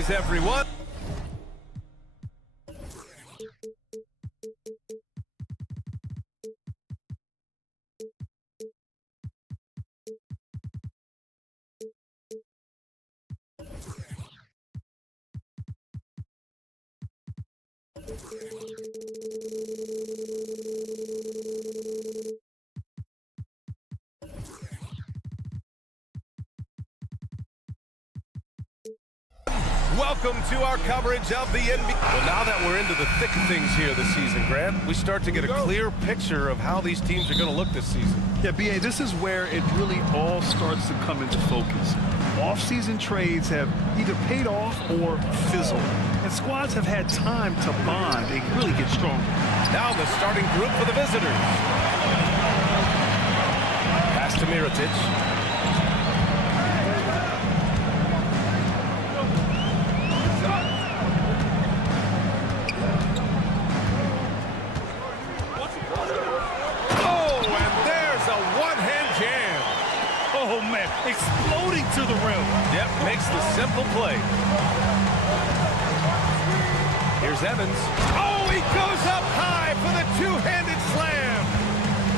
Hayes, everyone. Welcome to our coverage of the NBA. Well, now that we're into the thick of things here this season, Grant, we start to get a clear picture of how these teams are going to look this season. Yeah, B.A., this is where it really all starts to come into focus. Off-season trades have either paid off or fizzled, and squads have had time to bond and really get stronger. Now the starting group for the visitors. Pass to Mirotic. Oh, man, exploding to the rim. Yep, makes the simple play. Here's Evans. Oh, he goes up high for the two-handed slam.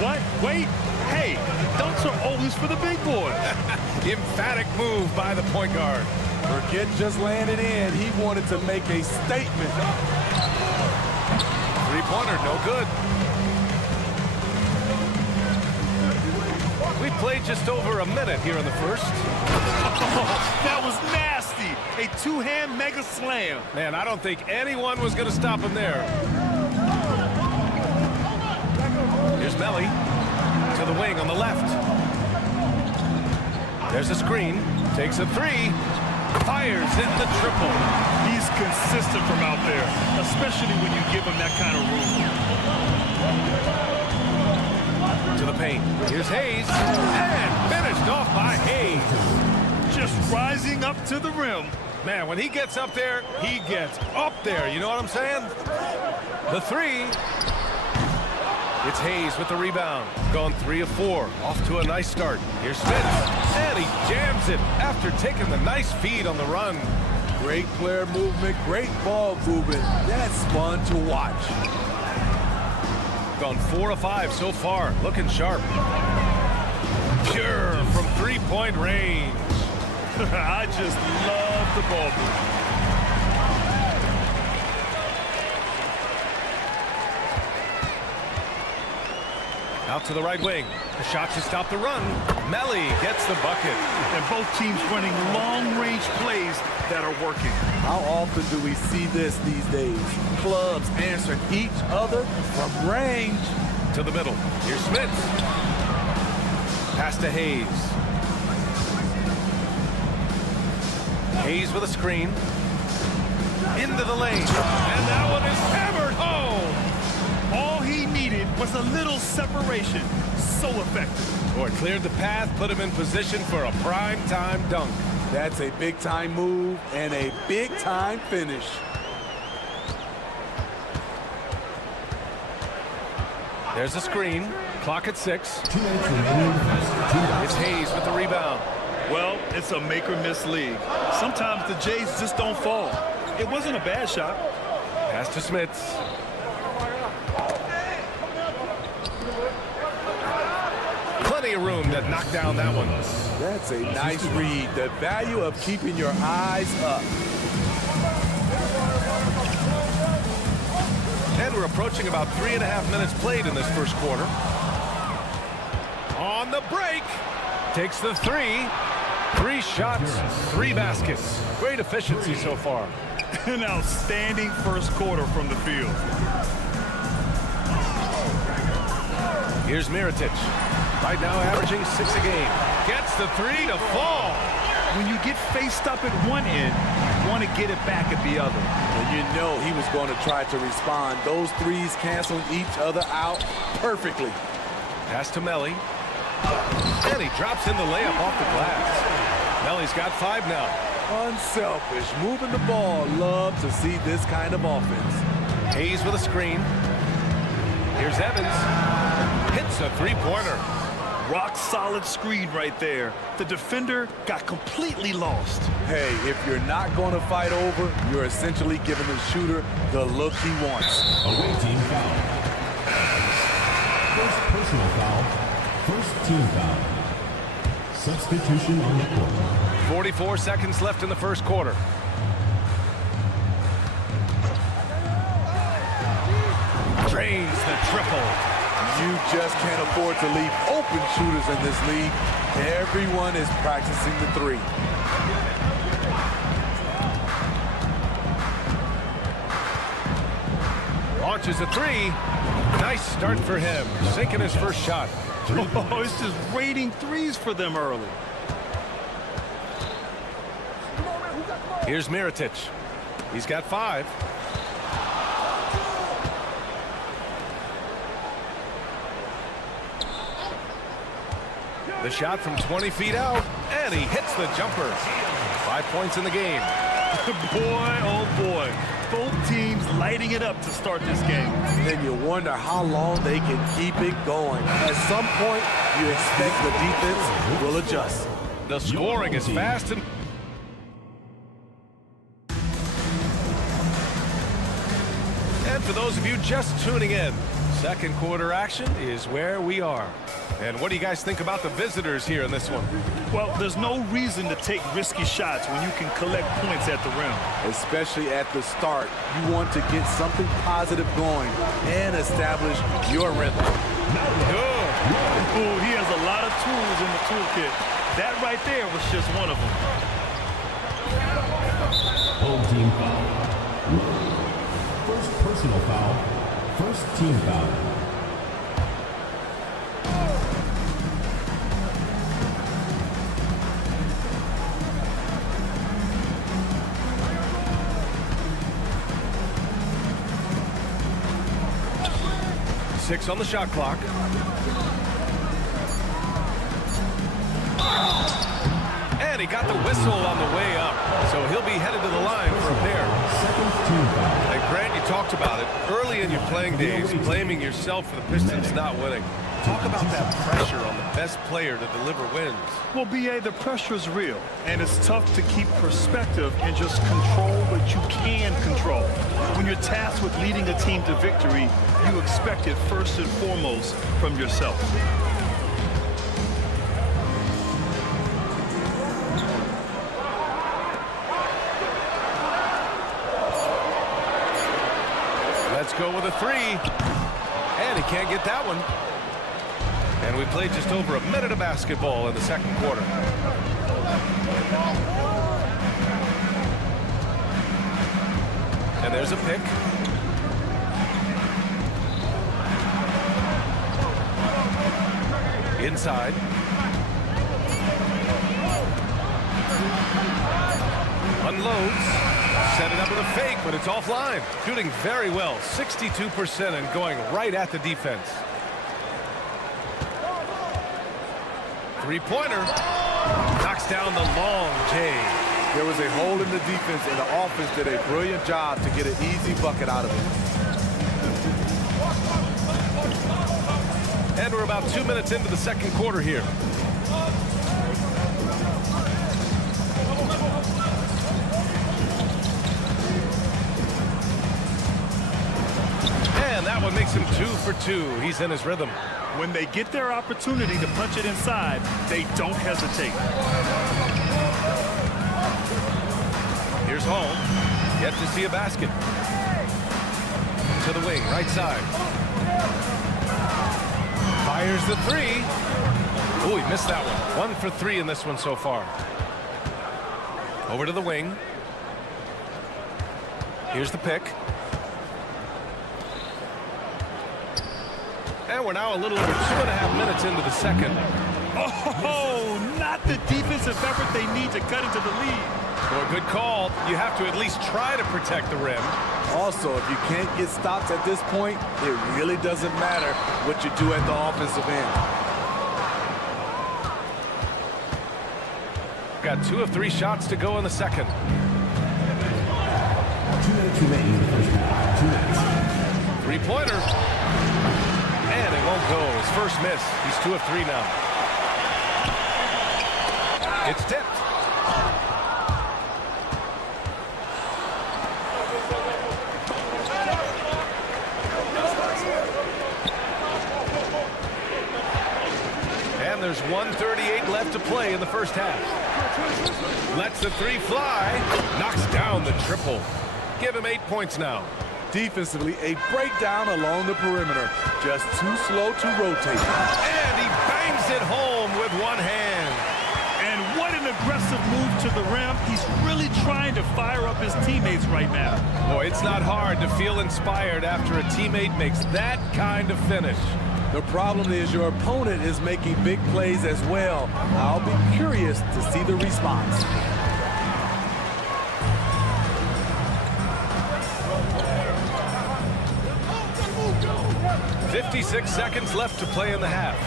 What? Wait. Hey, dunks are always for the big boys. Emphatic move by the point guard. Forget just landing in. He wanted to make a statement. Three-pointer, no good. We played just over a minute here in the first. That was nasty. A two-hand mega slam. Man, I don't think anyone was going to stop him there. Here's Melly to the wing on the left. There's a screen. Takes a three. Fires in the triple. He's consistent from out there, especially when you give him that kind of room. To the paint. Here's Hayes. And finished off by Hayes. Just rising up to the rim. Man, when he gets up there, he gets up there. You know what I'm saying? The three. It's Hayes with the rebound. Gone 3 of 4. Off to a nice start. Here's Smith. And he jams it after taking the nice feed on the run. Great player movement, great ball movement. That's fun to watch. Gone 4 of 5 so far. Looking sharp. Pure from three-point range. I just love the ball movement. Out to the right wing. A shot to stop the run. Melly gets the bucket. And both teams running long-range plays that are working. How often do we see this these days? Clubs answering each other from range. To the middle. Here's Smith. Pass to Hayes. Hayes with a screen. Into the lane. And that one is hammered home. All he needed was a little separation. So effective. Boy, cleared the path, put him in position for a prime-time dunk. That's a big-time move and a big-time finish. There's a screen. Clock at 6. It's Hayes with the rebound. Well, it's a make-or-miss league. Sometimes the Jays just don't fall. It wasn't a bad shot. Pass to Smits. Plenty of room to knock down that one. That's a nice read. The value of keeping your eyes up. And we're approaching about 3.5 minutes played in this first quarter. On the break. Takes the three. 3 shots, 3 baskets. Great efficiency so far. An outstanding first quarter from the field. Here's Mirotic. Right now averaging 6 a game. Gets the 3 to fall. When you get faced up at one end, you want to get it back at the other. And you know he was going to try to respond. Those threes canceling each other out perfectly. Pass to Melly. And he drops in the layup off the glass. Melly's got 5 now. Unselfish, moving the ball. Love to see this kind of offense. Hayes with a screen. Here's Evans. Hits a three-pointer. Rock solid screen right there. The defender got completely lost. Hey, if you're not going to fight over, you're essentially giving the shooter the look he wants. Away team foul. First personal foul. First team foul. Substitution on the court. 44 seconds left in the first quarter. Drains the triple. You just can't afford to leave open shooters in this league. Everyone is practicing the three. Launches a three. Nice start for him. Sinking his first shot. Oh, it's just raining threes for them early. Here's Mirotic. He's got 5. The shot from 20 feet out, and he hits the jumper. 5 points in the game. Boy, oh boy. Both teams lighting it up to start this game. And you wonder how long they can keep it going. At some point, you expect the defense will adjust. The scoring is fast and... And for those of you just tuning in, second quarter action is where we are. And what do you guys think about the visitors here in this one? Well, there's no reason to take risky shots when you can collect points at the rim. Especially at the start, you want to get something positive going and establish your rhythm. Good. Ooh, he has a lot of tools in the toolkit. That right there was just one of them. Home team foul. First personal foul. First team foul. Six on the shot clock. And he got the whistle on the way up. So he'll be headed to the line for a pair. And Grant, you talked about it. Early in your playing days, blaming yourself for the Pistons not winning. Talk about that pressure on the best player to deliver wins. Well, B.A., the pressure is real, and it's tough to keep perspective and just control what you can control. When you're tasked with leading a team to victory, you expect it first and foremost from yourself. Let's go with a 3. And he can't get that one. And we played just over a minute of basketball in the second quarter. And there's a pick. Inside. Unloads. Set it up with a fake, but it's offline. Shooting very well, 62% and going right at the defense. Three-pointer. Knocks down the long J. There was a hole in the defense, and the offense did a brilliant job to get an easy bucket out of it. And we're about 2 minutes into the second quarter here. And that one makes him 2 for 2. He's in his rhythm. When they get their opportunity to punch it inside, they don't hesitate. Here's Hall. Yet to see a basket. To the wing, right side. Fires the 3. Oh, he missed that one. 1 for 3 in this one so far. Over to the wing. Here's the pick. And we're now a little over 2.5 minutes into the second. Oh, not the defensive effort they need to cut into the lead. Well, good call. You have to at least try to protect the rim. Also, if you can't get stops at this point, it really doesn't matter what you do at the offensive end. Got 2 of 3 shots to go in the second. 2 minutes remaining in the first half. 2 minutes. Three-pointer. And it won't go. His first miss. He's 2 of 3 now. It's tipped. And there's 1:38 left to play in the first half. Lets the three fly. Knocks down the triple. Give him 8 points now. Defensively, a breakdown along the perimeter. Just too slow to rotate. And he bangs it home with one hand. And what an aggressive move to the rim. He's really trying to fire up his teammates right now. Boy, it's not hard to feel inspired after a teammate makes that kind of finish. The problem is your opponent is making big plays as well. I'll be curious to see the response. "56 seconds left to play in the half.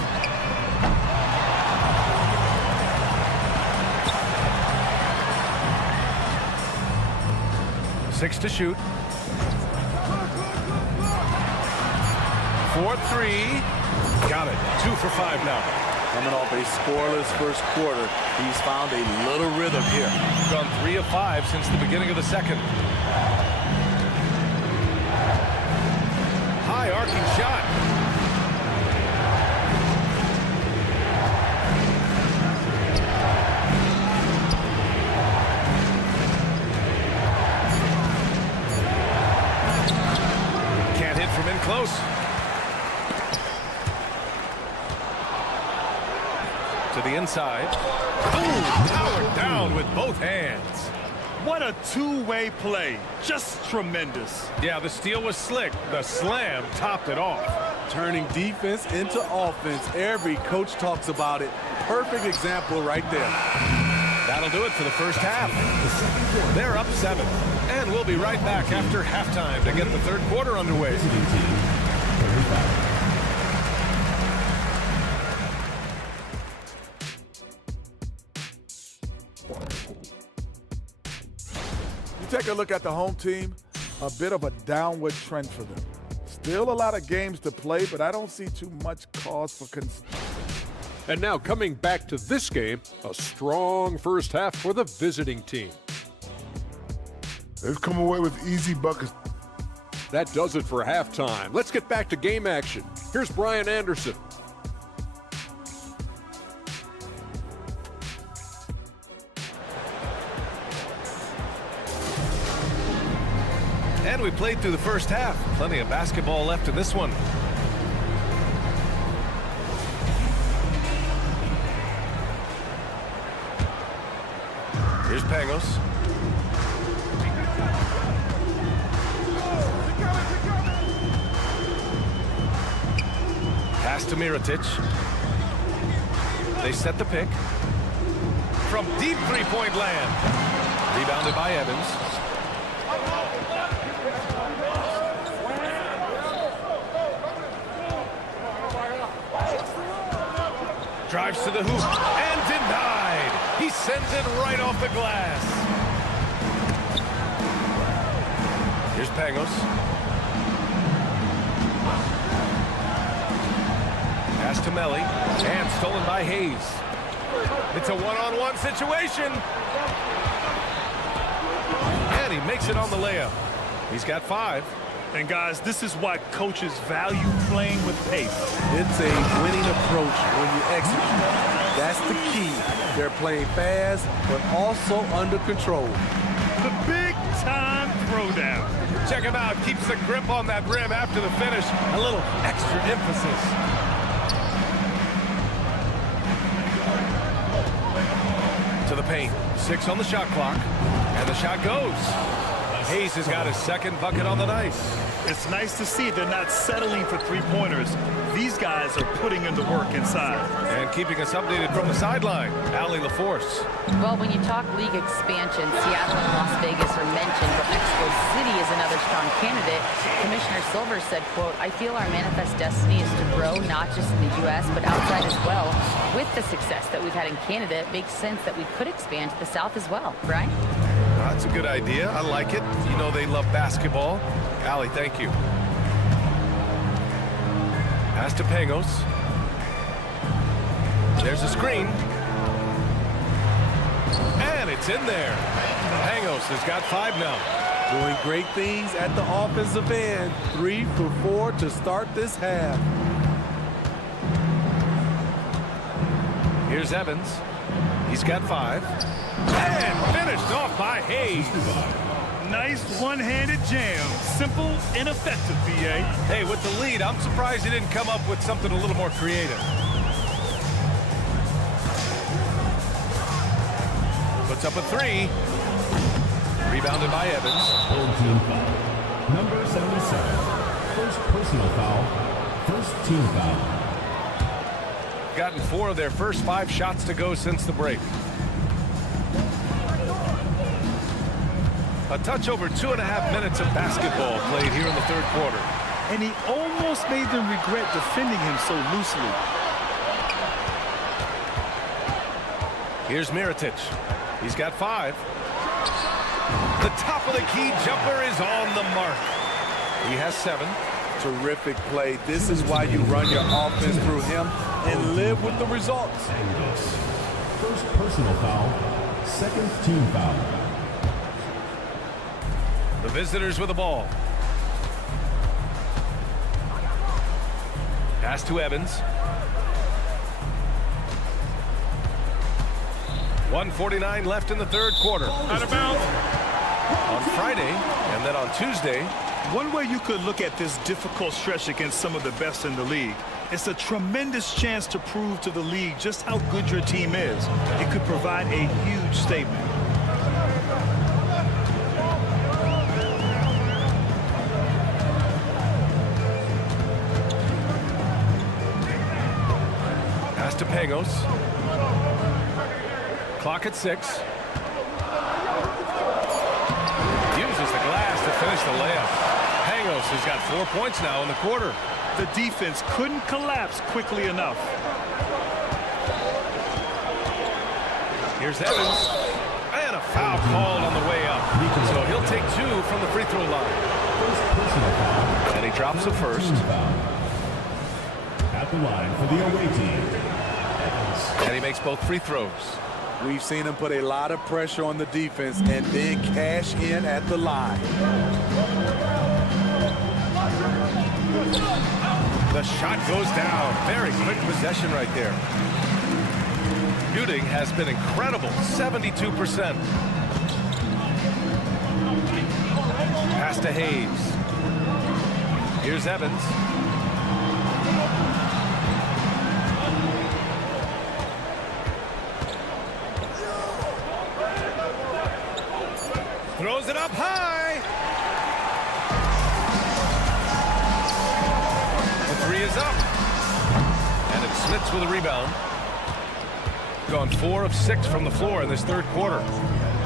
Six to shoot. 4-3. Got it. 2 for 5 now. Coming off a scoreless first quarter, he's found a little rhythm here. Gone 3 of 5 since the beginning of the second. High arcing shot. Can't hit from in close. To the inside. Boom! Powered down with both hands. What a two-way play. Just tremendous. Yeah, the steal was slick. The slam topped it off. Turning defense into offense. Every coach talks about it. Perfect example right there. That'll do it for the first half. They're up 7. And we'll be right back after halftime to get the third quarter underway. You take a look at the home team, a bit of a downward trend for them. Still a lot of games to play, but I don't see too much cause for concern. And now coming back to this game, a strong first half for the visiting team. They've come away with easy buckets. That does it for halftime. Let's get back to game action. Here's Brian Anderson. And we played through the first half. Plenty of basketball left in this one. Here's Pangos. Pass to Mirotic. They set the pick. From deep three-point land. Rebounded by Evans. Drives to the hoop and denied. He sends it right off the glass. Here's Pangos. Pass to Melly and stolen by Hayes. It's a one-on-one situation. And he makes it on the layup. He's got 5. And guys, this is why coaches value playing with pace. It's a winning approach when you execute. That's the key. They're playing fast, but also under control. The big-time throwdown. Check him out. Keeps the grip on that rim after the finish. A little extra emphasis. To the paint. 6 on the shot clock. And the shot goes. Hayes has got his second bucket on the night. It's nice to see they're not settling for three-pointers. These guys are putting in the work inside. And keeping us updated from the sideline, Allie LaForce. Well, when you talk league expansion, Seattle and Las Vegas are mentioned, but Mexico City is another strong candidate. Commissioner Silver said, quote, "I feel our manifest destiny is to grow not just in the U.S., but outside as well. With the success that we've had in Canada, it makes sense that we could expand to the South as well." Right? That's a good idea. I like it. You know they love basketball. Allie, thank you. Pass to Pangos. There's a screen. And it's in there. Pangos has got 5 now. Doing great things at the offensive end. 3 for 4 to start this half. Here's Evans. He's got 5. And finished off by Hayes. Nice one-handed jam. Simple and effective, B.A. Hey, with the lead, I'm surprised he didn't come up with something a little more creative. Puts up a 3. Rebounded by Evans. Third team foul. Number 77. First personal foul. First team foul. Gotten 4 of their first 5 shots to go since the break. A touch over 2.5 minutes of basketball played here in the third quarter. And he almost made them regret defending him so loosely. Here's Mirotic. He's got 5. The top of the key jumper is on the mark. He has 7. Terrific play. This is why you run your offense through him and live with the results. First personal foul. Second team foul. The visitors with the ball. Pass to Evans. 1:49 left in the third quarter. Out of bounds. On Friday and then on Tuesday. One way you could look at this difficult stretch against some of the best in the league, it's a tremendous chance to prove to the league just how good your team is. It could provide a huge statement. Pass to Pangos. Clock at 6. Uses the glass to finish the layup. Pangos has got 4 points now in the quarter. The defense couldn't collapse quickly enough. Here's Evans. And a foul called on the way up. So he'll take 2 from the free throw line. First personal foul. And he drops the first. Team foul. At the line for the away team. And he makes both free throws. We've seen him put a lot of pressure on the defense and then cash in at the line. The shot goes down. Very quick possession right there. Shooting has been incredible. 72%. Pass to Hayes. Here's Evans. Throws it up high. The 3 is up. And it's Smits with a rebound. Gone 4 of 6 from the floor in this third quarter.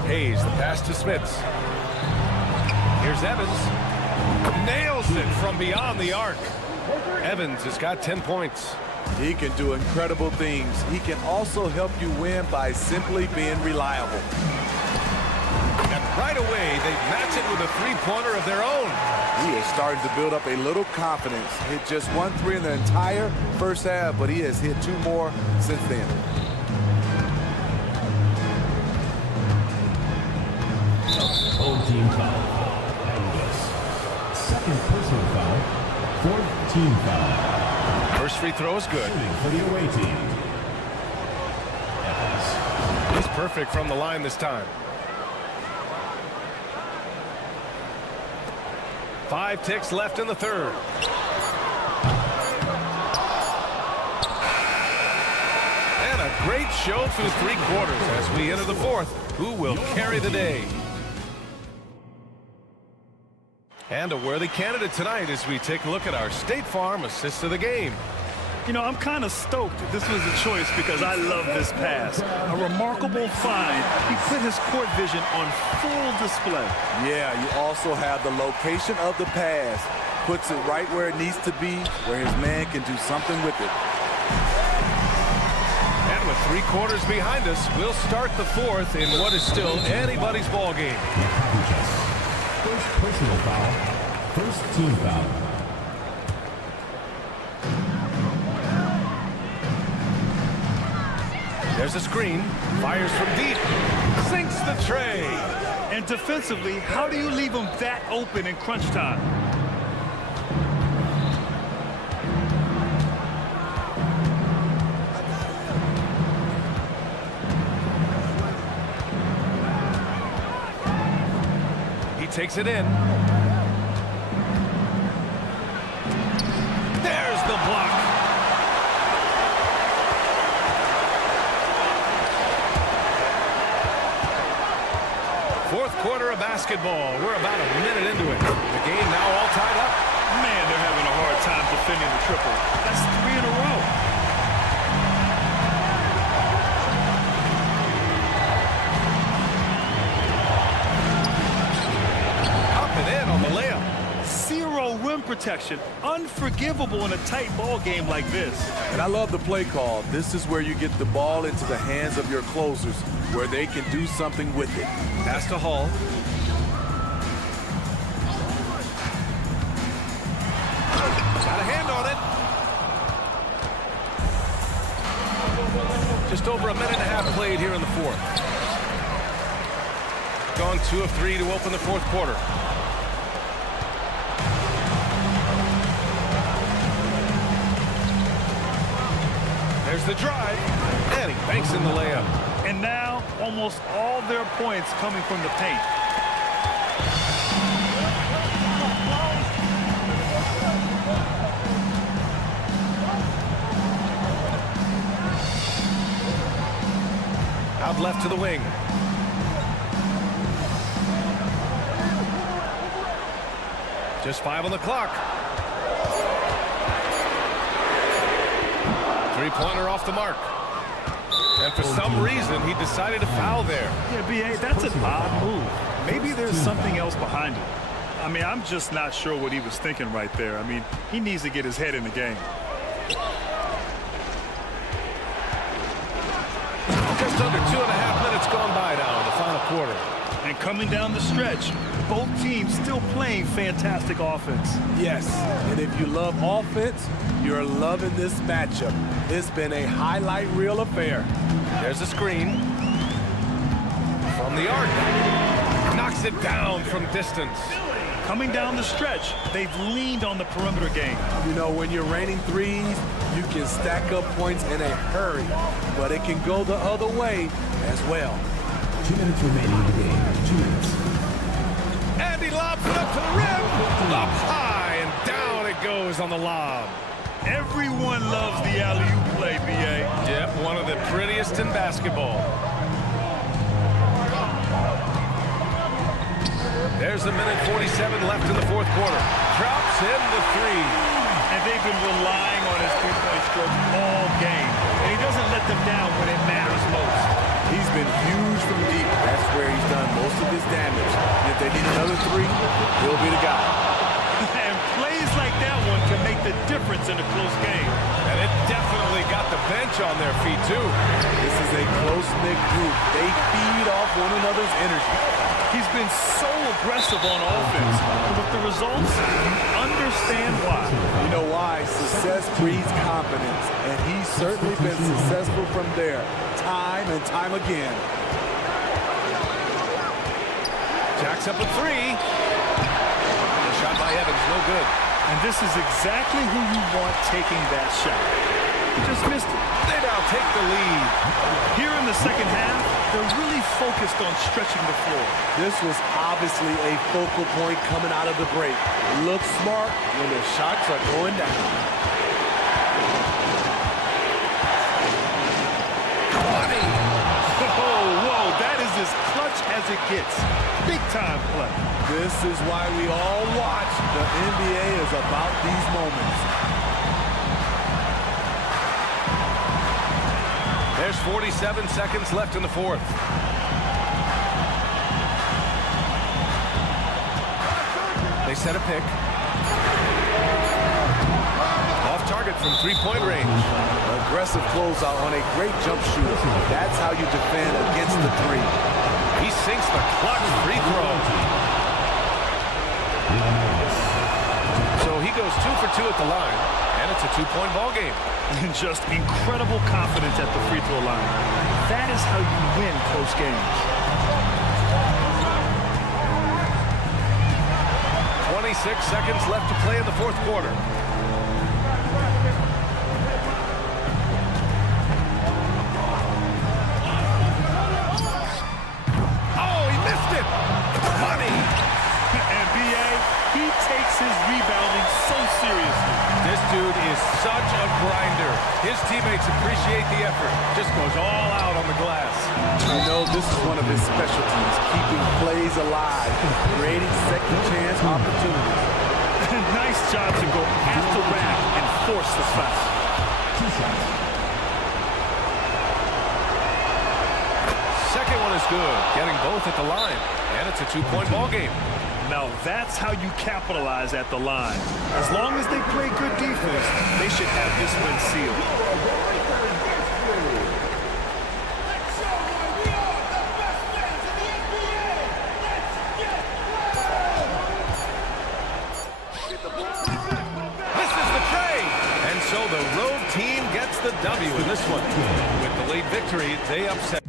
Hayes, the pass to Smits. Here's Evans. Nails it from beyond the arc. Evans has got 10 points. He can do incredible things. He can also help you win by simply being reliable. And right away, they match it with a three-pointer of their own. He is starting to build up a little confidence. Hit just 1 3 in the entire first half, but he has hit 2 more since then. Old team foul. Second personal foul. Fourth team foul. First free throw is good. Shooting for the away team. Evans. He's perfect from the line this time. 5 ticks left in the third. And a great show through 3 quarters as we enter the fourth. Who will carry the day? And a worthy candidate tonight as we take a look at our State Farm assist of the game. You know, I'm kind of stoked this was a choice because I love this pass. A remarkable find. He put his court vision on full display. Yeah, you also have the location of the pass. Puts it right where it needs to be, where his man can do something with it. And with 3 quarters behind us, we'll start the fourth in what is still anybody's ball game. First personal foul. First team foul. There's a screen. Fires from deep. Sinks the tray. And defensively, how do you leave them that open in crunch time? He takes it in. There's the block. Fourth quarter of basketball. We're about a minute into it. The game now all tied up. Man, they're having a hard time defending the triple. That's 3 in a row. Up and in on the layup. Zero rim protection. Unforgivable in a tight ball game like this. And I love the play call. This is where you get the ball into the hands of your closers, where they can do something with it. Pass to Hall. Got a hand on it. Just over a minute and a half played here in the fourth. Gone 2 of 3 to open the fourth quarter. There's the drive, and he banks in the layup. And now, almost all their points coming from the paint. Out left to the wing. Just 5 on the clock. Three-pointer off the mark. And for some reason, he decided to foul there. Yeah, B.A., that's an odd move. Maybe there's something else behind it. I mean, I'm just not sure what he was thinking right there. I mean, he needs to get his head in the game. Just under 2.5 minutes gone by now in the final quarter. And coming down the stretch, both teams still playing fantastic offense. Yes, and if you love offense, you're loving this matchup. It's been a highlight reel affair. There's a screen. From the arc. Knocks it down from distance. Coming down the stretch, they've leaned on the perimeter game. You know, when you're raining threes, you can stack up points in a hurry, but it can go the other way as well. 2 minutes remaining in the game. 2 minutes. And he lobs it up to the rim. Up high and down it goes on the lob. Everyone loves the alley-oop play, B.A. Yep, one of the prettiest in basketball. There's a minute 47 left in the fourth quarter. Drops in the 3. And they've been relying on his three-point stroke all game. And he doesn't let them down when it matters most. He's been huge from deep. That's where he's done most of his damage. If they need another 3, he'll be the guy. And plays like that one can make the difference in a close game. And it definitely got the bench on their feet, too. This is a close-knit group. They feed off one another's energy. He's been so aggressive on offense. And with the results, you understand why. You know why? Success breeds confidence. And he's certainly been successful from there, time and time again. Jacks up a 3. The shot by Evans, no good. And this is exactly who you want taking that shot. He just missed it. They now take the lead. Here in the second half, they're really focused on stretching the floor. This was obviously a focal point coming out of the break. Look smart when the shots are going down. Whoa, that is as clutch as it gets. Big time play. This is why we all watch. The NBA is about these moments. There's 47 seconds left in the fourth. They set a pick. Off target from three-point range. Aggressive closeout on a great jump shooter. That's how you defend against the 3. He sinks the clutch free throw. So he goes 2 for 2 at the line. And And it's a two-point ball game. And just incredible confidence at the free throw line. That is how you win close games. 26 seconds left to play in the fourth quarter. Oh, he missed it! Money! And B.A., he takes his rebounding so seriously. This dude is such a grinder. His teammates appreciate the effort. Just goes all out on the glass. I know this is one of his specialties, keeping plays alive, creating second chance opportunities. Nice job to go at the rack and force the foul. Second one is good, getting both at the line. And it's a two-point ball game. Now that's how you capitalize at the line. As long as they play good defense, they should have this win sealed. So the road team gets the W in this one. With the late victory, they upset.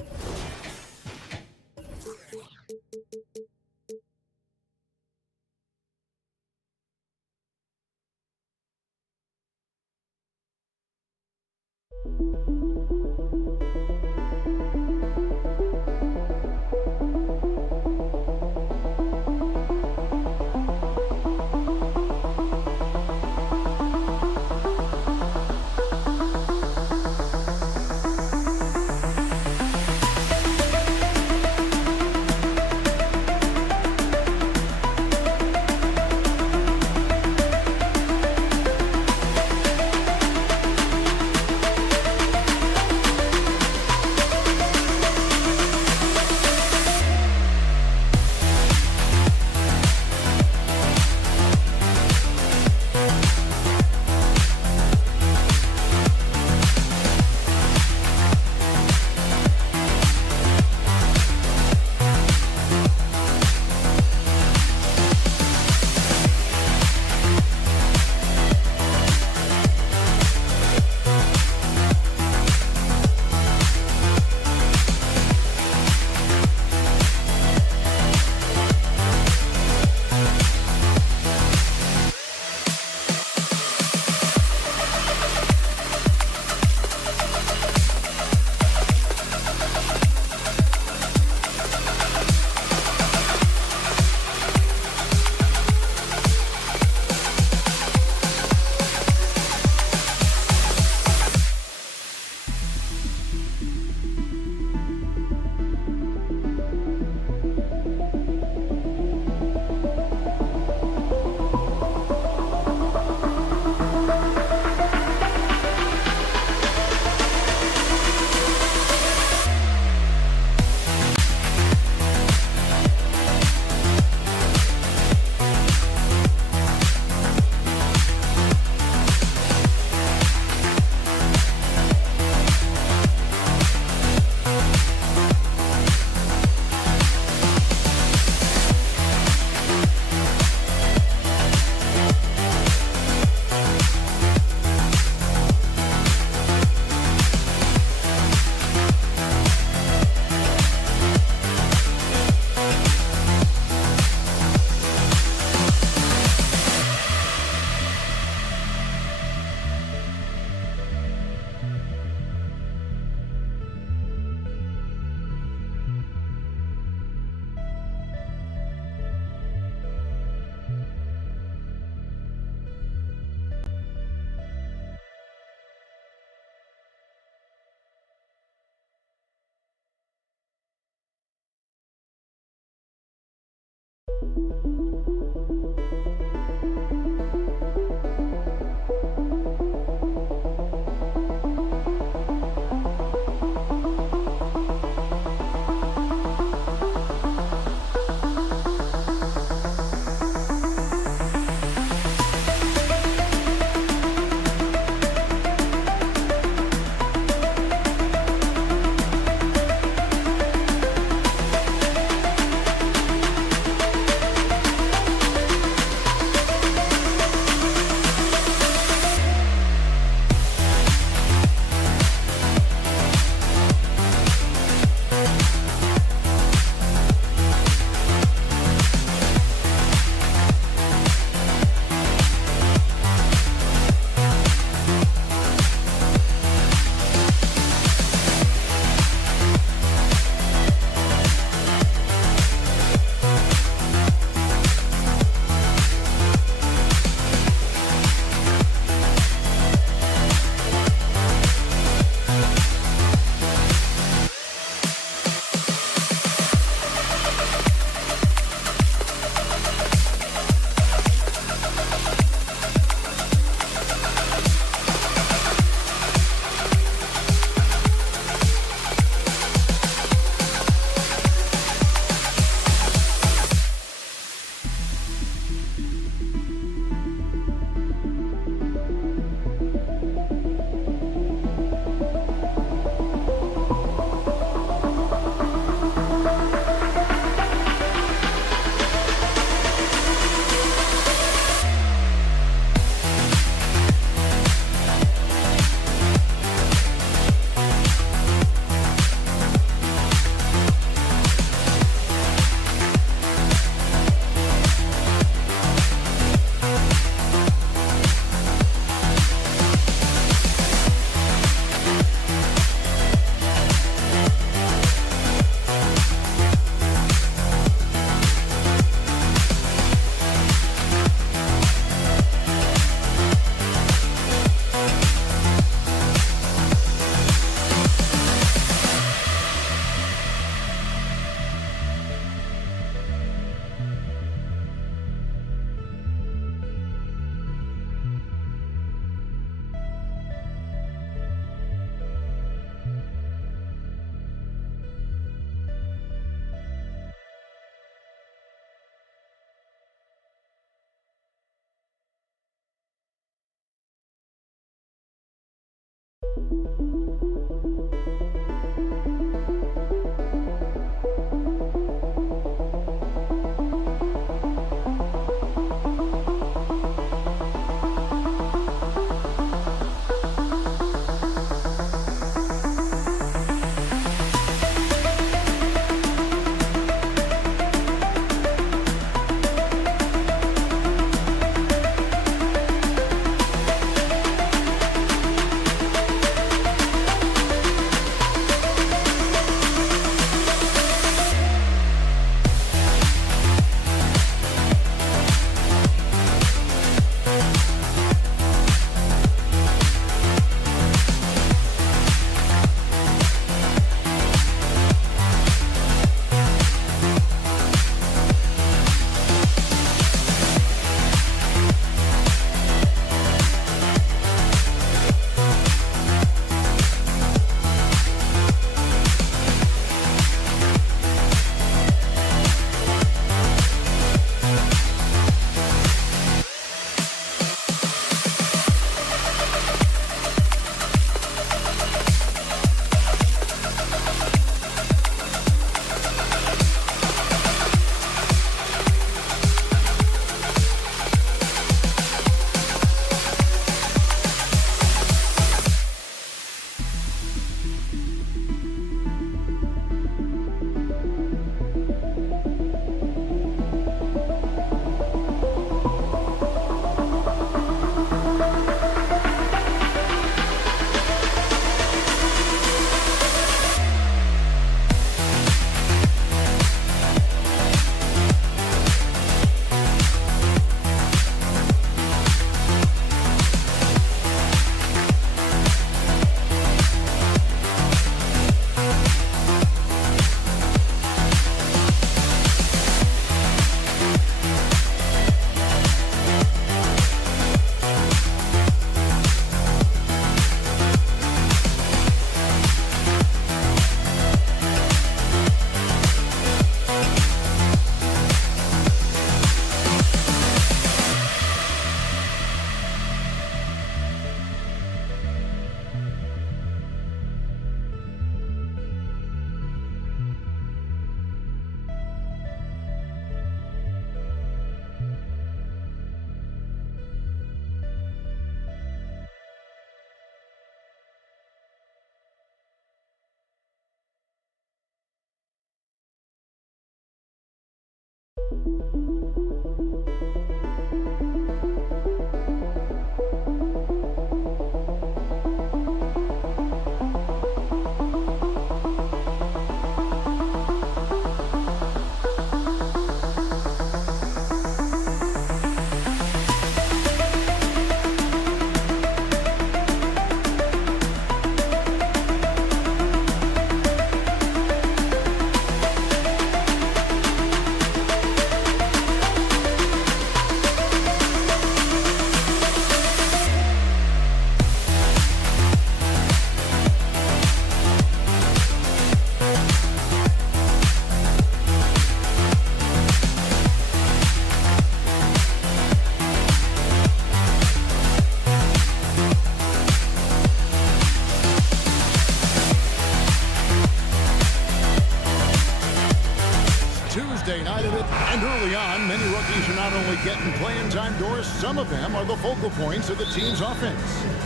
Tuesday night of it, and early on, many rookies are not only getting playing time doors, some of them are the focal points of the team's offense.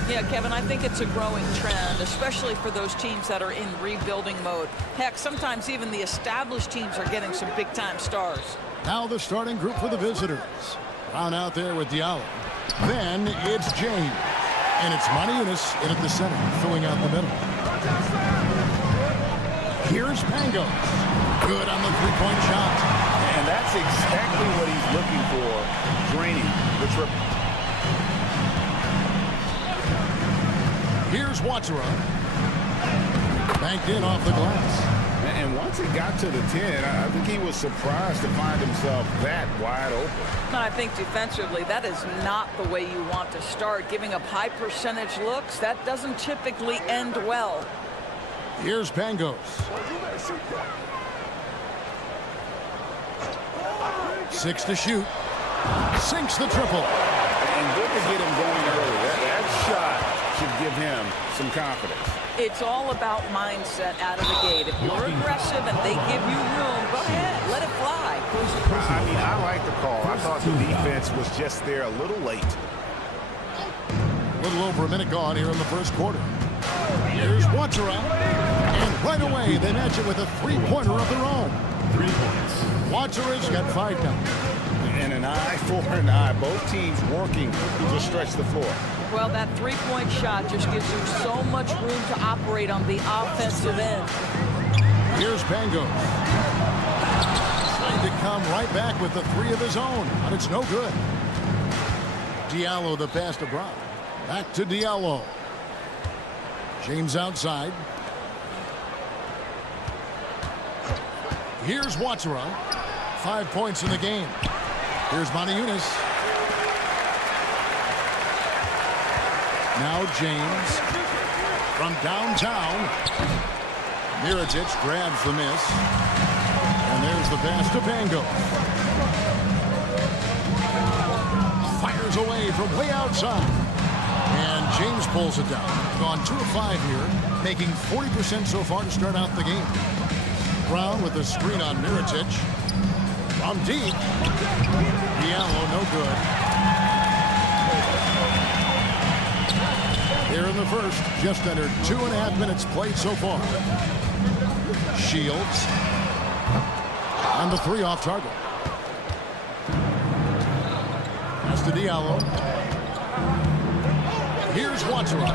Yeah, Kevin, I think it's a growing trend, especially for those teams that are in rebuilding mode. Heck, sometimes even the established teams are getting some big-time stars. Now the starting group for the visitors. Brown out there with Diallo. Then it's James. And it's Maniunas in at the center, filling out the middle. Here's Pangos. Good on the three-point shot. And that's exactly what he's looking for. Draining the triple. Here's Watsura. Banked in off the glass. And once it got to the 10, I think he was surprised to find himself that wide open. I think defensively, that is not the way you want to start. Giving up high percentage looks, that doesn't typically end well. Here's Pangos. 6 to shoot. Sinks the triple. And good to get him going early. That shot should give him some confidence. It's all about mindset out of the gate. If you're aggressive and they give you room, go ahead, let it fly. I mean, I like the call. I thought the defense was just there a little late. A little over a minute gone here in the first quarter. Here's Watsura. And right away, they match it with a three-pointer of their own. 3 points. Watsura's got 5 now. And an eye for an eye. Both teams working to stretch the floor. Well, that three-point shot just gives you so much room to operate on the offensive end. Here's Pango. Trying to come right back with the 3 of his own, but it's no good. Diallo the pass to Brown. Back to Diallo. James outside. Here's Watsura. 5 points in the game. Here's Moniunas. Now James from downtown. Mirotic grabs the miss. And there's the pass to Pango. Fires away from way outside. And James pulls it down. Gone 2 of 5 here, making 40% so far to start out the game. Brown with the screen on Mirotic. From deep. Diallo no good. Here in the first, just under 2.5 minutes played so far. Shields. And the 3 off target. That's to Diallo. Here's Watsura.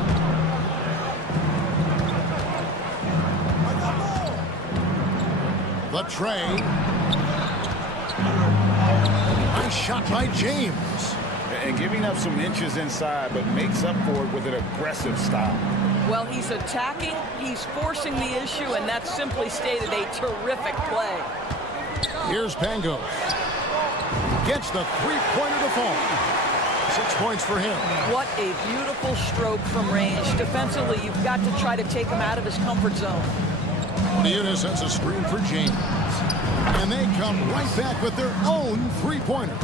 The tray. Nice shot by James. And giving up some inches inside, but makes up for it with an aggressive style. Well, he's attacking, he's forcing the issue, and that's simply stated a terrific play. Here's Pango. Gets the three-pointer to fall. 6 points for him. What a beautiful stroke from range. Defensively, you've got to try to take him out of his comfort zone. Leona sends a screen for James. And they come right back with their own three-pointer.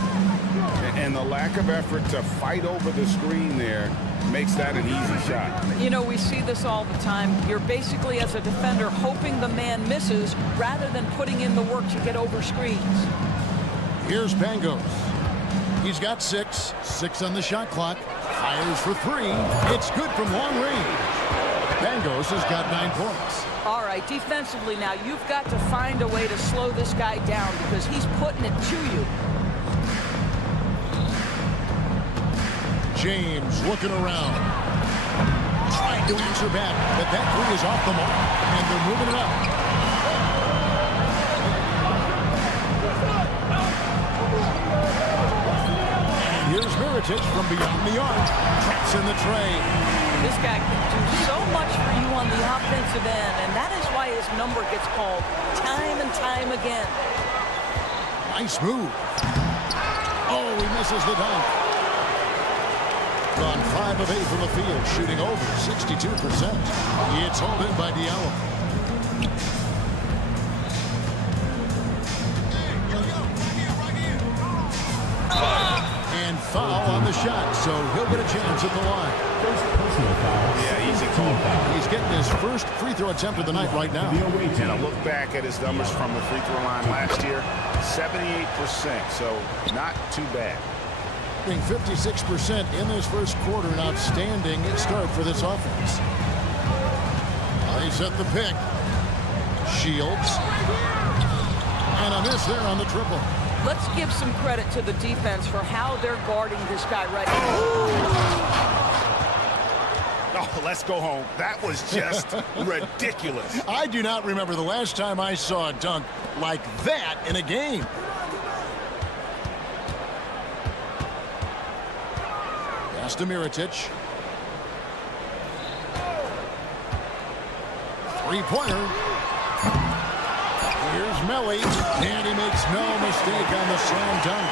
And the lack of effort to fight over the screen there makes that an easy shot. You know, we see this all the time. You're basically, as a defender, hoping the man misses rather than putting in the work to get over screens. Here's Pangos. He's got 6. 6 on the shot clock. Fires for 3. It's good from long range. Pangos has got 9 points. All right, defensively now, you've got to find a way to slow this guy down because he's putting it to you. James looking around. Trying to answer back, but that 3 is off the mark, and they're moving it up. And here's Mirotic from beyond the arc. Traps in the tray. This guy can do so much for you on the offensive end, and that is why his number gets called time and time again. Nice move. Oh, he misses the dunk. Gone 5 of 8 from the field, shooting over 62%. It's hauled in by Diallo. And foul on the shot, so he'll get a chance at the line. First personal foul. Yeah, easy call. He's getting his first free throw attempt of the night right now. And I look back at his numbers from the free throw line last year, 78%, so not too bad. 56% in this first quarter, an outstanding start for this offense. They set the pick. Shields. And a miss there on the triple. Let's give some credit to the defense for how they're guarding this guy right now. Oh, let's go home. That was just ridiculous. I do not remember the last time I saw a dunk like that in a game. Pass to Mirotic. Three-pointer. Here's Melly, and he makes no mistake on the slam dunk.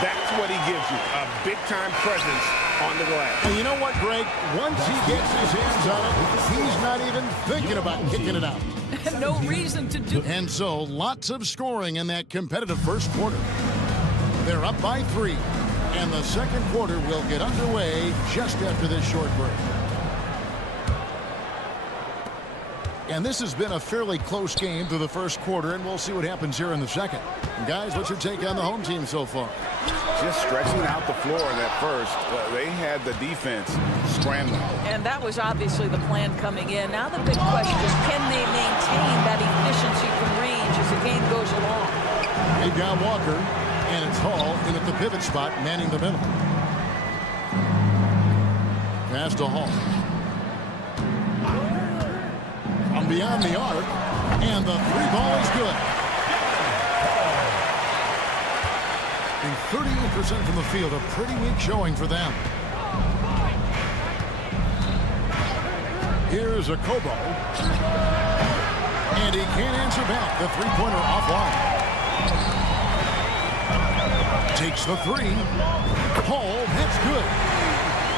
That's what he gives you, a big-time presence on the glass. And you know what, Greg? Once he gets his hands on it, he's not even thinking about kicking it out. No reason to do. And so, lots of scoring in that competitive first quarter. They're up by 3. And the second quarter will get underway just after this short break. And this has been a fairly close game through the first quarter, and we'll see what happens here in the second. And guys, what's your take on the home team so far? Just stretching out the floor in that first. They had the defense scrambling. And that was obviously the plan coming in. Now the big question is, can they maintain that efficiency from range as the game goes along? They've got Walker, and it's Hall in at the pivot spot, manning the middle. Pass to Hall. From beyond the arc, and the three ball is good. And 38% from the field, a pretty weak showing for them. Here's a Kobo. And he can't answer back. The three-pointer offline. Takes the three. Hall, that's good.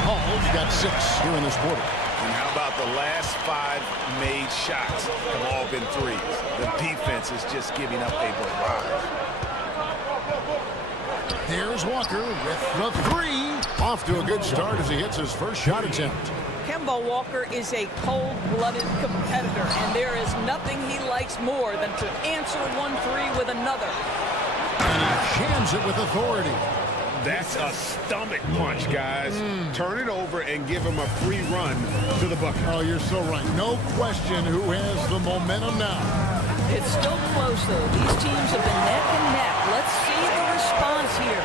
Hall's got 6 here in this quarter. And how about the last 5 made shots have all been threes? The defense is just giving up a barrage. There's Walker with the 3. Off to a good start as he hits his first shot attempt. Kemba Walker is a cold-blooded competitor, and there is nothing he likes more than to answer 1-3 with another. And he jams it with authority. That's a stomach punch, guys. Turn it over and give him a free run to the bucket. Oh, you're so right. No question who has the momentum now. It's still close, though. These teams have been neck and neck. Let's see the response here.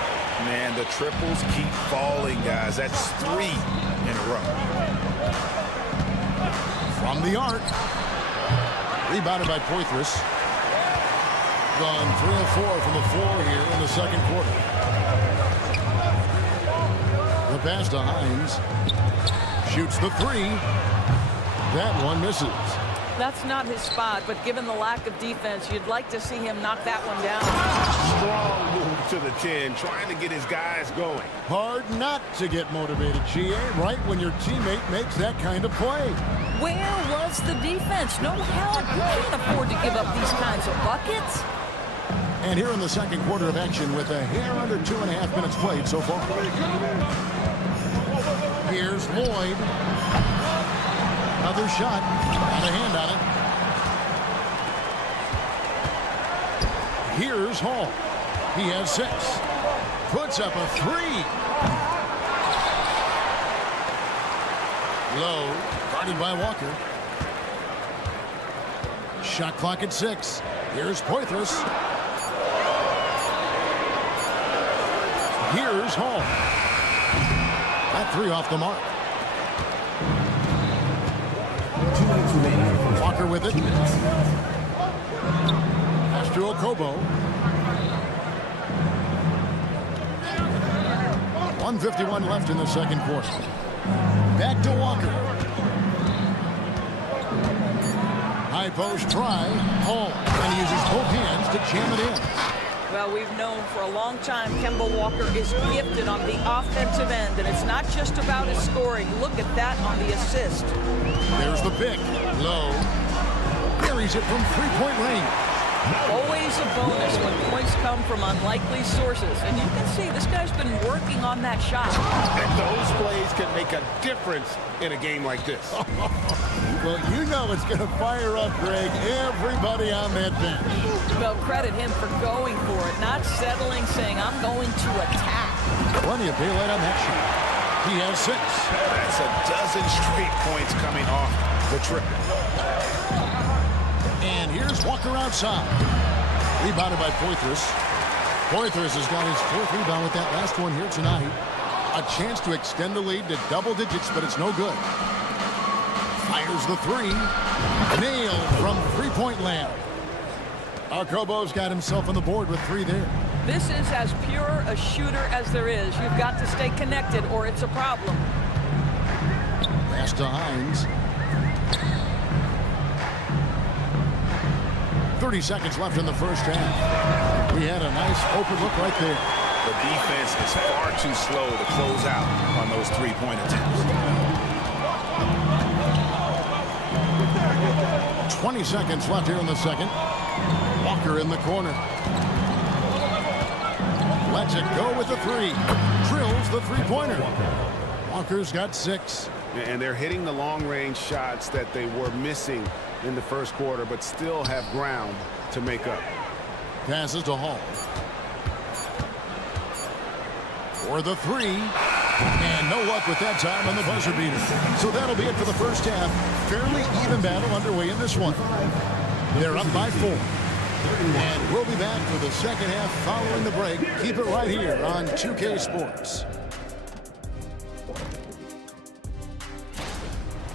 Man, the triples keep falling, guys. That's 3 in a row. From the arc. Rebounded by Poitras. Gone 3 of 4 from the floor here in the second quarter. The pass to Hines. Shoots the 3. That one misses. That's not his spot, but given the lack of defense, you'd like to see him knock that one down. Strong move to the 10, trying to get his guys going. Hard not to get motivated, GA, right when your teammate makes that kind of play. Where was the defense? No help. You can't afford to give up these kinds of buckets. And here in the second quarter of action with a hair under 2.5 minutes played so far. Here's Lloyd. Another shot. Got a hand on it. Here's Hall. He has 6. Puts up a 3. Low. Guarded by Walker. Shot clock at 6. Here's Poitras. Here's Hall. That 3 off the mark. 2 minutes remaining. Walker with it. Pass to Okobo. 1:51 left in the second quarter. Back to Walker. High post try. Hall. And he uses both hands to jam it in. Well, we've known for a long time Kemba Walker is gifted on the offensive end, and it's not just about his scoring. Look at that on the assist. There's the pick. Low. Buries it from three-point range. Always a bonus when points come from unlikely sources. And you can see this guy's been working on that shot. And those plays can make a difference in a game like this. Well, you know it's going to fire up, Greg, everybody on that bench. Well, credit him for going for it, not settling, saying, I'm going to attack. Plenty of daylight on that shot. He has 6. That's a dozen straight points coming off the triple. And here's Walker outside. Rebounded by Poitras. Poitras has got his 4th rebound with that last one here tonight. A chance to extend the lead to double digits, but it's no good. Fires the 3. Nailed from three-point land. Okobo's got himself on the board with 3 there. This is as pure a shooter as there is. You've got to stay connected or it's a problem. Pass to Hines. 30 seconds left in the first half. We had a nice open look right there. The defense is far too slow to close out on those three-point attempts. 20 seconds left here in the second. Walker in the corner. Lets it go with the 3. Drills the three-pointer. Walker's got 6. And they're hitting the long-range shots that they were missing in the first quarter, but still have ground to make up. Passes to Hall. For the three. And no luck with that time on the buzzer beater. So that'll be it for the first half. Fairly even battle underway in this one. They're up by 4. And we'll be back for the second half following the break. Keep it right here on 2K Sports.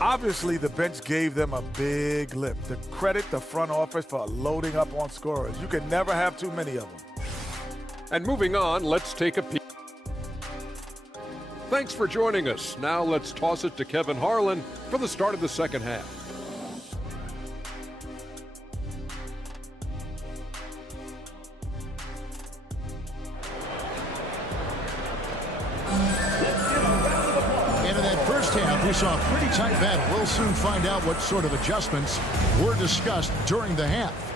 Obviously, the bench gave them a big lift. To credit the front office for loading up on scorers. You can never have too many of them. And moving on, let's take a peek. Thanks for joining us. Now let's toss it to Kevin Harlan for the start of the second half. And in that first half, we saw a pretty tight battle. We'll soon find out what sort of adjustments were discussed during the half.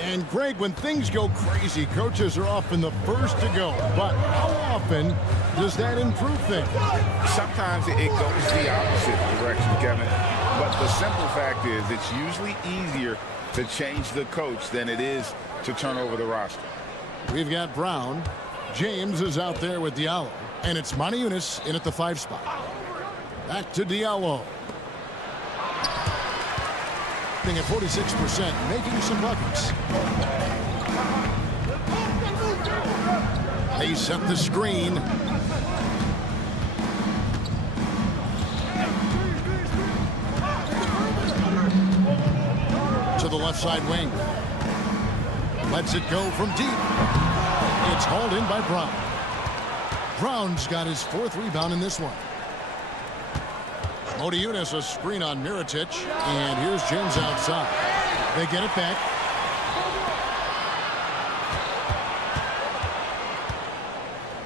And Greg, when things go crazy, coaches are often the first to go. But how often does that improve things? Sometimes it goes the opposite direction, Kevin. But the simple fact is it's usually easier to change the coach than it is to turn over the roster. We've got Brown. James is out there with Diallo. And it's Monaco in at the 5 spot. Back to Diallo. At 46%, making some buckets. They set the screen. To the left side wing. Lets it go from deep. It's hauled in by Brown. Brown's got his 4th rebound in this one. Modiunas a screen on Mirotic, and here's James outside. They get it back.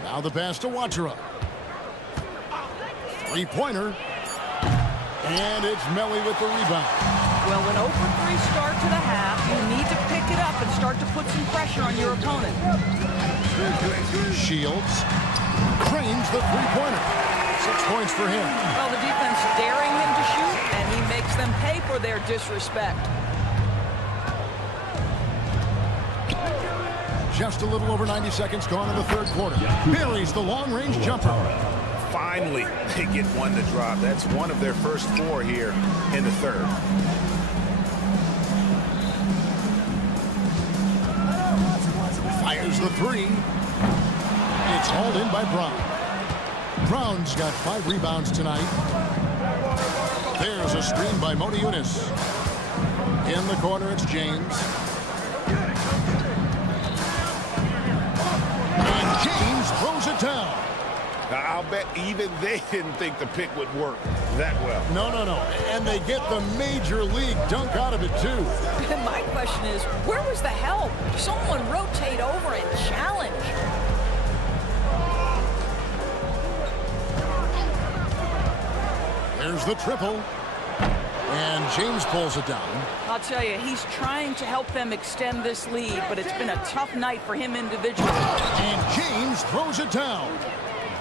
Now the pass to Wachara. 3-pointer. And it's Melly with the rebound. Well, when 0 for 3 start to the half, you need to pick it up and start to put some pressure on your opponent. Shields. Cranes the 3-pointer. 6 points for him. Well, the defense daring him to shoot, and he makes them pay for their disrespect. Just a little over 90 seconds gone in the third quarter. Buries the long-range jumper. Finally, they get one to drop. That's one of their first 4 here in the third. Fires the 3. It's hauled in by Brown. Brown's got 5 rebounds tonight. There's a screen by Modiunas. In the corner, it's James. And James throws it down. I'll bet even they didn't think the pick would work that well. No. And they get the major league dunk out of it, too. My question is, where was the help? Someone rotate over and challenge. There's the triple. And James pulls it down. I'll tell you, he's trying to help them extend this lead, but it's been a tough night for him individually. And James throws it down.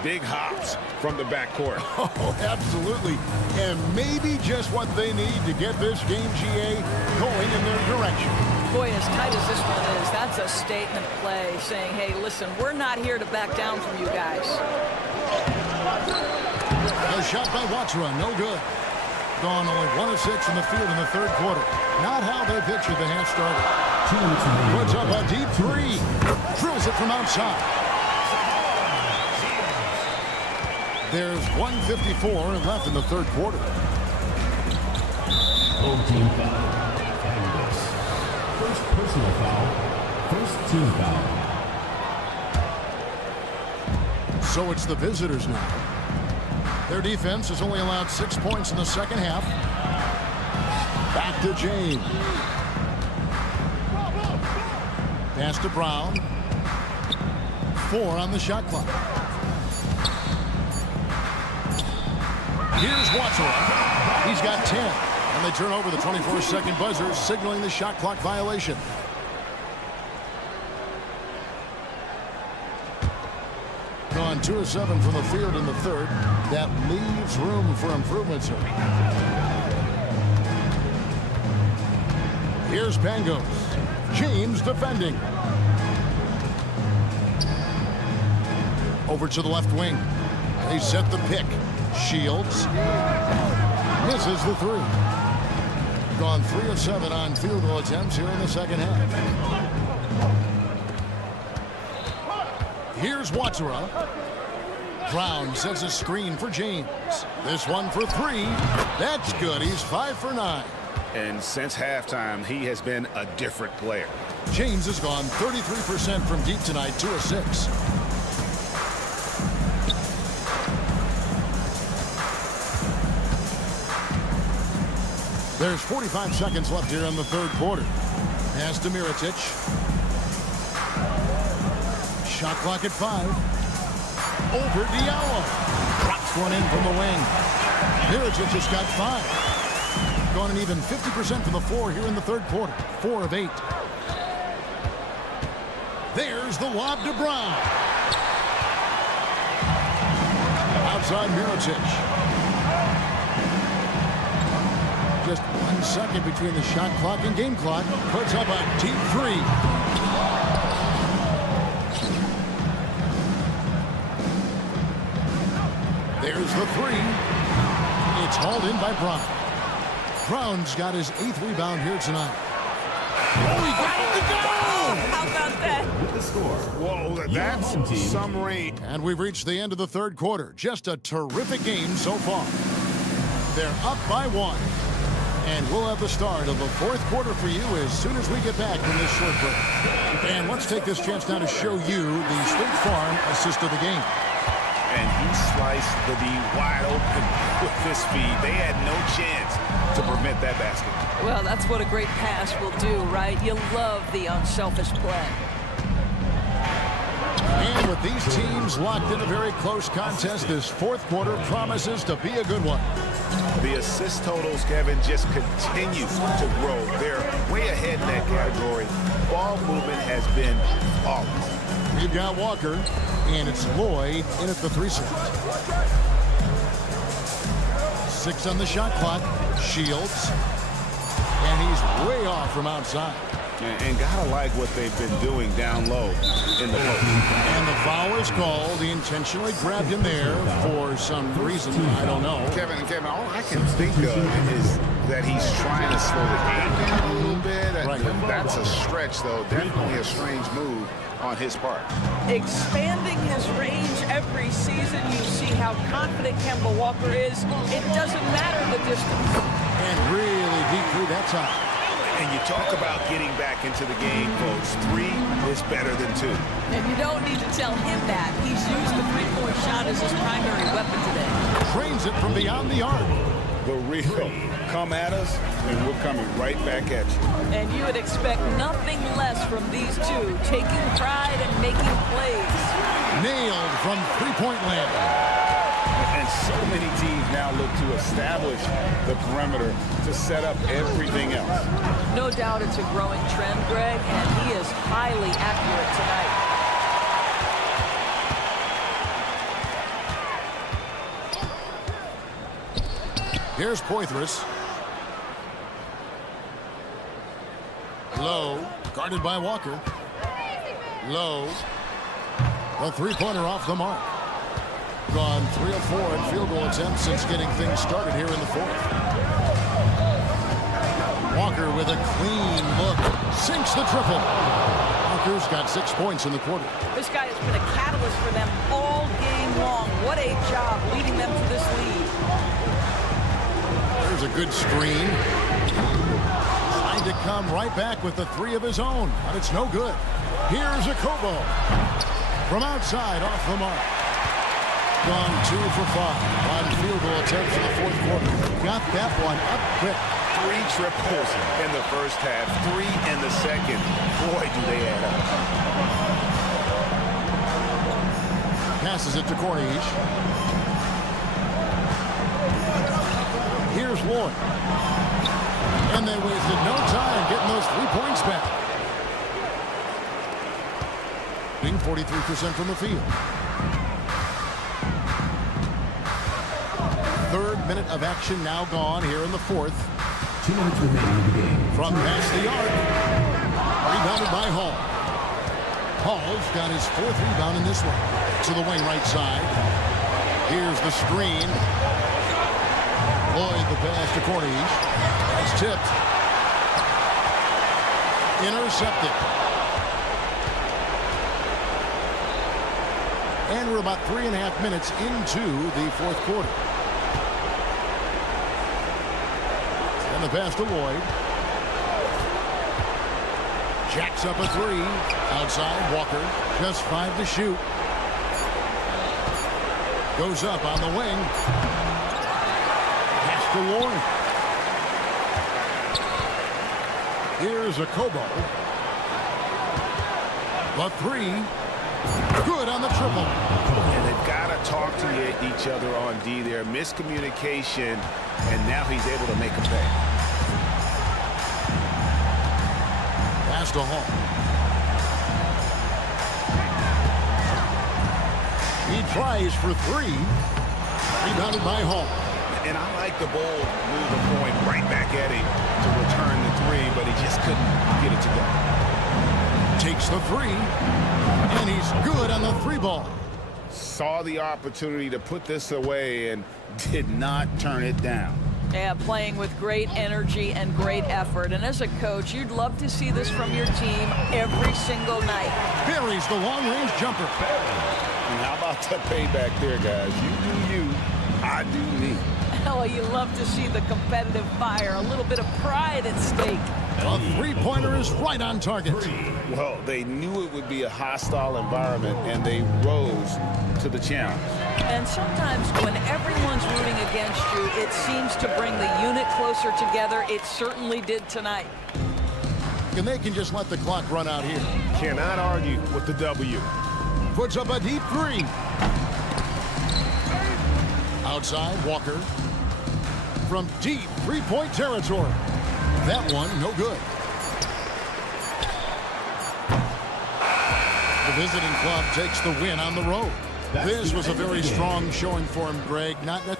Big hops from the backcourt. Oh, absolutely. And maybe just what they need to get this game, GA, going in their direction. Boy, as tight as this one is, that's a statement play saying, hey, listen, we're not here to back down from you guys. A shot by Wachara, no good. Gone only 1 of 6 in the field in the third quarter. Not how they pictured the half started. Puts up a deep 3. Drills it from outside. There's 1:54 left in the third quarter. Home team foul. Kaunas. First personal foul. First team foul. So it's the visitors now. Their defense has only allowed 6 points in the second half. Back to James. Pass to Brown. 4 on the shot clock. Here's Wachara. He's got 10. And they turn over the 24-second buzzer, signaling the shot clock violation. Gone 2 of 7 from the field in the third. That leaves room for improvement, sir. Here's Pangos. James defending. Over to the left wing. They set the pick. Shields. Misses the three. Gone 3 of 7 on field goal attempts here in the second half. Here's Watsura. Brown sets a screen for James. This one for 3. That's good. He's 5 for 9. And since halftime, he has been a different player. James has gone 33% from deep tonight, 2 of 6. There's 45 seconds left here in the third quarter. Pass to Mirotic. Shot clock at 5. Over Diallo. Drops one in from the wing. Mirotic has got 5. Gone an even 50% from the floor here in the third quarter. 4 of 8. There's the lob to Brown. Outside Mirotic. Just 1 second between the shot clock and game clock. Puts up a deep 3. There's the 3. It's hauled in by Brown. Brown's got his 8th rebound here tonight. Oh, he got it to go! How about that? With the score. Whoa, that's some rain. And we've reached the end of the third quarter. Just a terrific game so far. They're up by 1. And we'll have the start of the fourth quarter for you as soon as we get back from this short break. And let's take this chance now to show you the State Farm assist of the game. And he sliced the D wide open with this feed. They had no chance to prevent that basket. Well, that's what a great pass will do, right? You love the unselfish play. And with these teams locked in a very close contest, this fourth quarter promises to be a good one. The assist totals, Kevin, just continue to grow. They're way ahead in that category. Ball movement has been flawless. We've got Walker, and it's Lloyd in at the 3 slot. 6 on the shot clock. Shields. And he's way off from outside. And gotta like what they've been doing down low in the post. And the foul is called. He intentionally grabbed him there for some reason. I don't know. Kevin, all I can think of is that he's trying to slow the game down a little bit. Right. That's a stretch, though. Definitely a strange move on his part. Expanding his range every season, you see how confident Kemba Walker is. It doesn't matter the distance. And really deep through that time. And you talk about getting back into the game, folks. 3 is better than 2. And you don't need to tell him that. He's used the three-point shot as his primary weapon today. Trains it from beyond the arc. The real come at us, and we're coming right back at you. And you would expect nothing less from these two, taking pride and making plays. Nailed from three-point land. And so many teams now look to establish the perimeter to set up everything else. No doubt it's a growing trend, Greg, and he is highly accurate tonight. Here's Poitras. Low, guarded by Walker. Low. The three-pointer off the mark. Gone 3 of 4 in field goal attempts since getting things started here in the fourth. Walker with a clean look. Sinks the triple. Walker's got 6 points in the quarter. This guy has been a catalyst for them all game long. What a job leading them to this lead. There's a good screen. Trying to come right back with the 3 of his own, but it's no good. Here's a Kobo. From outside, off the mark. Gone 2 for 5 on field goal attempts in the fourth quarter. Got that one up quick. 3 triples in the first half, 3 in the second. Boy, do they add up. Passes it to Corniche. Here's Lloyd. And they wasted no time getting those 3 points back. Being 43% from the field. Third minute of action now gone here in the fourth. 2 minutes remaining in the game. From past the arc. Rebounded by Hall. Hall's got his 4th rebound in this one. To the wing right side. Here's the screen. Lloyd the pass to Cornish. That's tipped. Intercepted. And we're about 3.5 minutes into the 4th quarter. And the pass to Lloyd. Jacks up a 3. Outside, Walker. Just 5 to shoot. Goes up on the wing. Pass to Lloyd. Here's a Kobo. The 3. Good on the triple. And they've got to talk to each other on D there. Miscommunication, and now he's able to make a pay. Pass to Hall. He tries for 3. Rebounded by Hall. And I like the bold move of going right back at him to return the 3, but he just couldn't get it to go. Takes the 3. And he's good on the 3 ball. Saw the opportunity to put this away and did not turn it down. Yeah, playing with great energy and great effort. And as a coach, you'd love to see this from your team every single night. Buries the long-range jumper. And how about the payback there, guys? You do you, I do me. Oh, you love to see the competitive fire, a little bit of pride at stake. A 3-pointer is right on target. Well, they knew it would be a hostile environment, and they rose to the challenge. And sometimes when everyone's rooting against you, it seems to bring the unit closer together. It certainly did tonight. And they can just let the clock run out here. Cannot argue with the W. Puts up a deep 3. Outside, Walker. From deep 3-point territory. That one, no good. The visiting club takes the win on the road. This was a very strong showing for him, Greg. Not that.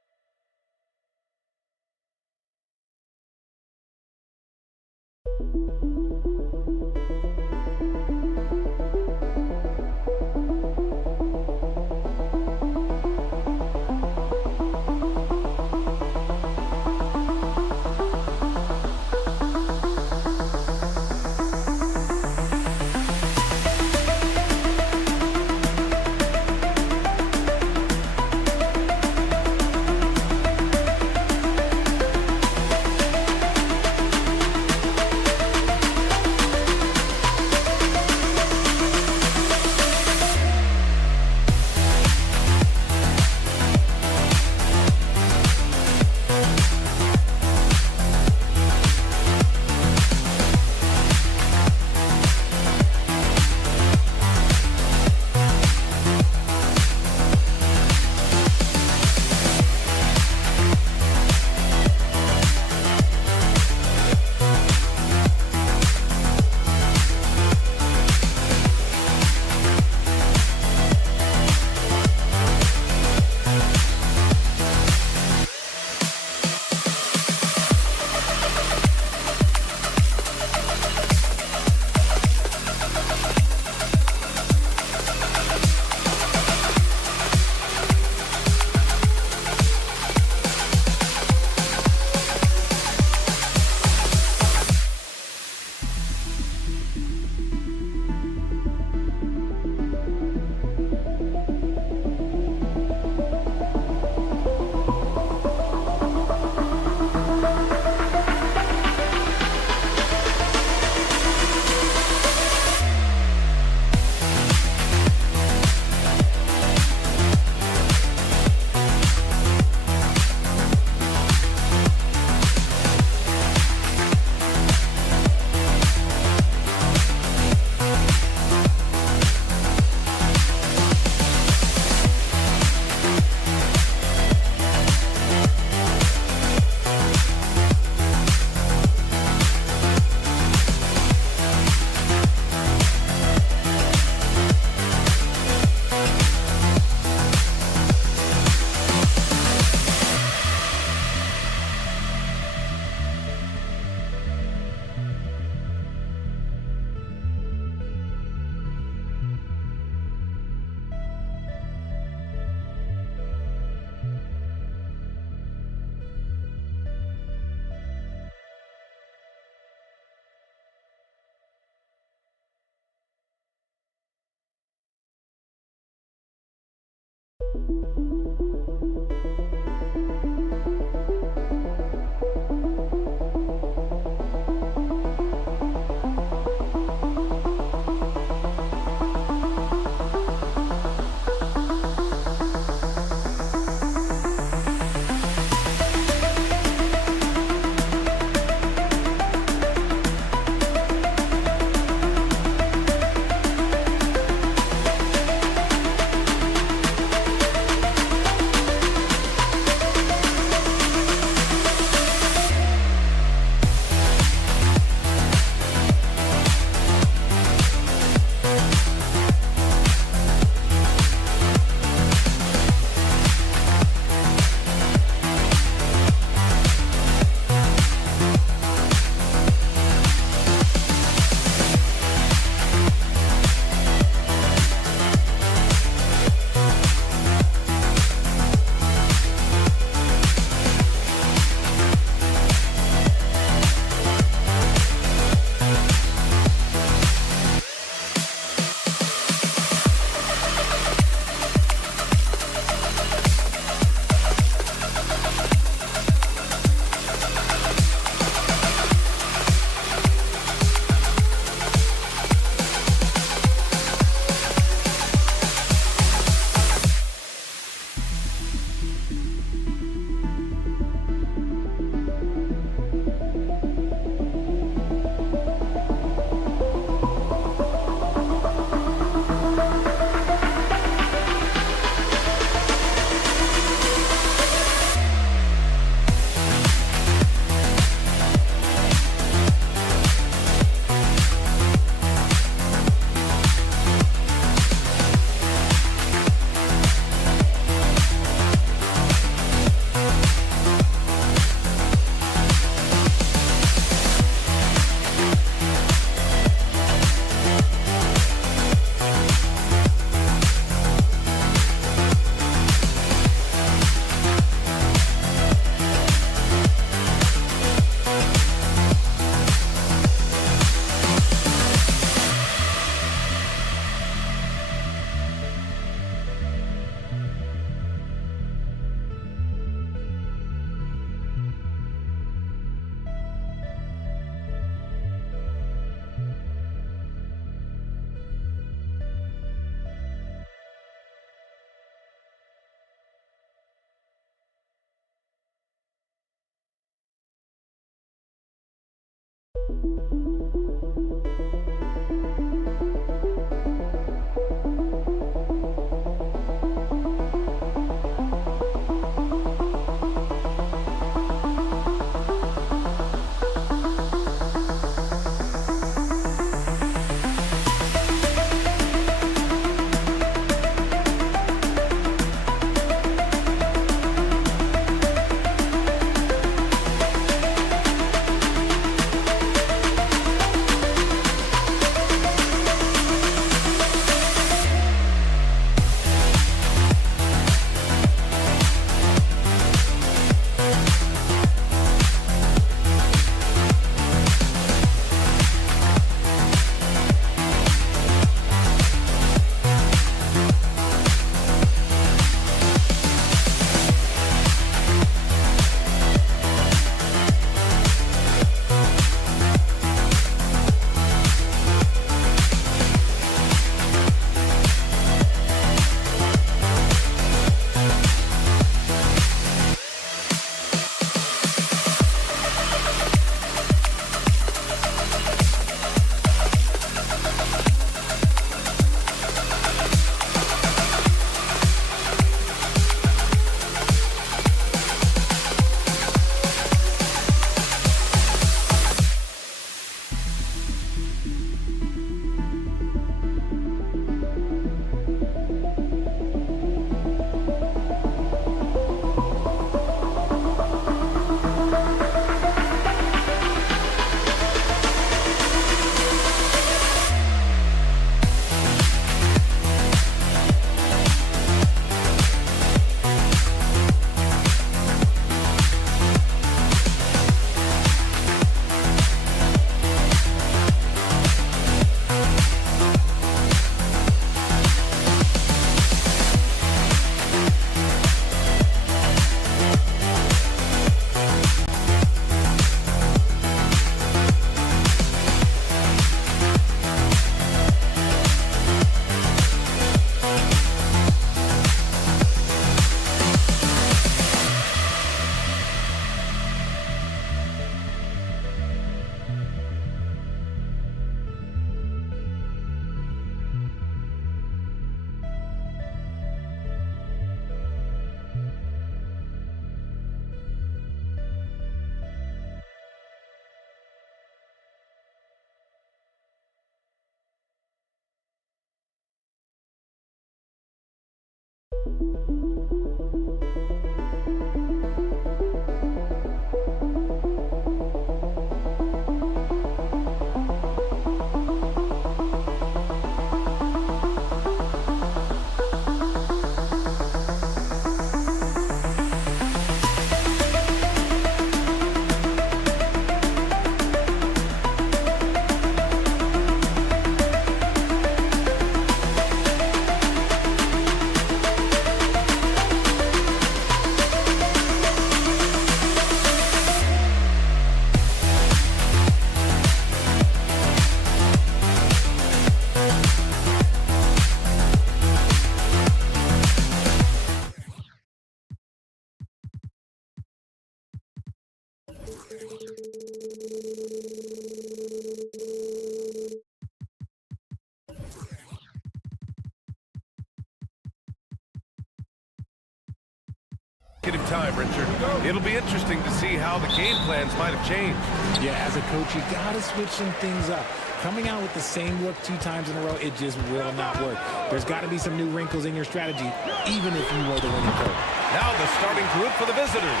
Time, Richard. It'll be interesting to see how the game plans might have changed. Yeah, as a coach, you got to switch some things up. Coming out with the same look 2 times in a row, it just will not work. There's got to be some new wrinkles in your strategy, even if you were the winning coach. Now the starting group for the visitors.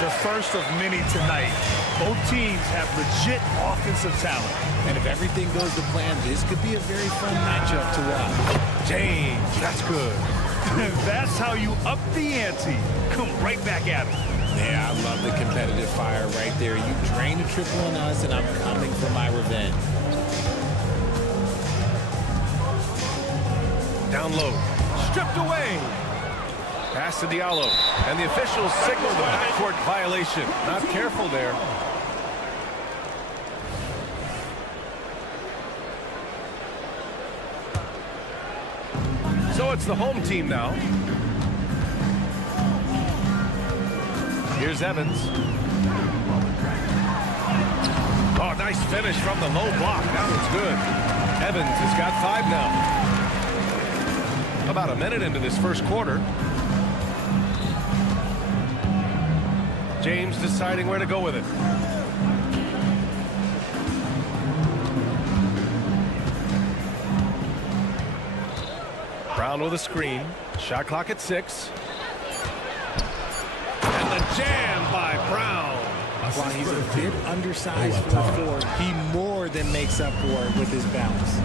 The first of many tonight. Both teams have legit offensive talent. And if everything goes to plan, this could be a very fun matchup to watch. James, that's good. That's how you up the ante. Come right back at him. Yeah, I love the competitive fire right there. You drained a triple on us, and I'm coming for my revenge. Down low. Stripped away. Pass to Diallo. And the officials signal the backcourt violation. Not careful there. So it's the home team now. Here's Evans. Oh, nice finish from the low block. That was good. Evans has got 5 now. About a minute into this first quarter. James deciding where to go with it. Brown with a screen. Shot clock at 6. And the jam by Brown. While he's a bit undersized for the 4, he more than makes up for it with his balance.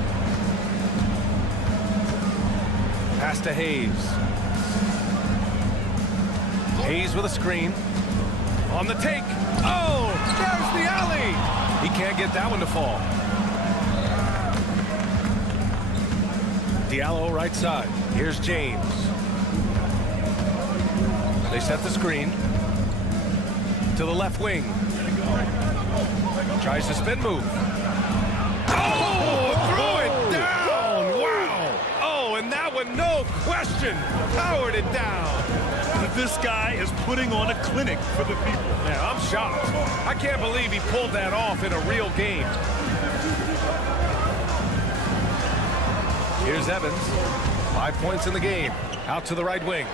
Pass to Hayes. Hayes with a screen. On the take. Oh, there's the alley. He can't get that one to fall. Diallo right side. Here's James. They set the screen. To the left wing. Tries to spin move. Oh, threw it down. Wow. Oh, and that one, no question, powered it down. This guy is putting on a clinic for the people. Yeah, I'm shocked. I can't believe he pulled that off in a real game. Here's Evans. 5 points in the game. Out to the right wing.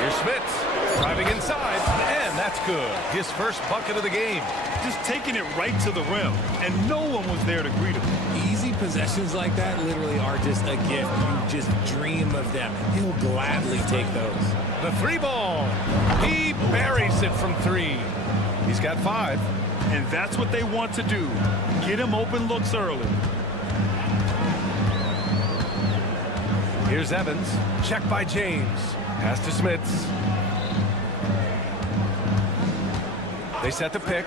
Here's Smits. Driving inside. And that's good. His first bucket of the game. Just taking it right to the rim. And no one was there to greet him. Easy possessions like that literally are just a gift. You just dream of them. He'll gladly take those. The 3 ball. He buries it from 3. He's got 5. And that's what they want to do. Get him open looks early. Here's Evans. Check by James. Pass to Smits. They set the pick.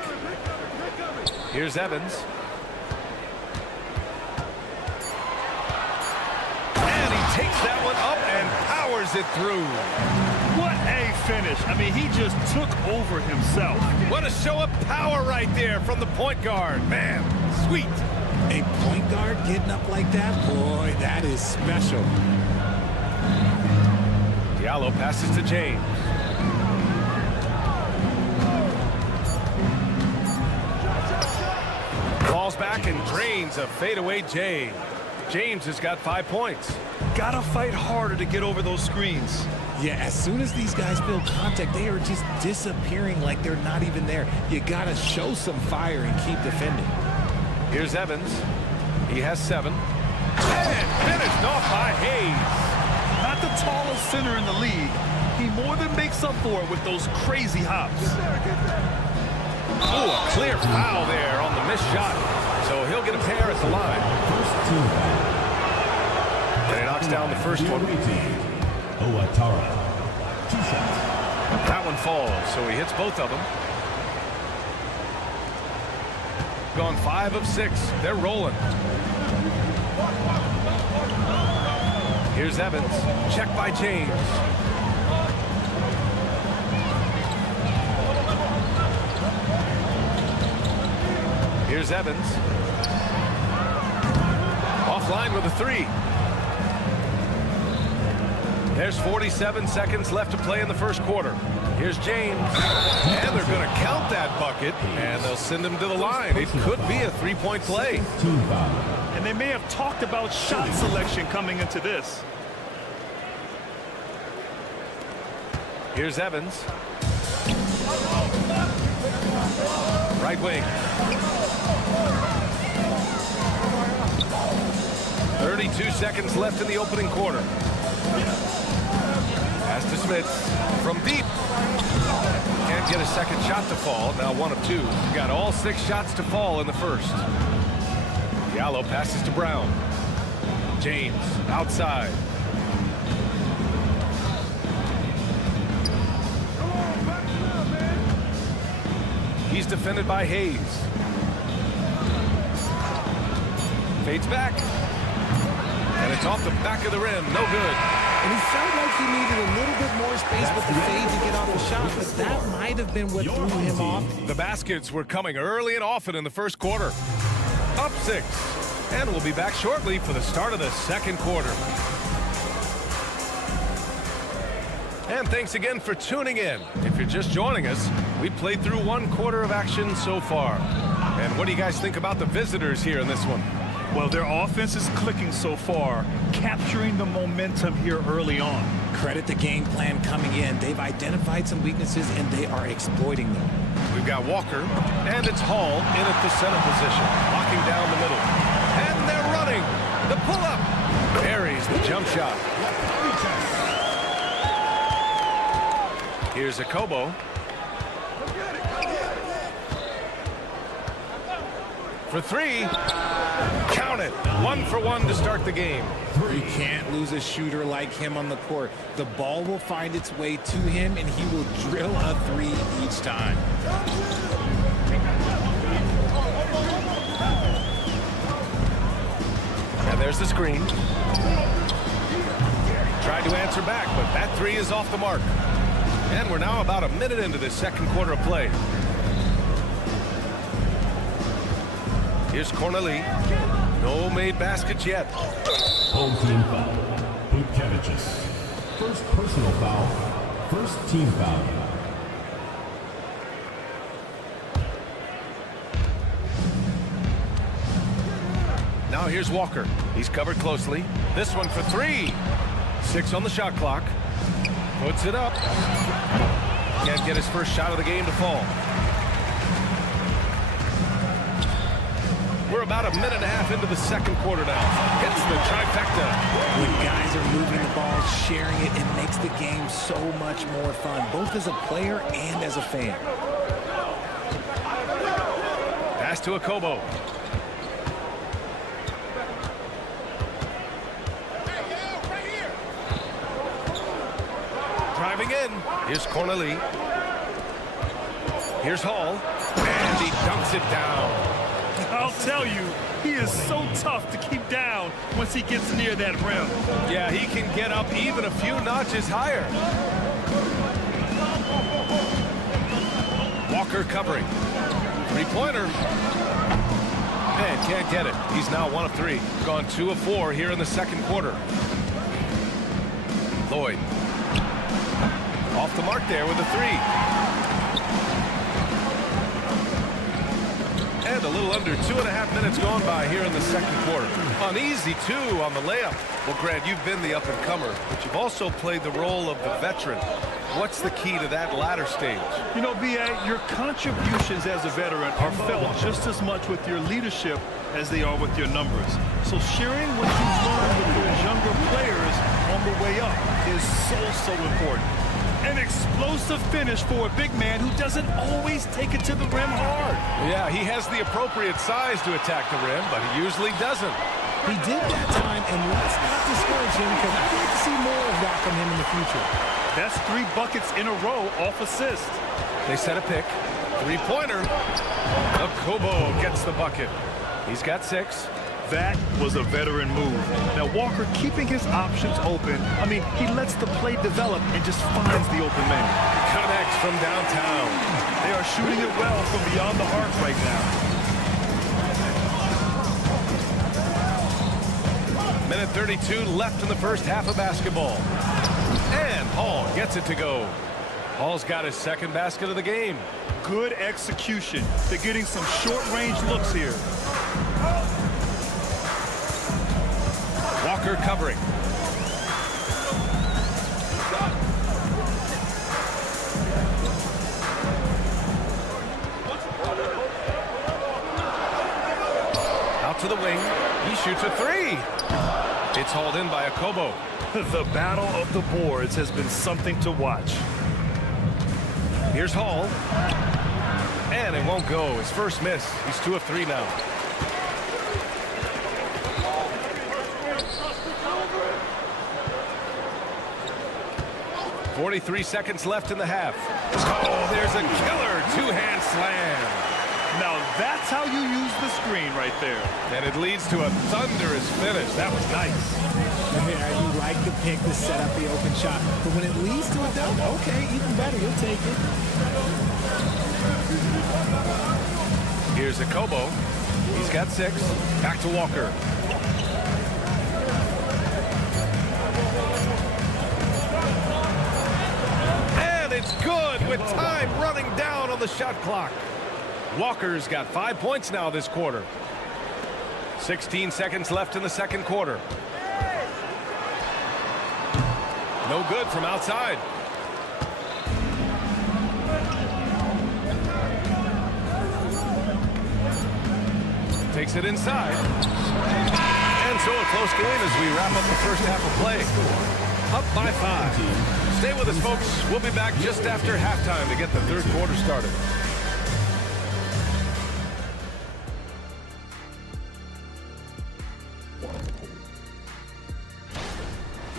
Here's Evans. And he takes that one up and powers it through. What a finish. I mean, he just took over himself. What a show of power right there from the point guard. Man, sweet. A point guard getting up like that? Boy, that is special. Diallo passes to James. Falls back and drains a fadeaway J. James has got 5 points. Gotta fight harder to get over those screens. Yeah, as soon as these guys build contact, they are just disappearing like they're not even there. You gotta show some fire and keep defending. Here's Evans. He has 7. And finished off by Hayes. Not the tallest center in the league. He more than makes up for it with those crazy hops. Oh, a clear foul there on the missed shot. So he'll get a pair at the line. And he knocks down the first one. That one falls, so he hits both of them. Gone 5 of 6. They're rolling. Here's Evans. Check by James. Here's Evans. Offline with a 3. There's 47 seconds left to play in the first quarter. Here's James. And they're going to count that bucket, and they'll send him to the line. It could be a 3-point play. And they may have talked about shot selection coming into this. Here's Evans. Right wing. 32 seconds left in the opening quarter. Pass to Smits from deep. Can't get a second shot to fall. Now 1 of 2. Got all 6 shots to fall in the first. Diallo passes to Brown. James outside. He's defended by Hayes. Fades back. And it's off the back of the rim. No good. And he felt like he needed a little bit more space with the fade to get off the shot, but that might have been what threw him off. The baskets were coming early and often in the first quarter. Up 6. And we'll be back shortly for the start of the second quarter. And thanks again for tuning in. If you're just joining us, we played through 1 quarter of action so far. And what do you guys think about the visitors here in this one? Well, their offense is clicking so far, capturing the momentum here early on. Credit the game plan coming in. They've identified some weaknesses, and they are exploiting them. We've got Walker, and it's Hall in at the center position, locking down the middle. And they're running. The pull-up. Buries the jump shot. Here's Akobo. For 3. Count it. 1 for 1 to start the game. You can't lose a shooter like him on the court. The ball will find its way to him, and he will drill a 3 each time. And there's the screen. Tried to answer back, but that 3 is off the mark. And we're now about a minute into this second quarter of play. Here's Corneli. No made baskets yet. Home team foul. Bukevicius. First personal foul. First team foul. Now here's Walker. He's covered closely. This one for 3. 6 on the shot clock. Puts it up. Can't get his first shot of the game to fall. We're about a minute and a half into the second quarter now. Hits the trifecta. When guys are moving the ball, sharing it, it makes the game so much more fun, both as a player and as a fan. Pass to Akobo. Driving in. Here's Corneli. Here's Hall. And he dunks it down. I'll tell you, he is so tough to keep down once he gets near that rim. Yeah, he can get up even a few notches higher. Walker covering. 3-pointer. And can't get it. He's now 1 of 3. Gone 2 of 4 here in the second quarter. Lloyd. Off the mark there with a 3. And a little under 2.5 minutes gone by here in the second quarter. An easy 2 on the layup. Well, Grant, you've been the up-and-comer, but you've also played the role of the veteran. What's the key to that latter stage? You know, B.A., your contributions as a veteran are felt just as much with your leadership as they are with your numbers. So sharing what you've learned with those younger players on the way up is so important. An explosive finish for a big man who doesn't always take it to the rim hard. Yeah, he has the appropriate size to attack the rim, but he usually doesn't. He did that time, and let's not discourage him because I'd like to see more of that from him in the future. That's 3 buckets in a row off assist. They set a pick. 3-pointer. Akobo gets the bucket. He's got 6. That was a veteran move. Now, Walker keeping his options open. I mean, he lets the play develop and just finds the open man. Connects from downtown. They are shooting it well from beyond the arc right now. Minute 32 left in the first half of basketball. And Hall gets it to go. Hall's got his second basket of the game. Good execution. They're getting some short-range looks here. Walker covering. Out to the wing. He shoots a 3. It's hauled in by Akobo. The battle of the boards has been something to watch. Here's Hall. And it won't go. His first miss. He's 2 of 3 now. .43 seconds left in the half. Oh, there's a killer 2-hand slam. Now that's how you use the screen right there. And it leads to a thunderous finish. That was nice. Yeah, you like the pick to set up the open shot, but when it leads to a dunk, okay, even better, you'll take it. Here's Akobo. He's got 6. Back to Walker. with time running down on the shot clock. Walker's got 5 points now this quarter. 16 seconds left in the second quarter. No good from outside. Takes it inside. And so a close game as we wrap up the first half of play. Up by 5. Stay with us, folks. We'll be back just after halftime to get the third quarter started.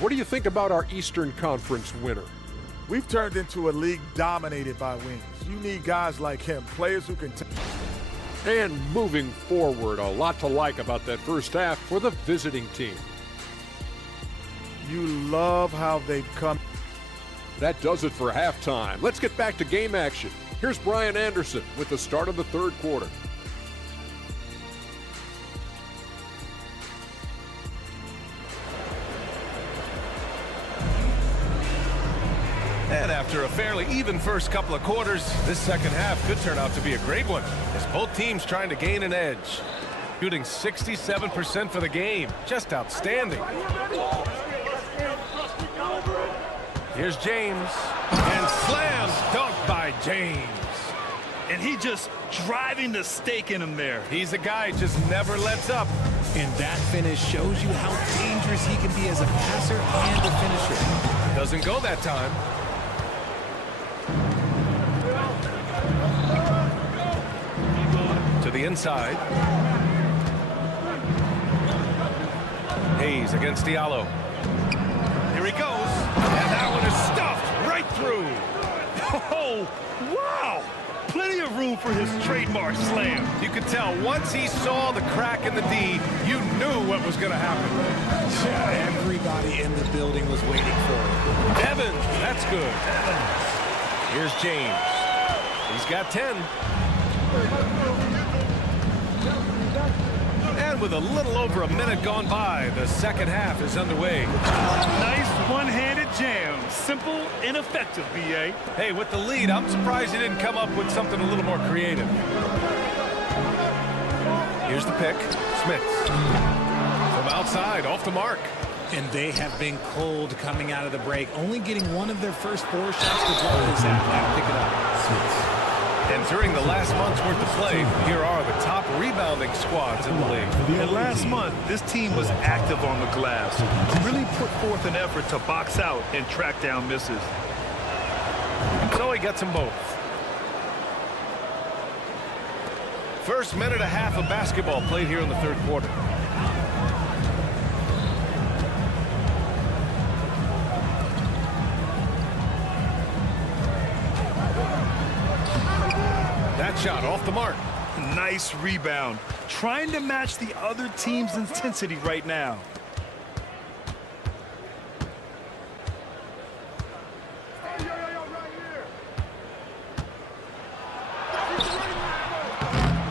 What do you think about our Eastern Conference winner? We've turned into a league dominated by wings. You need guys like him, players who can... And moving forward, a lot to like about that first half for the visiting team. You love how they've come. That does it for halftime. Let's get back to game action. Here's Brian Anderson with the start of the third quarter. And after a fairly even first couple of quarters, this second half could turn out to be a great one, as both teams trying to gain an edge. Shooting 67% for the game. Just outstanding. Here's James. And slam dunk by James. And he just driving the stake in him there. He's a guy who just never lets up. And that finish shows you how dangerous he can be as a passer and a finisher. Doesn't go that time. To the inside. Hayes against Diallo. Here he goes. And that one is stuffed right through. Oh, wow. Plenty of room for his trademark slam. You could tell once he saw the crack in the D, you knew what was going to happen. Yeah, everybody in the building was waiting for it. Evans, that's good. Here's James. He's got 10. And with a little over a minute gone by, the second half is underway. Nice one-handed jam. Simple and effective, B.A. Hey, with the lead, I'm surprised he didn't come up with something a little more creative. Here's the pick. Smits. From outside, off the mark. And they have been cold coming out of the break, only getting one of their first 4 shots to draw this half. Now pick it up. And during the last month's worth of play, here are the top rebounding squads in the league. And last month, this team was active on the glass. Really put forth an effort to box out and track down misses. So he gets them both. First minute and a half of basketball played here in the third quarter. That shot off the mark. Nice rebound. Trying to match the other team's intensity right now.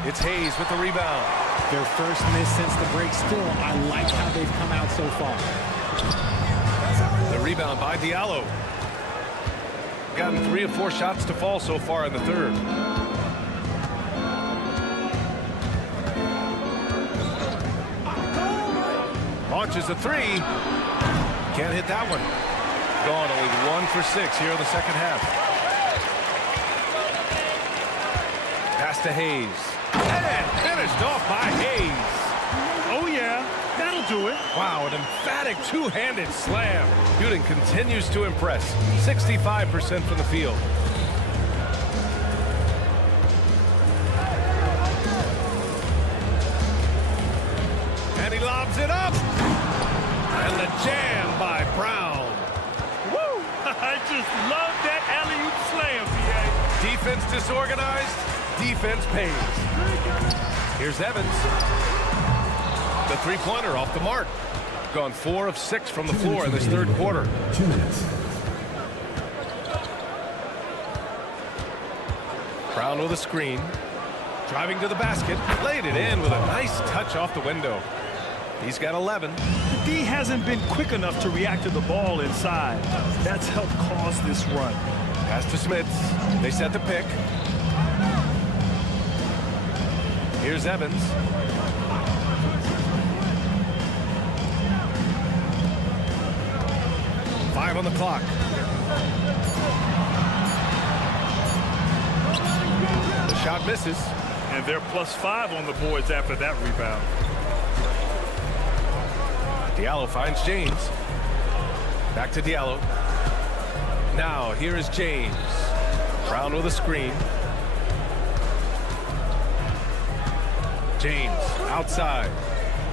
It's Hayes with the rebound. Their first miss since the break. Still, I like how they've come out so far. The rebound by Diallo. Gotten 3 of 4 shots to fall so far in the third. Launches a 3. Can't hit that one. Gone only 1 for 6 here in the second half. Pass to Hayes. And finished off by Hayes. Oh, yeah. That'll do it. Wow, an emphatic two-handed slam. Shooting continues to impress. 65% from the field. And he lobs it up. And the jam by Brown. Woo! I just love that alley-oop slam, B.A. Defense disorganized. Defense pays. Here's Evans. The three-pointer off the mark. Gone 4 of 6 from the floor in this third quarter. 2 minutes. Brown with a screen. Driving to the basket. Laid it in with a nice touch off the window. He's got 11. The D hasn't been quick enough to react to the ball inside. That's helped cause this run. Pass to Smits. They set the pick. Here's Evans. Five on the clock. The shot misses. And they're +5 on the boards after that rebound. Diallo finds James. Back to Diallo. Now here is James. Brown with a screen. James outside.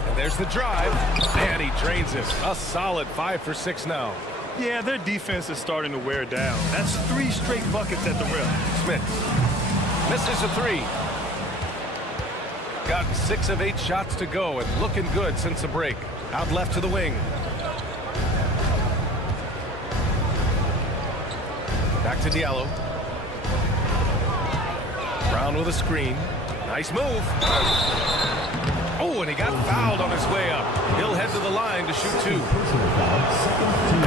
And there's the drive. And he drains it. A solid 5 for 6 now. Yeah, their defense is starting to wear down. That's 3 straight buckets at the rim. Smith misses a 3. Got 6 of 8 shots to go and looking good since the break. Out left to the wing. Back to Diallo. Brown with a screen. Nice move. Oh, and he got fouled on his way up. He'll head to the line to shoot 2.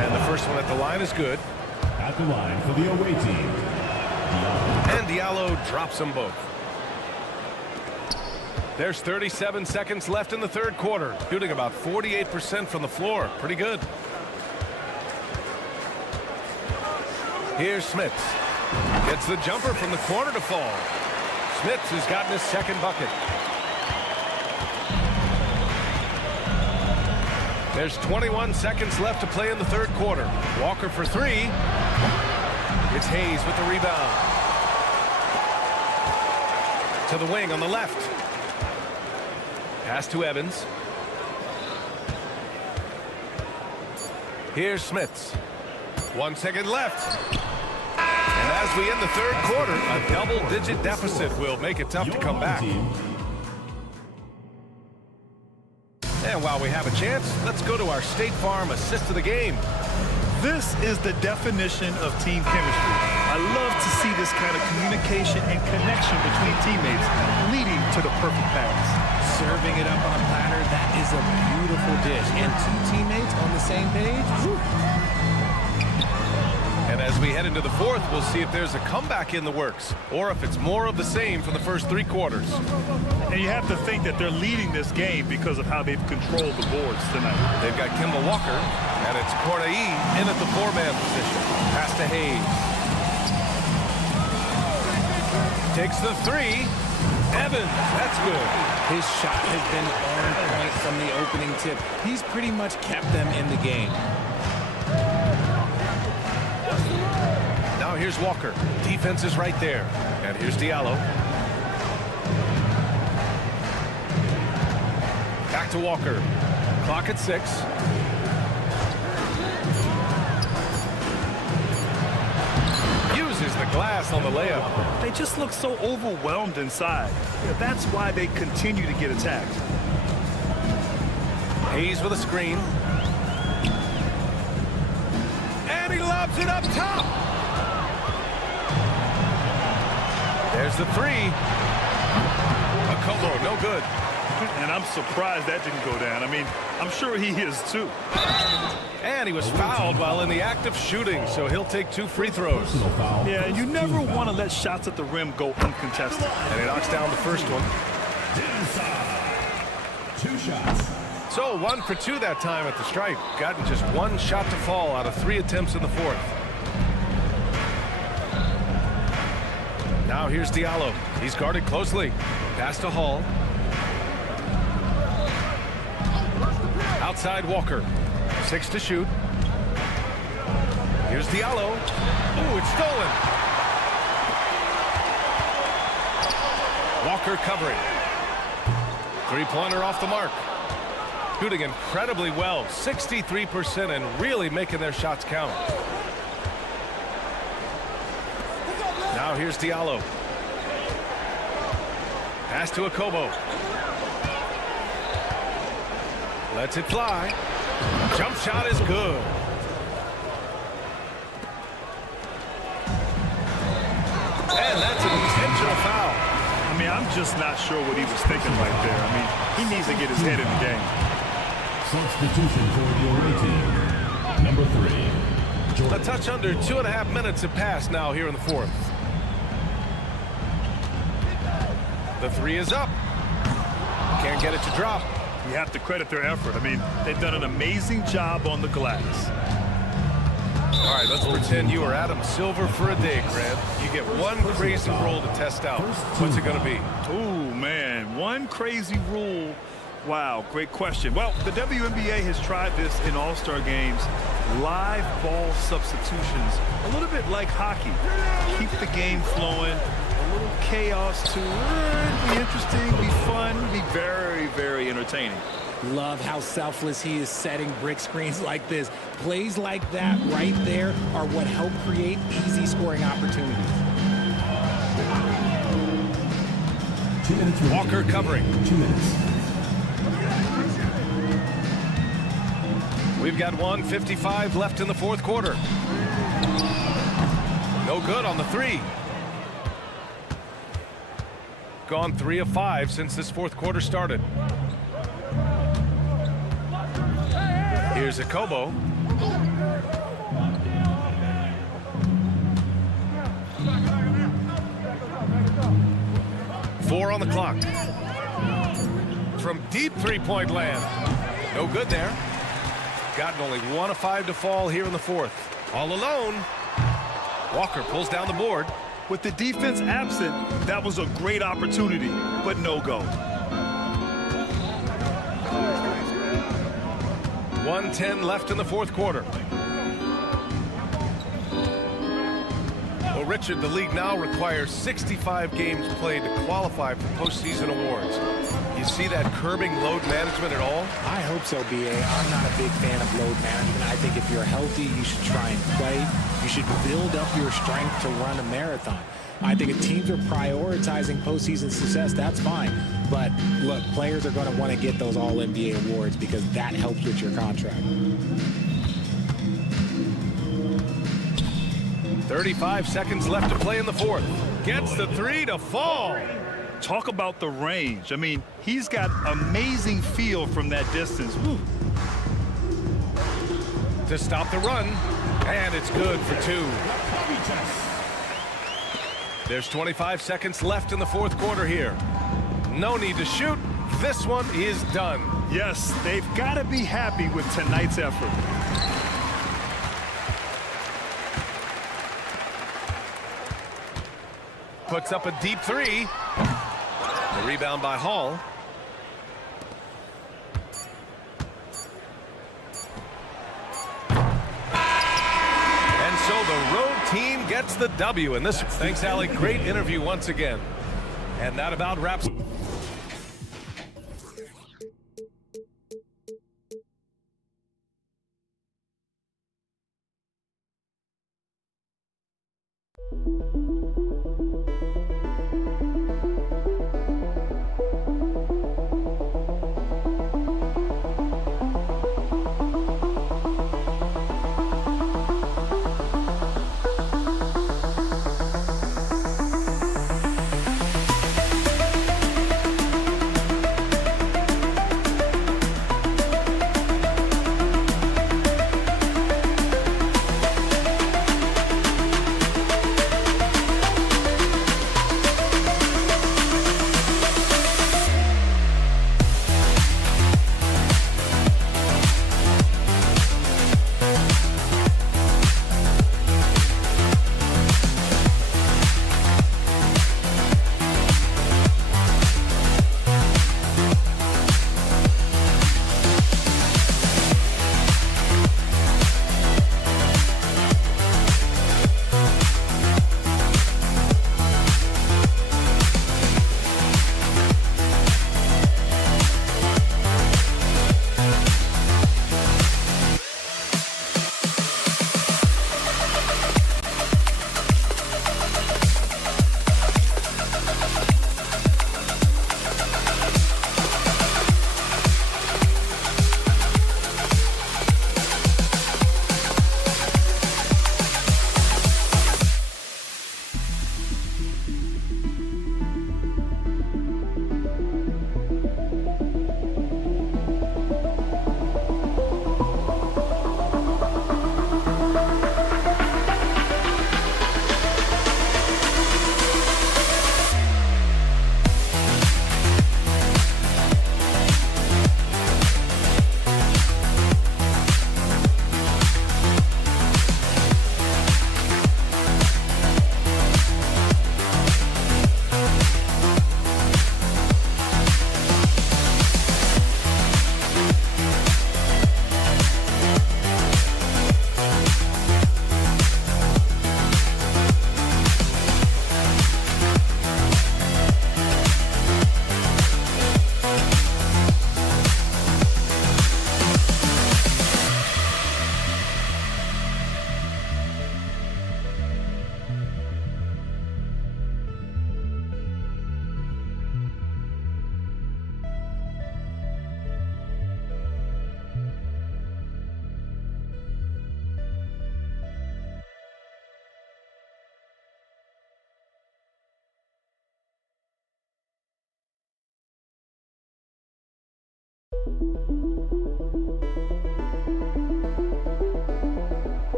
And the first one at the line is good. At the line for the away team. And Diallo drops them both. There's 37 seconds left in the third quarter. Shooting about 48% from the floor. Pretty good. Here's Smits. Gets the jumper from the corner to fall. Smits has gotten his second bucket. There's 21 seconds left to play in the third quarter. Walker for 3. It's Hayes with the rebound. To the wing on the left. Pass to Evans. Here's Smits. 1 second left. And as we end the third quarter, a double-digit deficit will make it tough to come back. And while we have a chance, let's go to our State Farm assist of the game. This is the definition of team chemistry. I love to see this kind of communication and connection between teammates leading to the perfect pass. Serving it up on a platter, that is a beautiful dish. And 2 teammates on the same page. Woo. And as we head into the fourth, we'll see if there's a comeback in the works or if it's more of the same from the first 3 quarters. And you have to think that they're leading this game because of how they've controlled the boards tonight. They've got Kimball Walker, and it's Corneille in at the 4-man position. Pass to Hayes. Takes the 3. Evans, that's good. His shot has been on point from the opening tip. He's pretty much kept them in the game. Now here's Walker. Defense is right there. And here's Diallo. Back to Walker. Clock at 6. Uses the glass on the layup. They just look so overwhelmed inside. Yeah, that's why they continue to get attacked. Hayes with a screen. And he lobs it up top. There's the 3. A Kobo, no good. And I'm surprised that didn't go down. I mean, I'm sure he is too. And he was fouled while in the act of shooting, so he'll take 2 free throws. Yeah, and you never want to let shots at the rim go uncontested. And he knocks down the first one. 2 shots. So 1 for 2 that time at the stripe. Gotten just 1 shot to fall out of 3 attempts in the fourth. Now here's Diallo. He's guarded closely. Pass to Hall. Outside Walker. 6 to shoot. Here's Diallo. Ooh, it's stolen. Walker covering. 3-pointer off the mark. Shooting incredibly well. 63% and really making their shots count. Now here's Diallo. Pass to Akobo. Lets it fly. Jump shot is good. And that's an intentional foul. I mean, I'm just not sure what he was thinking right there. I mean, he needs to get his head in the game. Substitution for the away team. Number 3. A touch under 2.5 minutes have passed now here in the fourth. The three is up. Can't get it to drop. You have to credit their effort. I mean, they've done an amazing job on the glass. All right, let's pretend you are Adam Silver for a day, Grant. You get one crazy rule to test out. What's it going to be? Ooh, man, one crazy rule. Wow, great question. Well, the WNBA has tried this in all-star games. Live ball substitutions, a little bit like hockey. Keep the game flowing, a little chaos to be interesting, be fun, be very, very entertaining. Love how selfless he is setting brick screens like this. Plays like that right there are what help create easy scoring opportunities. 2 minutes remaining. Walker covering. 2 minutes. We've got 1:55 left in the fourth quarter. No good on the three. Gone 3 of 5 since this fourth quarter started. Here's a Kobo. Four on the clock. From deep three-point land. No good there. Gotten only 1 of 5 to fall here in the fourth. All alone. Walker pulls down the board. With the defense absent, that was a great opportunity, but no go. 1:10 left in the fourth quarter. Well, Richard, the league now requires 65 games played to qualify for postseason awards. You see that curbing load management at all? I hope so, B.A. I'm not a big fan of load management. I think if you're healthy, you should try and play. You should build up your strength to run a marathon. I think if teams are prioritizing postseason success, that's fine. But, look, players are going to want to get those All-NBA awards because that helps with your contract. 35 seconds left to play in the fourth. Gets the three to fall. Talk about the range. I mean, he's got amazing feel from that distance. Woo. To stop the run, and it's good for 2. There's 25 seconds left in the fourth quarter here. No need to shoot. This one is done. Yes, they've got to be happy with tonight's effort. Puts up a deep three. The rebound by Hall. And so the road team gets the W in this. Thanks, Allie. Great interview once again. And that about wraps.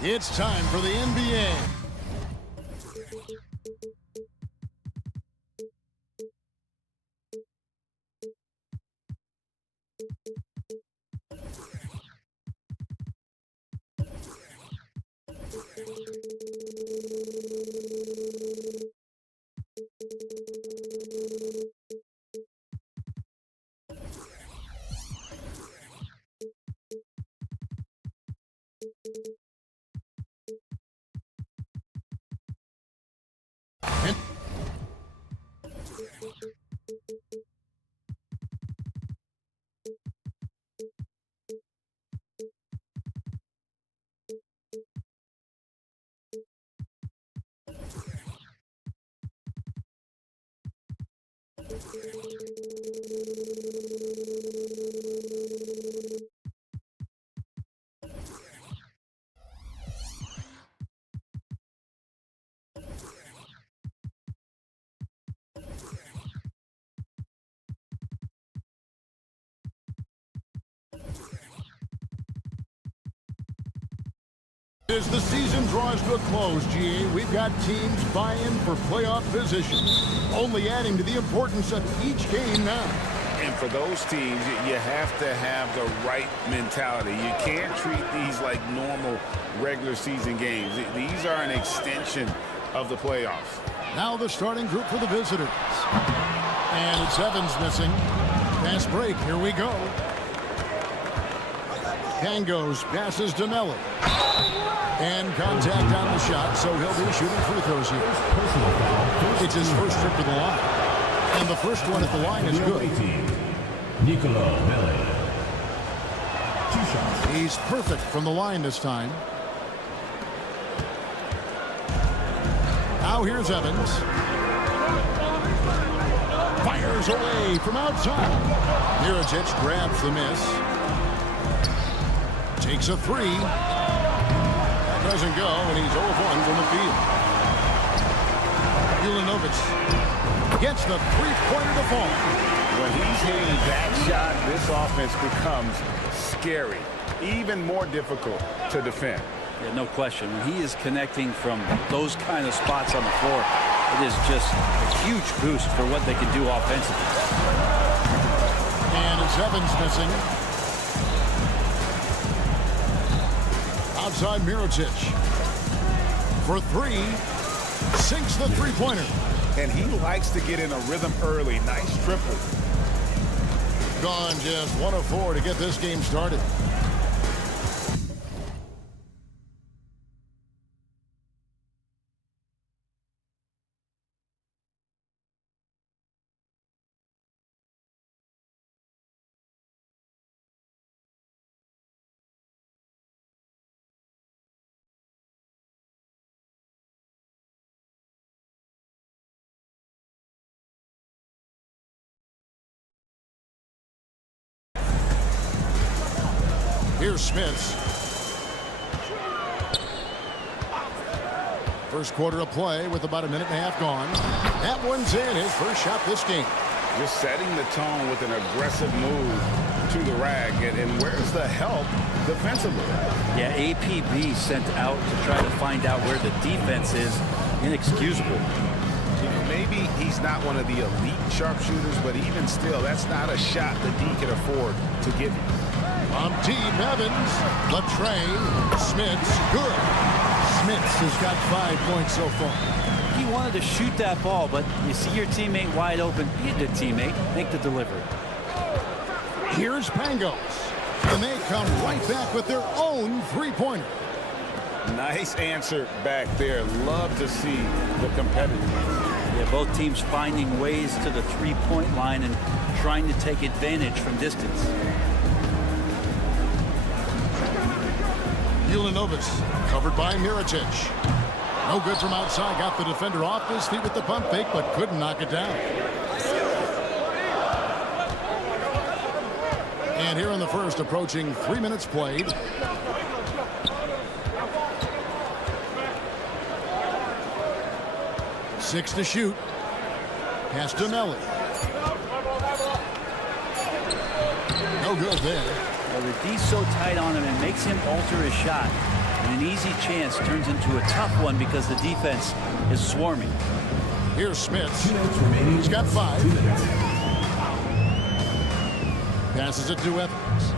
It's time for the NBA. As the season draws to a close, GA, we've got teams vying for playoff position, only adding to the importance of each game now. And for those teams, you have to have the right mentality. You can't treat these like normal regular season games. These are an extension of the playoffs. Now the starting group for the visitors. And it's Evans missing. Fast break, here we go. Pangos passes to Melli. And contact on the shot, so he'll be shooting free throws here. It's his first trip to the line. And the first one at the line is good. He's perfect from the line this time. Now here's Evans. Fires away from outside. Mirotic grabs the miss. Takes a three. Doesn't go, and he's 0 of 1 from the field. Ulanovich gets the three-pointer to fall. When he's hitting that shot, this offense becomes scary, even more difficult to defend. Yeah, no question. When he is connecting from those kind of spots on the floor, it is just a huge boost for what they can do offensively. And it's Evans missing. Outside Mirotic for three, sinks the three-pointer. And he likes to get in a rhythm early. Nice triple. Gone just 1 of 4 to get this game started. Here's Smits. First quarter of play with about a minute and a half gone. That one's in, his first shot this game. Just setting the tone with an aggressive move to the rack. And where's the help defensively? Yeah, APB sent out to try to find out where the defense is. Inexcusable. You know, maybe he's not one of the elite sharpshooters, but even still, that's not a shot that he can afford to give you. On team, Evans, Latrey, Smits, good. Smits has got 5 points so far. He wanted to shoot that ball, but you see your teammate wide open. Be a good teammate. Make the delivery. Here's Pangos. And they come right back with their own three-pointer. Nice answer back there. Love to see the competitiveness. Yeah, both teams finding ways to the three-point line and trying to take advantage from distance. Ulanovich covered by Mirotic. No good from outside. Got the defender off his feet with the pump fake, but couldn't knock it down. And here in the first, approaching 3 minutes played. Six to shoot. Pass to Melli. No good there. Well, the D's so tight on him, it makes him alter his shot. And an easy chance turns into a tough one because the defense is swarming. Here's Smith. He's got 5. Passes it to Evans.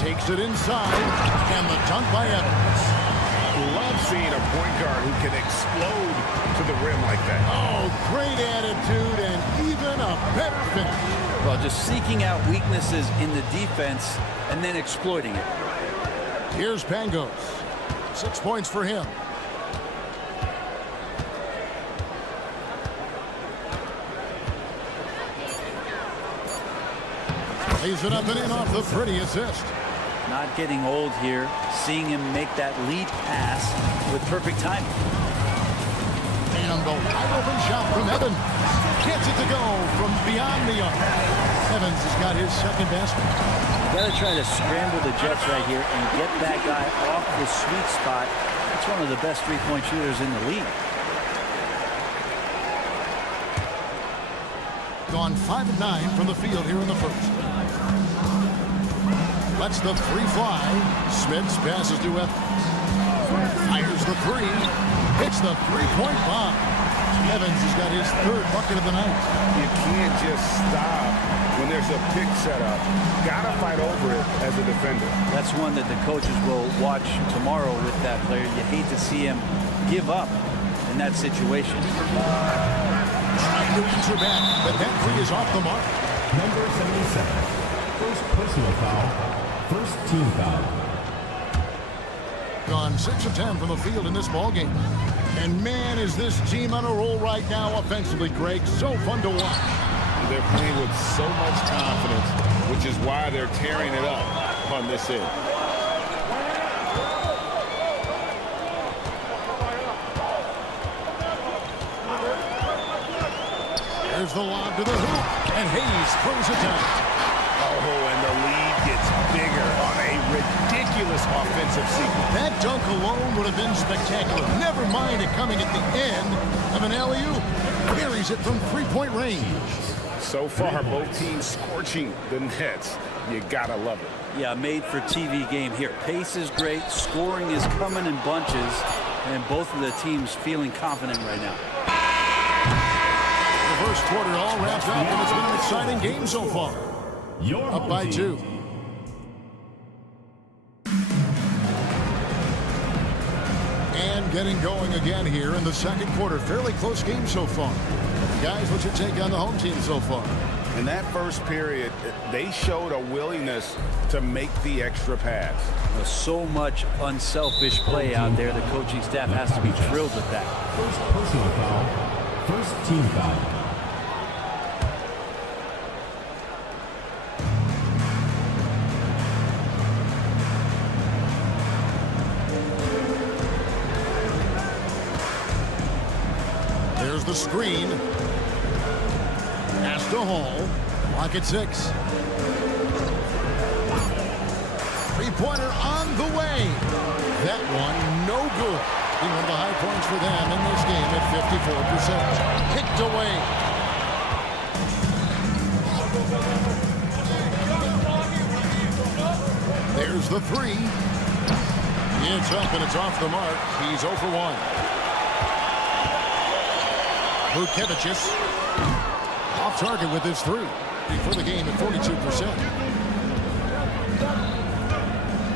Takes it inside. And the dunk by Evans. Love seeing a point guard who can explode to the rim like that. Oh, great attitude and even a better finish. Well, just seeking out weaknesses in the defense and then exploiting it. Here's Pangos. 6 points for him. Lays it up and in off the pretty assist. Not getting old here. Seeing him make that lead pass with perfect timing. And the wide open shot from Evans. Gets it to go from beyond the arc. Evans has got his second basket. Got to try to scramble the Jets right here and get that guy off the sweet spot. That's one of the best three-point shooters in the league. Gone 5 of 9 from the field here in the first. Lets the 3 fly. Smith passes to Evans. Fires the 3. Hits the three-point bomb. Evans has got his 3rd bucket of the night. You can't just stop when there's a pick set up. Gotta fight over it as a defender. That's one that the coaches will watch tomorrow with that player. You hate to see him give up in that situation. Trying to answer back, but that 3 is off the mark. Number 77. First personal foul. First team foul. Gone 6 of 10 from the field in this ballgame. And man, is this team on a roll right now offensively, Greg. So fun to watch. They're playing with so much confidence, which is why they're tearing it up on this end. There's the lob to the hoop, and Hayes throws it down. Oh, and the lead gets bigger on a ridiculous offensive sequence. That dunk alone would have been spectacular. Never mind it coming at the end of an alley-oop. Buries it from three-point range. So far, both teams scorching the nets. You gotta love it. Yeah, made for TV game here. Pace is great. Scoring is coming in bunches. And both of the teams feeling confident right now. The first quarter all wrapped up, and it's been an exciting game so far. Up by 2. And getting going again here in the second quarter. Fairly close game so far. Guys, what's your take on the home team so far? In that first period, they showed a willingness to make the extra pass. There's so much unselfish play out there. The coaching staff has to be thrilled with that. First personal foul. First team foul. There's the screen. Pass to Hall. Clock at 6. Three-pointer on the way. That one no good. One of the high points for them in this game at 54%. Kicked away. There's the 3. It's up and it's off the mark. He's 0 for 1. Vukevicius off target with his 3 for the game at 42%.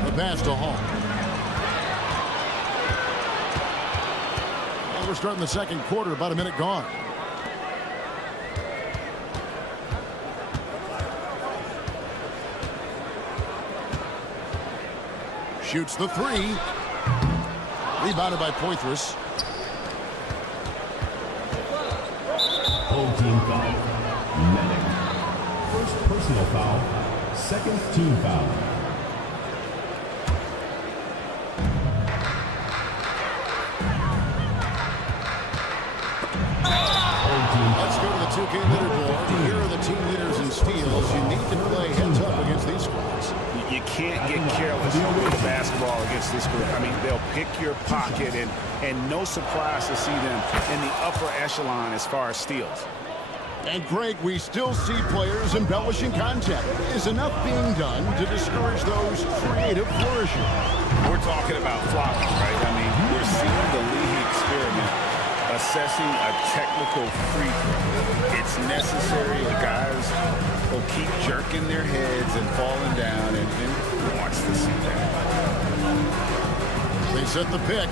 The pass to Hall. Well, we're starting the second quarter, about a minute gone. Shoots the 3. Rebounded by Poitras. Home team foul. Medic. First personal foul. Second team foul. Let's go to the 2K leaderboard. Here are the team leaders in steals. You need to play heads up against these squads. You can't get careless with the basketball against this group. I mean, they'll pick your pocket, and no surprise to see them in the upper echelon as far as steals. And Greg, we still see players embellishing contact. Is enough being done to discourage those creative flourishes? We're talking about flopping, right? I mean, we're seeing the league experiment assessing a technical free throw. It's necessary. The guys will keep jerking their heads and falling down, and who wants to see that? They set the pick.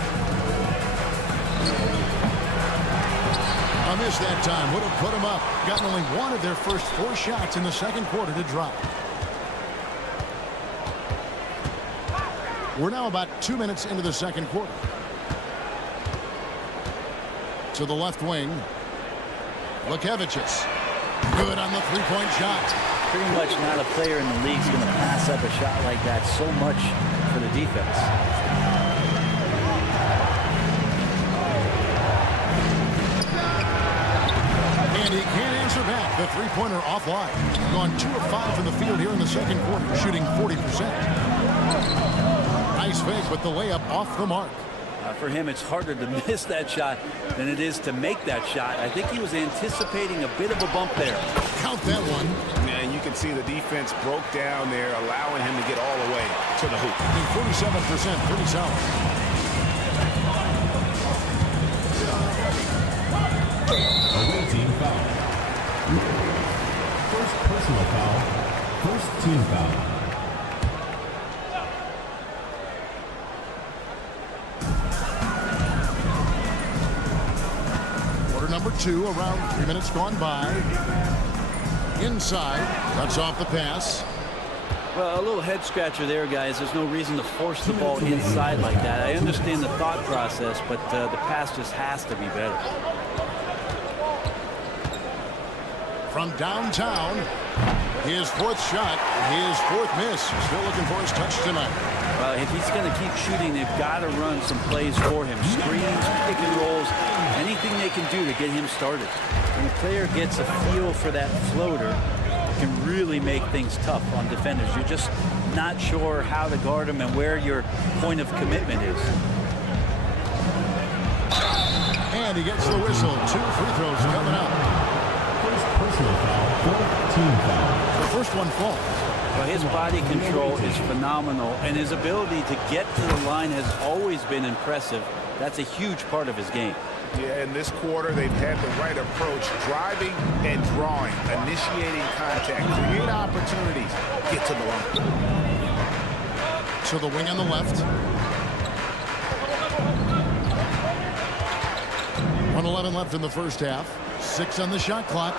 A miss that time would have put them up. Gotten only one of their first 4 shots in the second quarter to drop. We're now about 2 minutes into the second quarter. To the left wing. Lukevicius. Good on the three-point shot. Pretty much not a player in the league is going to pass up a shot like that so much for the defense. And he can't answer back. The three-pointer offline. Gone 2 of 5 from the field here in the second quarter, shooting 40%. Nice fake with the layup off the mark. For him, it's harder to miss that shot than it is to make that shot. I think he was anticipating a bit of a bump there. Count that one. Yeah, and you can see the defense broke down there, allowing him to get all the way to the hoop. 47%, pretty solid. Away team foul. First personal foul. First team foul. Number 2, around 3 minutes gone by. Inside, cuts off the pass. Well, a little head scratcher there, guys. There's no reason to force the ball inside like that. I understand the thought process, but the pass just has to be better. From downtown, his 4th shot, his 4th miss. Still looking for his touch tonight. Well, if he's going to keep shooting, they've got to run some plays for him. Screens, pick and rolls, anything they can do to get him started. When a player gets a feel for that floater, it can really make things tough on defenders. You're just not sure how to guard him and where your point of commitment is. And he gets the whistle. 2 free throws coming up. First personal foul, 4th team foul. The first one falls. Well, his body control is phenomenal, and his ability to get to the line has always been impressive. That's a huge part of his game. Yeah, in this quarter, they've had the right approach, driving and drawing, initiating contact, create opportunities, get to the line. To the wing on the left. 1:11 left in the first half. 6 on the shot clock.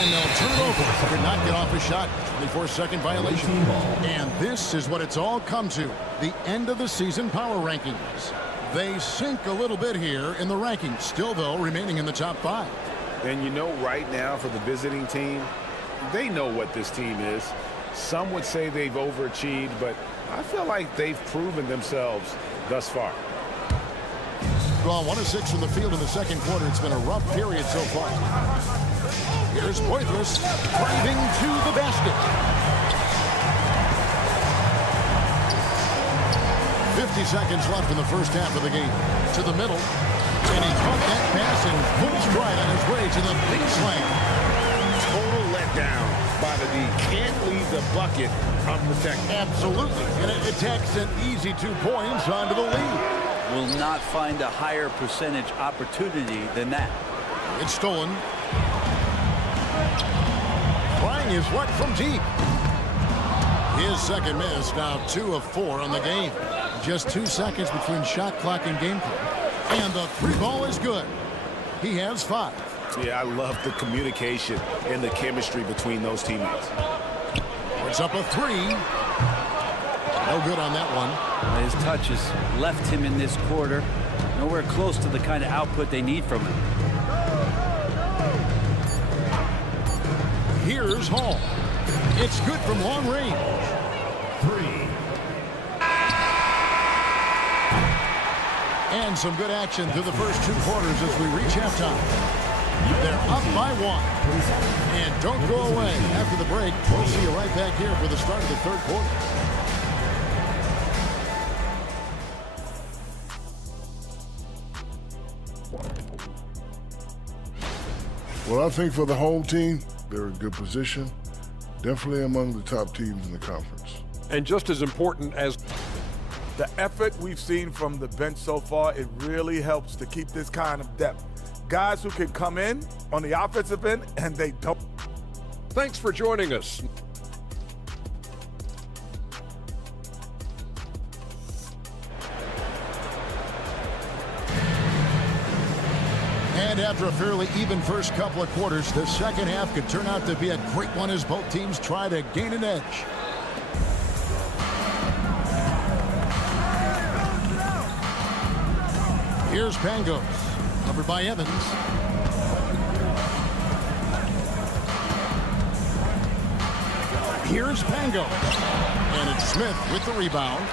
And they'll turn it over. Did not get off a shot. 24-second violation. And this is what it's all come to. The end of the season power rankings. They sink a little bit here in the rankings. Still, though, remaining in the top 5. And you know right now for the visiting team, they know what this team is. Some would say they've overachieved, but I feel like they've proven themselves thus far. Well, 1 of 6 from the field in the second quarter. It's been a rough period so far. Here's Poitras driving to the basket. 50 seconds left in the first half of the game. To the middle. And he caught that pass and full stride on his way to the baseline. Total letdown by the D. Can't leave the bucket unprotected. Absolutely. And it attacks an easy 2 points onto the lead. Will not find a higher percentage opportunity than that. It's stolen. Trying his luck from deep. His second miss, now 2 of 4 on the game. Just 2 seconds between shot clock and game clock. And the 3 ball is good. He has 5. Yeah, I love the communication and the chemistry between those teammates. It's up a 3. No good on that one. His touch has left him in this quarter. Nowhere close to the kind of output they need from him. Here's Hall. It's good from long range. 3. And some good action through the first 2 quarters as we reach halftime. They're up by 1. And don't go away. After the break, we'll see you right back here for the start of the third quarter. Well, I think for the home team, they're in good position. Definitely among the top teams in the conference. And just as important as the effort we've seen from the bench so far, it really helps to keep this kind of depth. Guys who can come in on the offensive end and they don't. Thanks for joining us. And after a fairly even first couple of quarters, the second half could turn out to be a great one as both teams try to gain an edge. Here's Pangos, covered by Evans. Here's Pangos. And it's Smith with the rebound.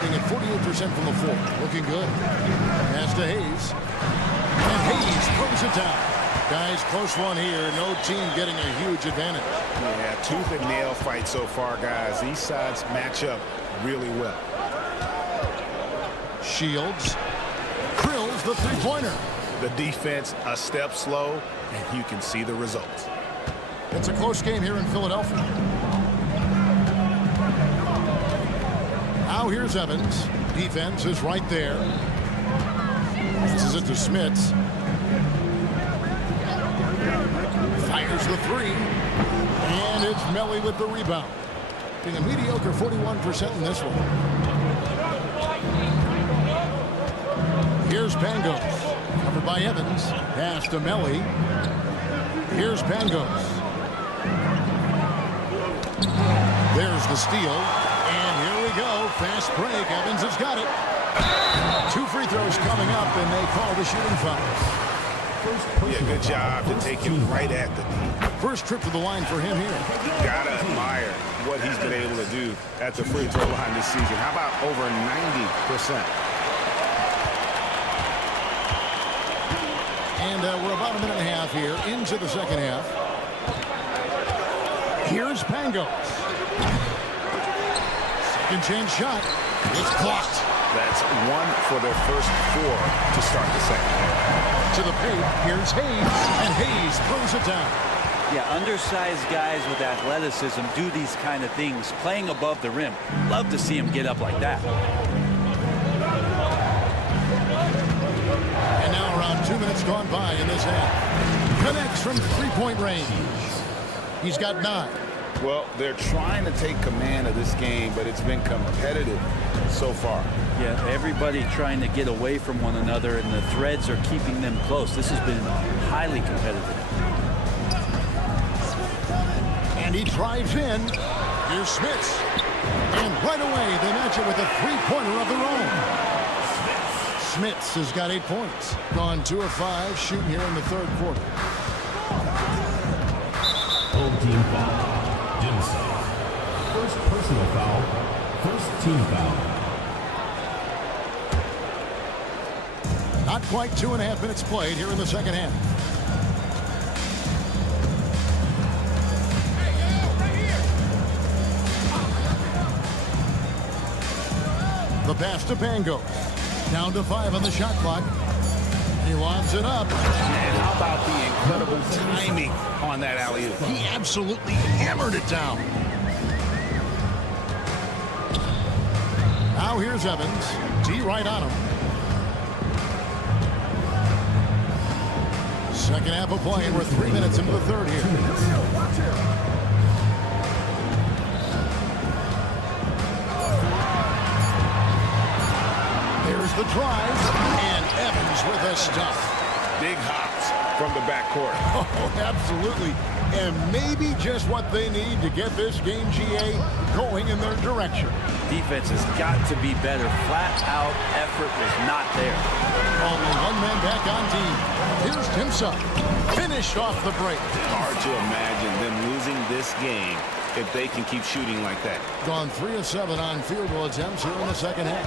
Being at 48% from the floor. Looking good. Pass to Hayes. And Hayes throws it down. Guys, close one here. No team getting a huge advantage. Yeah, tooth and nail fight so far, guys. These sides match up really well. Shields drills the three-pointer. The defense a step slow, and you can see the results. It's a close game here in Philadelphia. Now here's Evans. Defense is right there. This is it to Smits. Fires the three. And it's Melly with the rebound. Being a mediocre 41% in this one. Here's Pangos. Covered by Evans. Pass to Melly. Here's Pangos. There's the steal. And here we go. Fast break. Evans has got it. 2 free throws coming up, and they call the shooting foul. Yeah, good job to take him right at the knee. First trip to the line for him here. Gotta admire what he's been able to do at the free throw line this season. How about over 90%? And we're about a minute and a half here into the second half. Here's Pangos. Second chance shot. It's blocked. That's 1 for their first 4 to start the second half. To the paint, here's Hayes, and Hayes throws it down. Yeah, undersized guys with athleticism do these kind of things, playing above the rim. Love to see him get up like that. And now around 2 minutes gone by in this half. Connects from three-point range. He's got 9. Well, they're trying to take command of this game, but it's been competitive so far. Yeah, everybody trying to get away from one another, and the threads are keeping them close. This has been highly competitive. And he drives in. Here's Smits. And right away, they match it with a three-pointer of their own. Smits has got 8 points. Gone 2 of 5, shooting here in the third quarter. Home team foul. First personal foul. First team foul. Not quite 2.5 minutes played here in the second half. The pass to Pangos. Down to 5 on the shot clock. He lobs it up. And how about the incredible timing on that alley-oop? He absolutely hammered it down. Now here's Evans. D right on him. Second half of play, and we're 3 minutes into the third here. There's the drive, and Evans with a stuff. Big hops from the backcourt. Oh, absolutely. And maybe just what they need to get this game, GA, going in their direction. Defense has got to be better. Flat-out effort was not there. Only one man back on team. Here's Timsa. Finished off the break. Hard to imagine them losing this game if they can keep shooting like that. Gone 3 of 7 on field goal attempts here in the second half.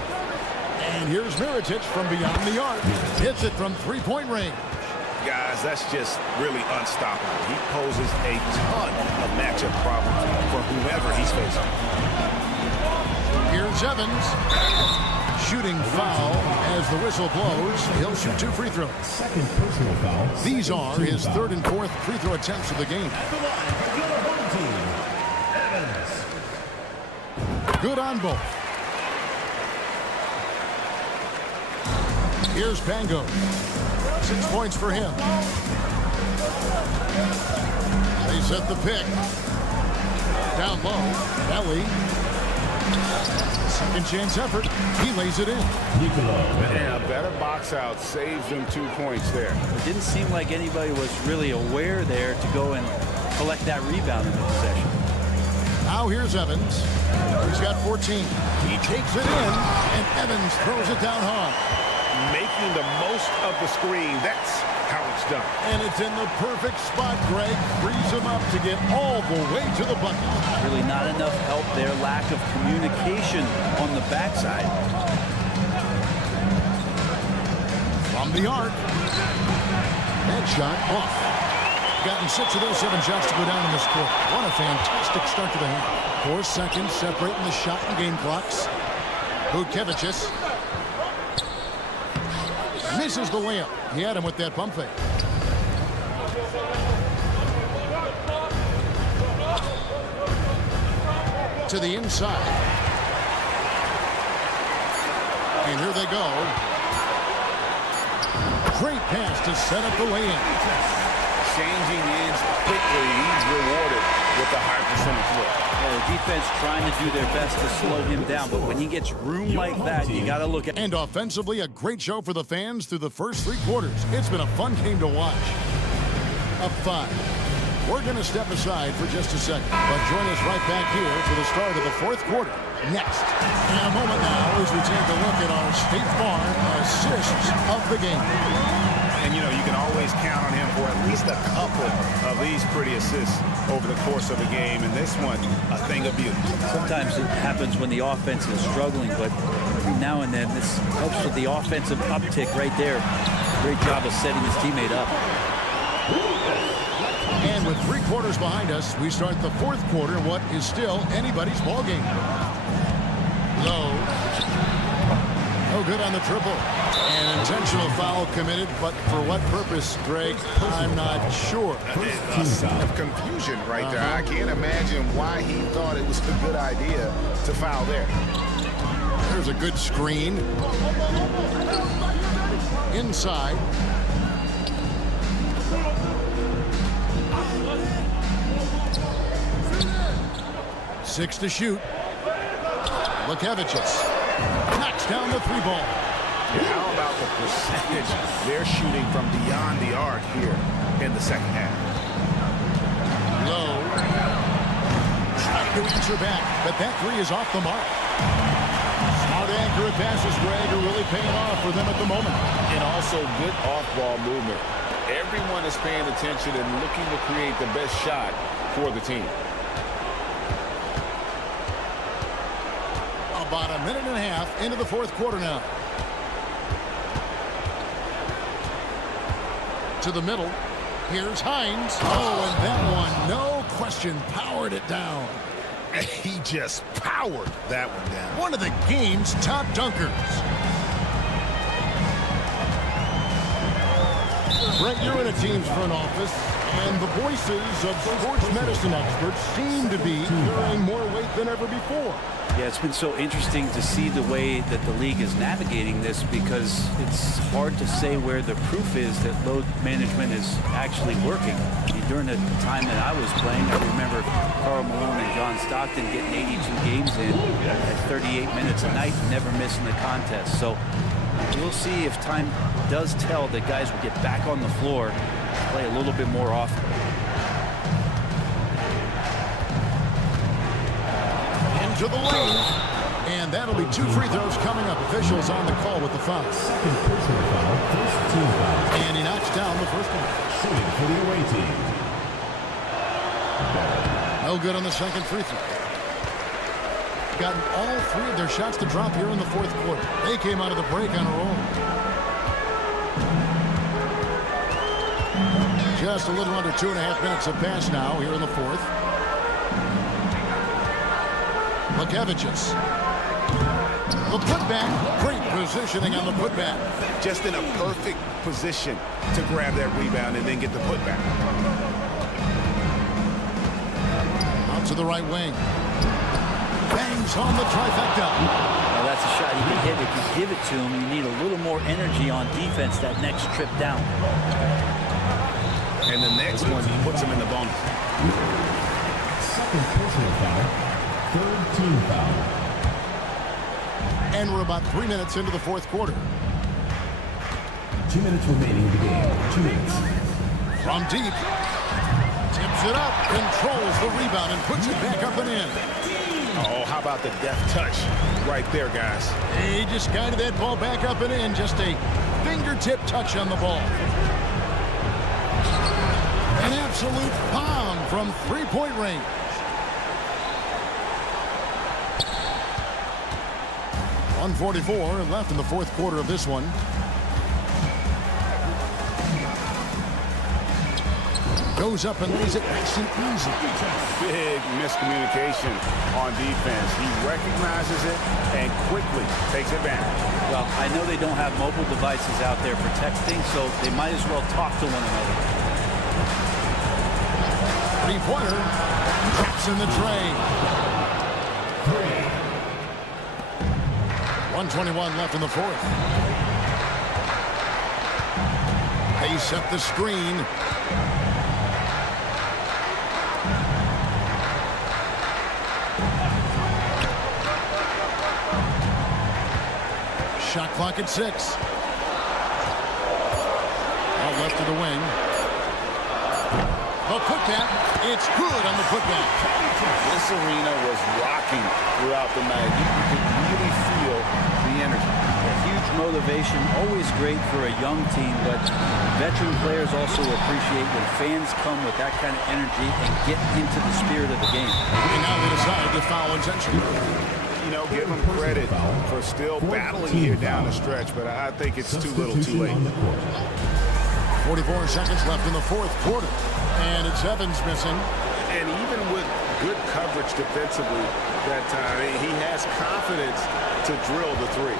And here's Mirotic from beyond the arc. Hits it from three-point range. Guys, that's just really unstoppable. He poses a ton of matchup problems for whoever he's facing. Here's Evans. Shooting foul as As the whistle blows, he'll shoot 2 free throws. Second personal foul. These are his 3rd and 4th free throw attempts of the game. At the line for the home team, Evans. Good on both. Here's Pango. 6 points for him. They set the pick. Down low. Belly. Second chance effort. He lays it in. Yeah, a better box out saves them 2 points there. It didn't seem like anybody was really aware there to go and collect that rebound in the possession. Now here's Evans. He's got 14. He takes it in, and Evans throws it down hard. Making the most of the screen. That's how it's done. And it's in the perfect spot, Greg. Frees him up to get all the way to the bucket. Really not enough help there. Lack of communication on the backside. From the arc. That shot off. Gotten 6 of those 7 shots to go down in this quarter. What a fantastic start to the half. 4 seconds separating the shot and game clocks. Butkevicius misses the layup. He had him with that pump fake. To the inside. And here they go. Great pass to set up the lay-in. Changing ends quickly. He's rewarded with a high percentage look. Yeah, the defense trying to do their best to slow him down, but when he gets room like that, you got to look at. And offensively, a great show for the fans through the first 3 quarters. It's been a fun game to watch. Up 5. We're going to step aside for just a second, but join us right back here for the start of the 4th quarter. Next. In a moment now, as we take a look at our State Farm assists of the game. And, you know, you can always count on him for at least a couple of these pretty assists over the course of a game. And this one, a thing of beauty. Sometimes it happens when the offense is struggling, but every now and then this helps with the offensive uptick right there. Great job of setting his teammate up. And with 3 quarters behind us, we start the 4th quarter, what is still anybody's ball game. Low. No good on the triple. An intentional foul committed, but for what purpose, Greg? I'm not sure. A scene of confusion right there. I can't imagine why he thought it was a good idea to foul there. There's a good screen. Inside. Six to shoot. Butkevicius knocks down the 3 ball. How about the percentage they're shooting from beyond the arc here in the second half? Low. Trying to answer back, but that 3 is off the mark. Smart, accurate passes, Greg, are really paying off for them at the moment. And also good off-ball movement. Everyone is paying attention and looking to create the best shot for the team. About a minute and a half into the 4th quarter now. To the middle. Here's Hines. Oh, and that one, no question, powered it down. He just powered that one down. One of the game's top dunkers. Brent, you're in a team's front office, and the voices of sports medicine experts seem to be carrying more weight than ever before. Yeah, it's been so interesting to see the way that the league is navigating this, because it's hard to say where the proof is that load management is actually working. During the time that I was playing, I remember Karl Malone and John Stockton getting 82 games in at 38 minutes a night, never missing the contest. So we'll see if time does tell that guys will get back on the floor, play a little bit more often. To the lane, and that'll be 2 free throws coming up. Officials on the call with the foul. Second personal foul, first team foul. And he knocks down the first one. Shooting for the away team. No good on the second free throw. Gotten all 3 of their shots to drop here in the 4th quarter. They came out of the break on a roll. Just a little under 2.5 minutes have passed now here in the 4th. Butkevicius. The putback. Great positioning on the putback. Just in a perfect position to grab that rebound and then get the putback. Out to the right wing. Bangs on the trifecta. Well, that's a shot he can hit. If you give it to him, you need a little more energy on defense that next trip down. And the next one puts him in the bonus. Second personal foul. Third team foul. And we're about 3 minutes into the fourth quarter. 2 minutes remaining in the game. 2 minutes. From deep. Tips it up. Controls the rebound and puts it back up and in. Oh, how about the deft touch right there, guys? He just guided that ball back up and in. Just a fingertip touch on the ball. An absolute bomb from three-point range. .144 left in the fourth quarter of this one. Goes up and lays it nice and easy. Big miscommunication on defense. He recognizes it and quickly takes advantage. Well, I know they don't have mobile devices out there for texting, so they might as well talk to one another. Three-pointer. Drops in the tray. 1:21 left in the fourth. They set the screen. Shot clock at 6. Out left to the wing. The putback. It's good on the putback. This arena was rocking throughout the night. You could really feel the energy. A huge motivation, always great for a young team, but veteran players also appreciate when fans come with that kind of energy and get into the spirit of the game. And now they decide to foul intentionally. You know, give them credit for still battling here down the stretch, but I think it's too little too late. 44 seconds left in the fourth quarter. And it's Evans missing. And even with good coverage defensively that time, he has confidence to drill the three.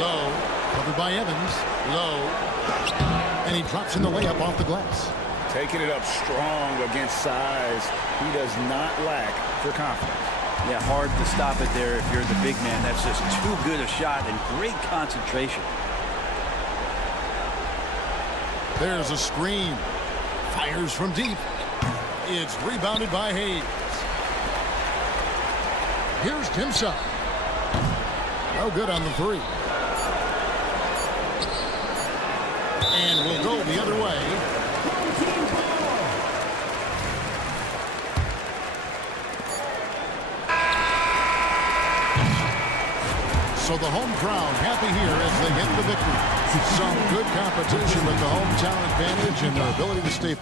Low, covered by Evans. Low. And he drops in the layup off the glass. Taking it up strong against size. He does not lack for confidence. Yeah, hard to stop it there if you're the big man. That's just too good a shot and great concentration. There's a screen. Fires from deep. It's rebounded by Hayes. Here's Timsa. No good on the three. And we'll go the other way. So the home crowd happy here as they get the victory. Some good competition with the hometown advantage and their ability to stay.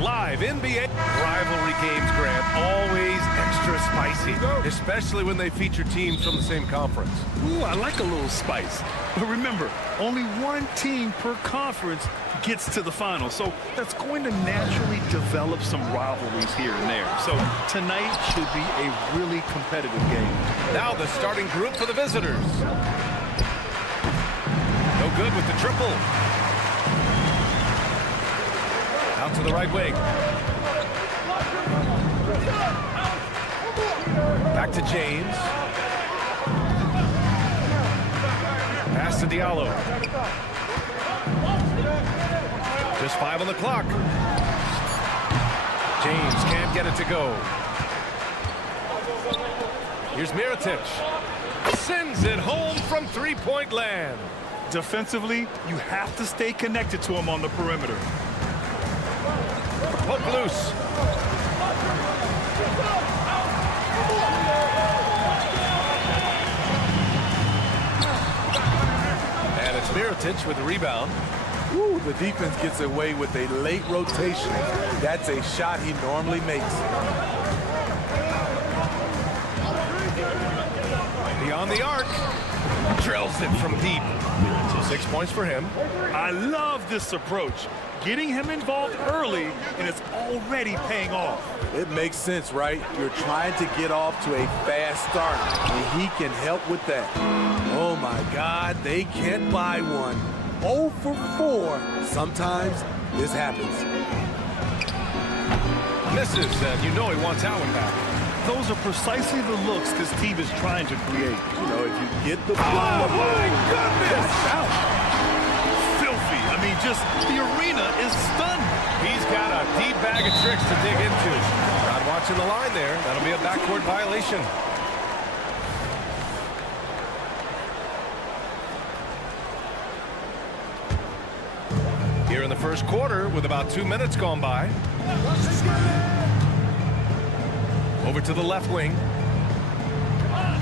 live NBA rivalry games, Grant. Always extra spicy, especially when they feature teams from the same conference. Ooh, I like a little spice. But remember, only one team per conference gets to the final. So that's going to naturally develop some rivalries here and there. So tonight should be a really competitive game. Now the starting group for the visitors. No good with the triple. Out to the right wing. Back to James. Pass to Diallo. Just 5 on the clock. James can't get it to go. Here's Mirotic. Sends it home from three-point land. Defensively, you have to stay connected to him on the perimeter. Hook loose. And it's Mirotic with the rebound. Ooh, the defense gets away with a late rotation. That's a shot he normally makes. Beyond the arc. Drills it from deep. 6 points for him. I love this approach. Getting him involved early, and it's already paying off. It makes sense, right? You're trying to get off to a fast start, and he can help with that. Oh, my God, they can't buy one. 0 for 4. Sometimes this happens. Misses, and you know he wants that one back. Those are precisely the looks this team is trying to create. You know, if you get the Oh, my goodness! Out. Filthy. I mean, just the arena is stunned. He's got a deep bag of tricks to dig into. Not watching the line there. That'll be a backcourt violation. Here in the first quarter with about 2 minutes gone by. Over to the left wing.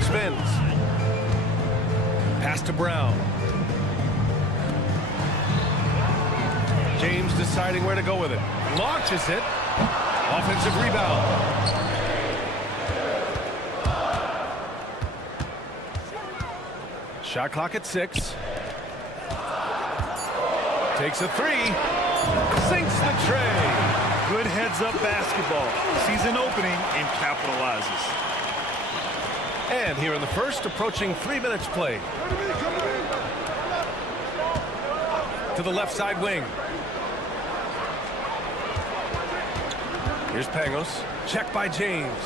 Spins. Pass to Brown. James deciding where to go with it. Launches it. Offensive rebound. Shot clock at 6. Takes a 3. Sinks the tray. Good heads-up basketball. Sees an opening and capitalizes. And here in the first, approaching 3 minutes played. To the left side wing. Here's Pangos. Check by James.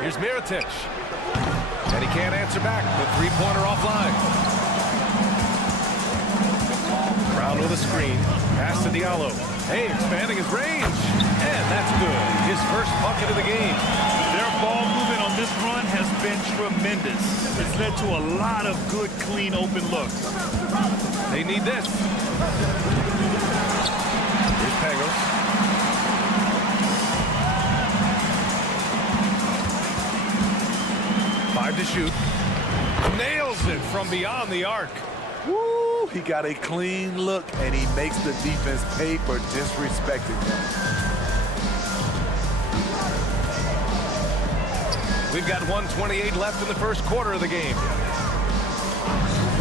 Here's Mirotic. And he can't answer back. The three-pointer offline. Brown with a screen. Pass to Diallo. Hey, expanding his range. And that's good. His first bucket of the game. Their ball movement on this run has been tremendous. It's led to a lot of good, clean, open looks. They need this. Here's Pangos. Five to shoot. Nails it from beyond the arc. Woo, he got a clean look, and he makes the defense pay for disrespecting him. We've got 1:28 left in the first quarter of the game.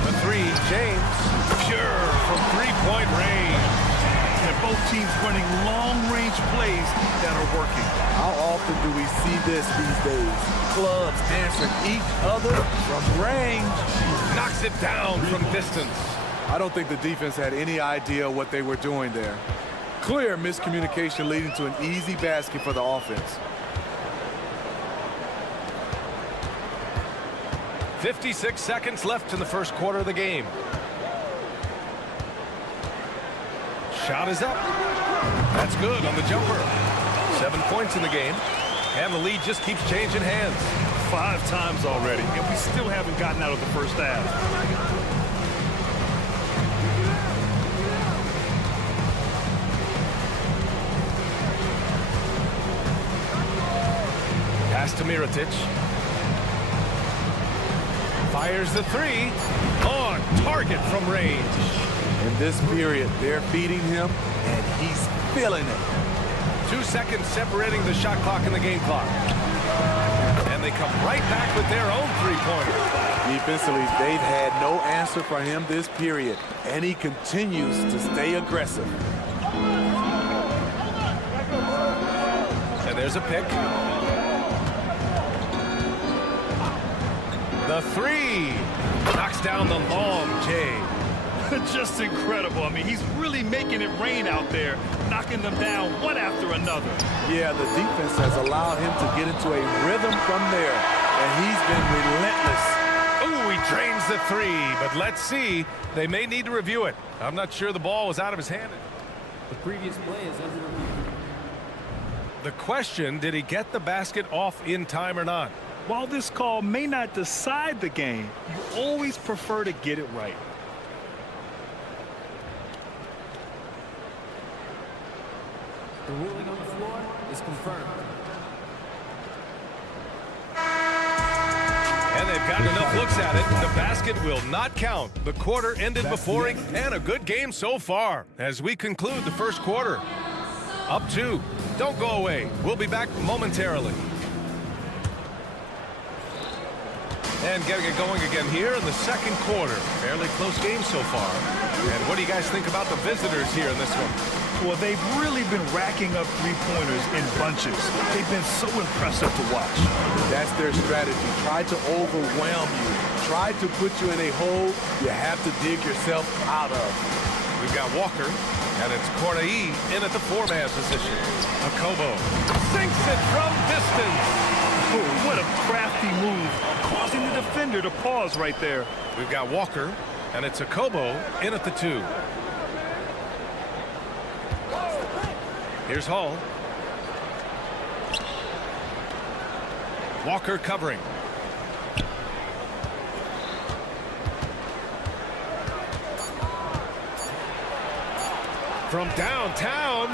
The 3, James. Pure from three-point range. And both teams running long-range plays that are working. How often do we see this these days? Clubs answering each other from range. Knocks it down from distance. I don't think the defense had any idea what they were doing there. Clear miscommunication leading to an easy basket for the offense. 56 seconds left in the first quarter of the game. Shot is up. That's good on the jumper. 7 points in the game. And the lead just keeps changing hands. 5 times already, and we still haven't gotten out of the first half. Pass to Mirotic. Fires the 3. On target from range. In this period, they're feeding him, and he's feeling it. 2 seconds separating the shot clock and the game clock. And they come right back with their own three-pointer. Defensively, they've had no answer for him this period, and he continues to stay aggressive. And there's a pick. The 3 knocks down the long J. Just incredible. I mean, he's really making it rain out there, knocking them down one after another. Yeah, the defense has allowed him to get into a rhythm from there, and he's been relentless. Ooh, he Drains the three, but let's see. They may need to review it. I'm not sure the ball was out of his hand. The previous play is under review. The question, did he get the basket off in time or not? While this call may not decide the game, you always prefer to get it right. The ruling on the floor is confirmed. And they've gotten enough looks at it. The basket will not count. The quarter ended before it, and a good game so far as we conclude the first quarter. Up 2. Don't go away. We'll be back momentarily. And getting it going again here in the second quarter. Fairly close game so far. And what do you guys think about the visitors here in this one? Well, they've really been racking up three-pointers in bunches. They've been so impressive to watch. That's their strategy. Try to overwhelm you. Try to put you in a hole you have to dig yourself out of. We've got Walker, and it's Cornei in at the 4-man position. Akobo sinks it from distance. Oh, what a crafty move, causing the defender to pause right there. We've got Walker, and it's Akobo in at the 2. Here's Hall. Walker covering. From downtown.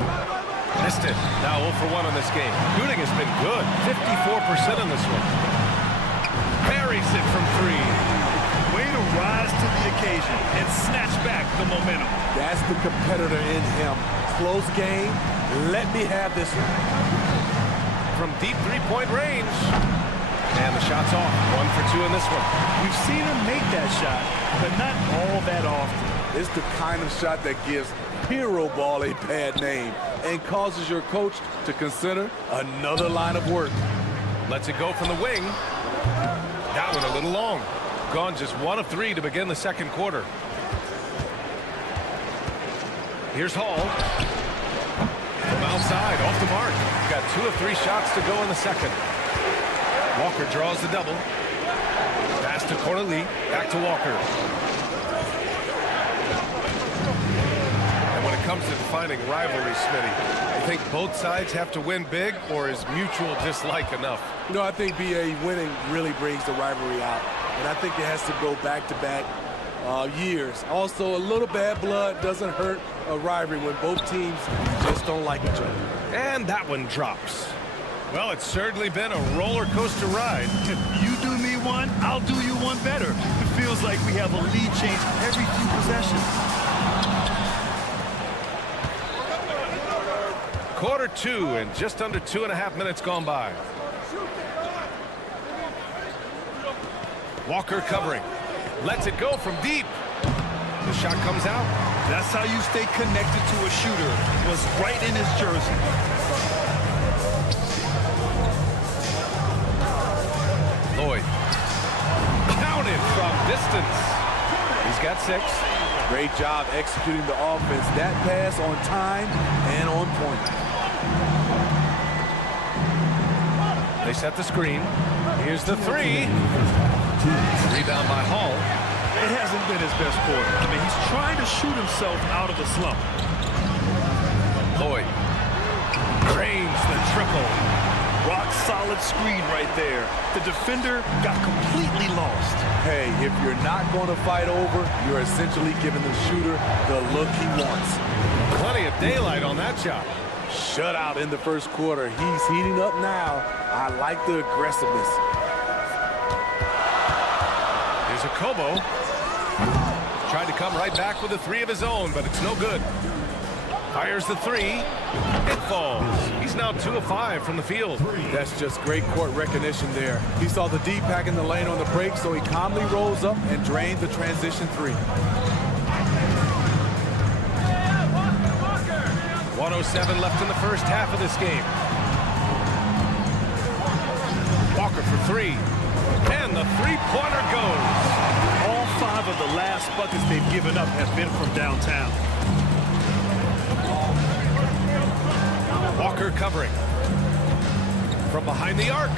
Missed it. Now 0 for 1 on this game. Shooting has been good. 54% on this one. Buries it from 3. Way to rise to the occasion and snatch back the momentum. That's the competitor in him. Close game. Let me have this one. From deep three-point range. And the shot's off. 1 for 2 in this one. We've seen him make that shot, but not all that often. It's the kind of shot that gives hero ball a bad name and causes your coach to consider another line of work. Lets it go from the wing. That one a little long. Gone just 1 of 3 to begin the second quarter. Here's Hall. From outside, off the mark. Got 2 of 3 shots to go in the second. Walker draws the double. Pass to Corneli. Back to Walker. And when it comes to defining rivalry, Smitty, you think both sides have to win big, or is mutual dislike enough? You know, I think BA winning really brings the rivalry out. And I think it has to go back-to-back years. Also, a little bad blood doesn't hurt a rivalry when both teams just don't like each other. And that one drops. Well, it's certainly been a roller coaster ride. If you do me one, I'll do you one better. It feels like we have a lead change every few possessions. Quarter 2 and just under 2.5 minutes gone by. Walker covering. Lets it go from deep. The shot comes out. That's how you stay connected to a shooter. Was right in his jersey. Lloyd. Counted from distance. He's got 6. Great job executing the offense. That pass on time and on point. They set the screen. Here's the 3. Rebound by Hall. It hasn't been his best quarter. I mean, he's trying to shoot himself out of the slump. Lloyd drains the triple. Rock solid screen right there. The defender got completely lost. Hey, if you're not going to fight over, you're essentially giving the shooter the look he wants. Plenty of daylight on that shot. Shutout in the first quarter. He's heating up now. I like the aggressiveness. Here's Akobo. Tried to come right back with a 3 of his own, but it's no good. Fires the 3. It falls. He's now 2 of 5 from the field. That's just great court recognition there. He saw the D pack in the lane on the break, so he calmly rolls up and drained the transition 3. 1:07 left in the first half of this game. Walker for 3. And the 3-pointer goes. All 5 of the last buckets they've given up have been from downtown. Walker covering. From behind the arc.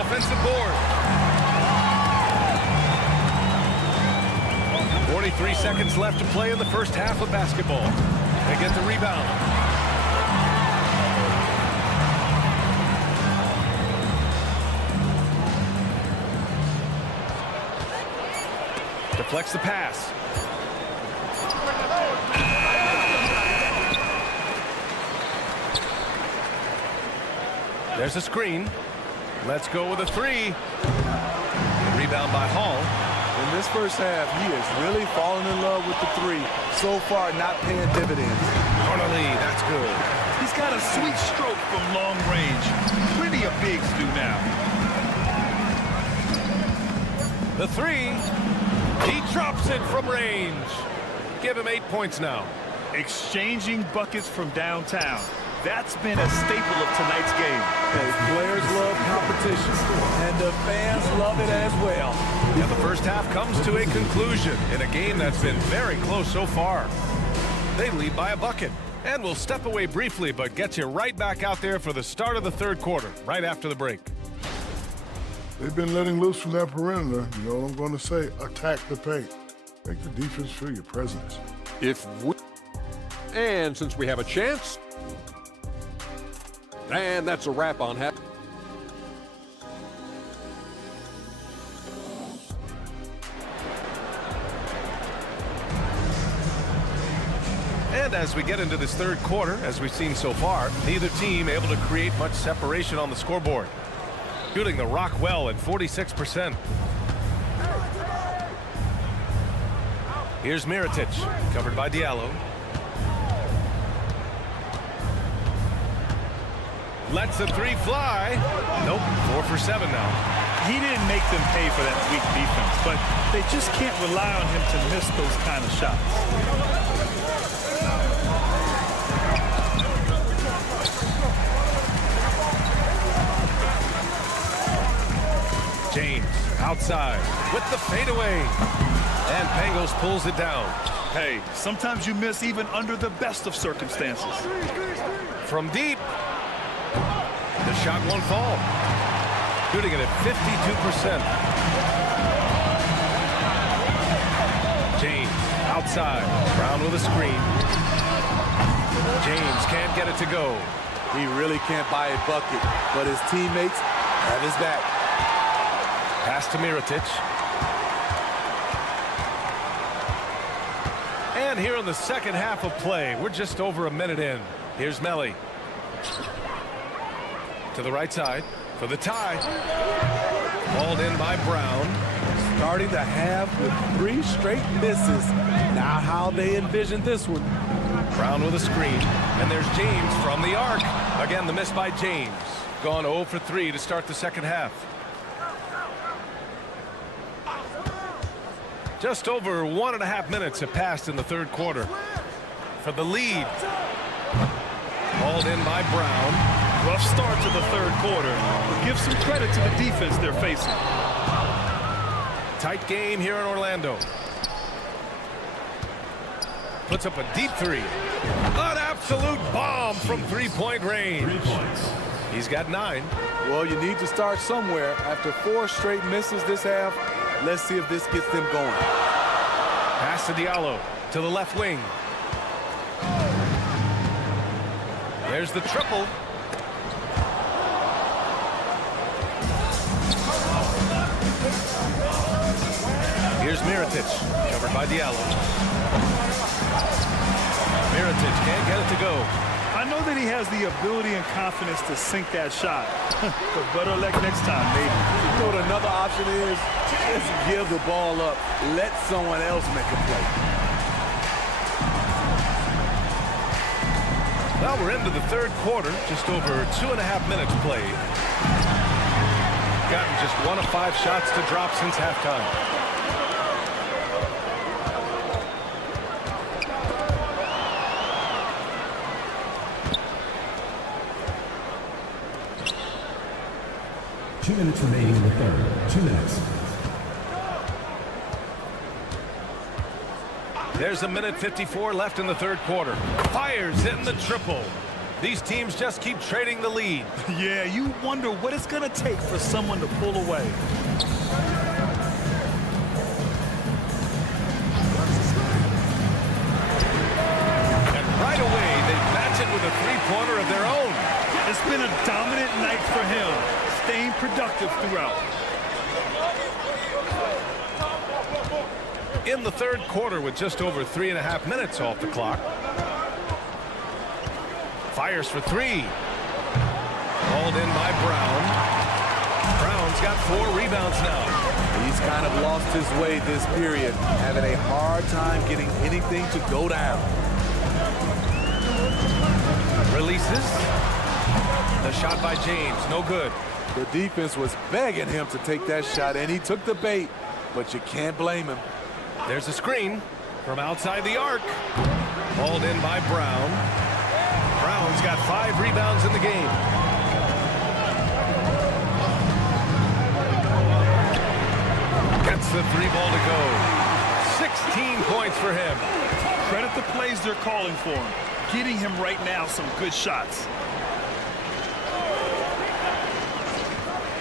Offensive board. 43 seconds left to play in the first half of basketball. They get the rebound. Deflects the pass. There's a screen. Let's go with a three. Rebound by Hall. In this first half, he is really falling in love with the three. So far, not paying dividends. Cornerly, that's good. He's got a sweet stroke from long range. Plenty of bigs do now. The three. He drops it from range. Give him 8 points now. Exchanging buckets from downtown. That's been a staple of tonight's game. Hey, players love competition, and the fans love it as well. And the first half comes to a conclusion in a game that's been very close so far. They lead by a bucket. And we'll step away briefly, but get you right back out there for the start of the third quarter, right after the break. They've been letting loose from that perimeter. You know what I'm going to say? Attack the paint. Make the defense feel your presence. And since we have a chance, and that's a wrap on half. And as we get into this third quarter, as we've seen so far, neither team able to create much separation on the scoreboard. Shooting the rock well at 46%. Here's Mirotic, covered by Diallo. Lets the three fly. Nope, 4 for 7 now. He didn't make them pay for that weak defense, but they just can't rely on him to miss those kind of shots. James outside with the fadeaway. And Pangos pulls it down. Hey, sometimes you miss even under the best of circumstances. From deep. The shot won't fall. Shooting it at 52%. James outside. Brown with a screen. James can't get it to go. He really can't buy a bucket, but his teammates have his back. Pass to Mirotic. And here in the second half of play, we're just over a minute in. Here's Melly. To the right side for the tie. Hauled in by Brown. Starting the half with 3 straight misses. Not how they envisioned this one. Brown with a screen. And there's James from the arc. Again, the miss by James. Gone 0 for 3 to start the second half. Just over 1.5 minutes have passed in the third quarter. For the lead. Hauled in by Brown. Rough start to the third quarter, but give some credit to the defense they're facing. Tight game here in Orlando. Puts up a deep three. An absolute bomb from three-point range. 3 points. He's got 9. Well, you need to start somewhere. After 4 straight misses this half, let's see if this gets them going. Pass to Diallo to the left wing. There's the triple. Here's Mirotic, covered by Diallo. Mirotic can't get it to go. I know that he has the ability and confidence to sink that shot, but better luck next time, maybe. You know what another option is? Just give the ball up. Let someone else make a play. Well, we're into the third quarter. Just over 2.5 minutes played. Gotten just 1 of 5 shots to drop since halftime. Two minutes remaining in the third. 2 minutes. There's a minute 54 left in the third quarter. Fires hitting the triple. These teams just keep trading the lead. Yeah, you wonder what it's going to take for someone to pull away. three-pointer of their own. It's been a dominant night for him, staying productive throughout. In the third quarter with just over 3.5 minutes off the clock. Fires for three. Hauled in by Brown. Brown's got 4 rebounds now. He's kind of lost his way this period, having a hard time getting anything to go down. Releases. The shot by James, no good. The defense was begging him to take that shot, and he took the bait, but you can't blame him. There's a screen from outside the arc. Hauled in by Brown. Brown's got 5 rebounds in the game. Gets the 3-ball to go. 16 points for him. Credit the plays they're calling for him. Getting him right now some good shots.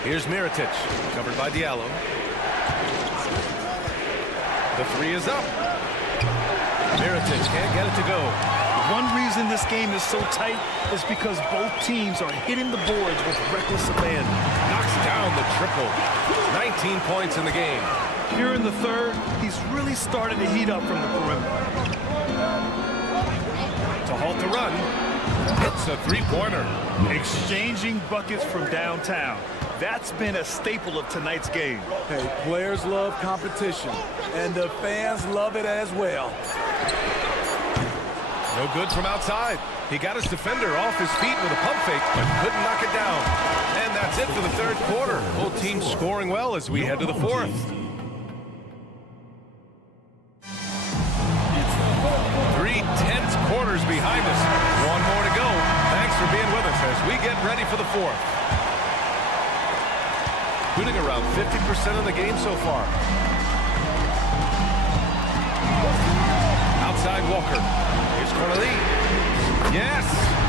Here's Mirotic, covered by Diallo. The 3 is up. Mirotic can't get it to go. One reason this game is so tight is because both teams are hitting the boards with reckless abandon. Knocks down the triple. 19 points in the game. Here in the third, he's really started to heat up from the perimeter. To halt the run, hits a 3-pointer. Exchanging buckets from downtown. That's been a staple of tonight's game. Hey, players love competition, and the fans love it as well. No good from outside. He got his defender off his feet with a pump fake, but couldn't knock it down. And that's it for the third quarter. Both teams scoring well as we head to the fourth. 3 tense quarters behind us. One more to go. Thanks for being with us as we get ready for the fourth. Shooting around 50% of the game so far. Outside Walker. Here's Corneli. Yes!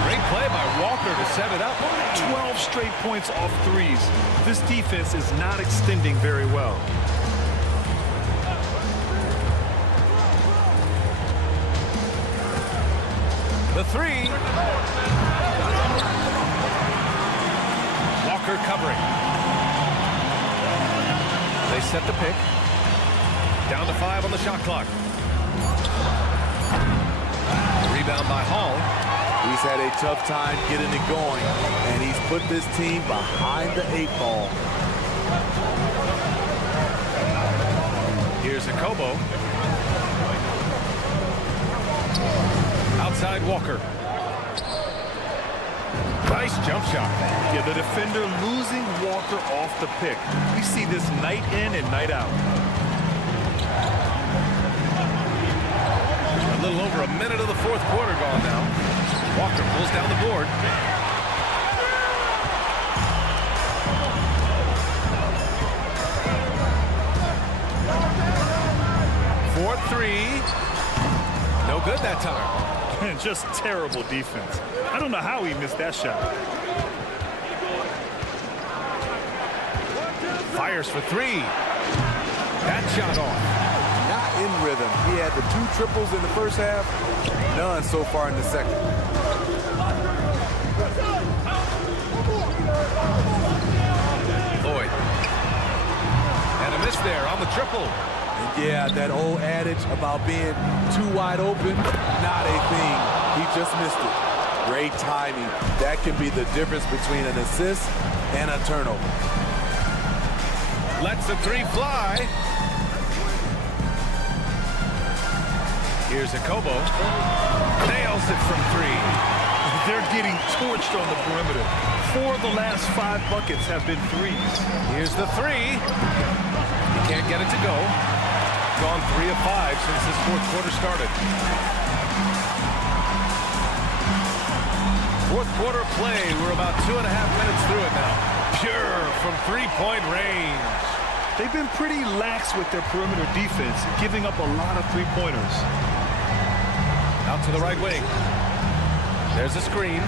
Great play by Walker to set it up. 12 straight points off threes. This defense is not extending very well. The 3. Walker covering. They set the pick. Down to 5 on the shot clock. Rebound by Hall. He's had a tough time getting it going, and he's put this team behind the 8 ball. Here's Akobo. Outside Walker. Nice jump shot. Yeah, the defender losing Walker off the pick. We see this night in and night out. A little over a minute of the fourth quarter gone now. Walker pulls down the board. For 3. No good that time. Just terrible defense. I don't know how he missed that shot. Fires for 3. That shot off. Not in rhythm. He had the 2 triples in the first half. None so far in the second. Lloyd. And a miss there on the triple. Yeah, that old adage about being too wide open, not a thing. He just missed it. Great timing. That can be the difference between an assist and a turnover. Lets the 3 fly. Here's Akobo. Nails it from 3. They're getting torched on the perimeter. 4 of the last 5 buckets have been threes. Here's the 3. He can't get it to go. Gone 3 of 5 since this fourth quarter started. Fourth quarter play. We're about 2.5 minutes through it now. Pure from 3-point range. They've been pretty lax with their perimeter defense, giving up a lot of 3-pointers. Out to the right wing. There's a screen.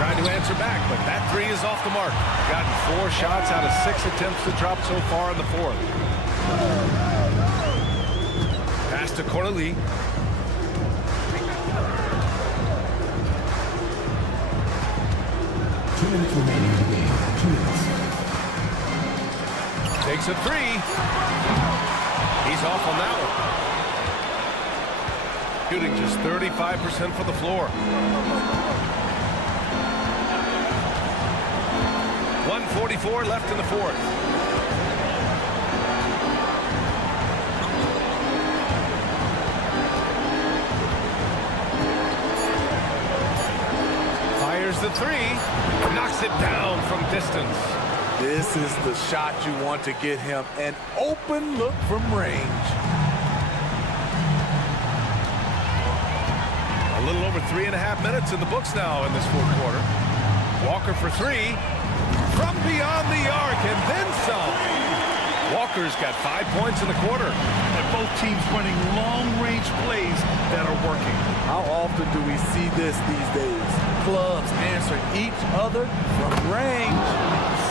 Trying to answer back, but that 3 is off the mark. Gotten 4 shots out of 6 attempts to drop so far in the fourth. Pass to Corneli. minutes remaining in the game. 2 minutes. Takes a three. He's off on that one. Shooting just 35% from the floor. 1:44 left in the fourth. Fires the three. Knocks it down from distance. This is the shot you want to get him. An open look from range. A little over 3.5 minutes in the books now in this fourth quarter. Walker for three. From beyond the arc and then some. Walker's got 5 points in the quarter. And both teams running long-range plays that are working. How often do we see this these days? Clubs answering each other from range.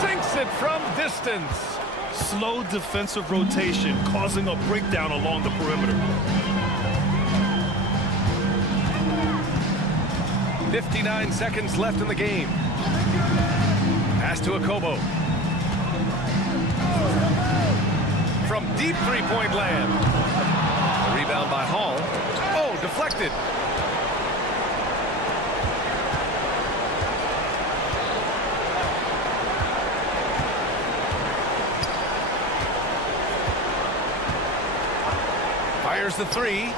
Sinks it from distance. Slow defensive rotation causing a breakdown along the perimeter. 59 seconds left in the game. Pass to Akobo. From deep three-point land. A rebound by Hall. Oh, deflected. Fires the three.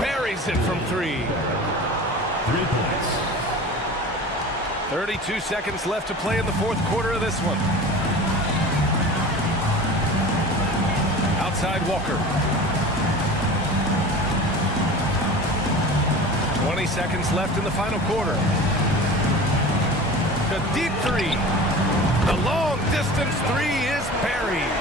Buries it from three. 3 points. 32 seconds left to play in the fourth quarter of this one. Outside Walker. 20 seconds left in the final quarter. The deep three. The long distance three is buried.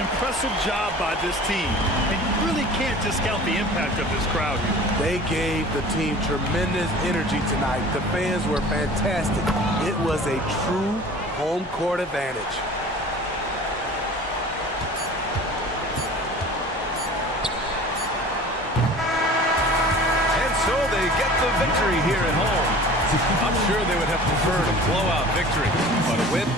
Impressive job by this team. And you really can't discount the impact of this crowd here. They gave the team tremendous energy tonight. The fans were fantastic. It was a true home court advantage. And so they get the victory here at home. I'm sure they would have preferred a blowout victory, but a win.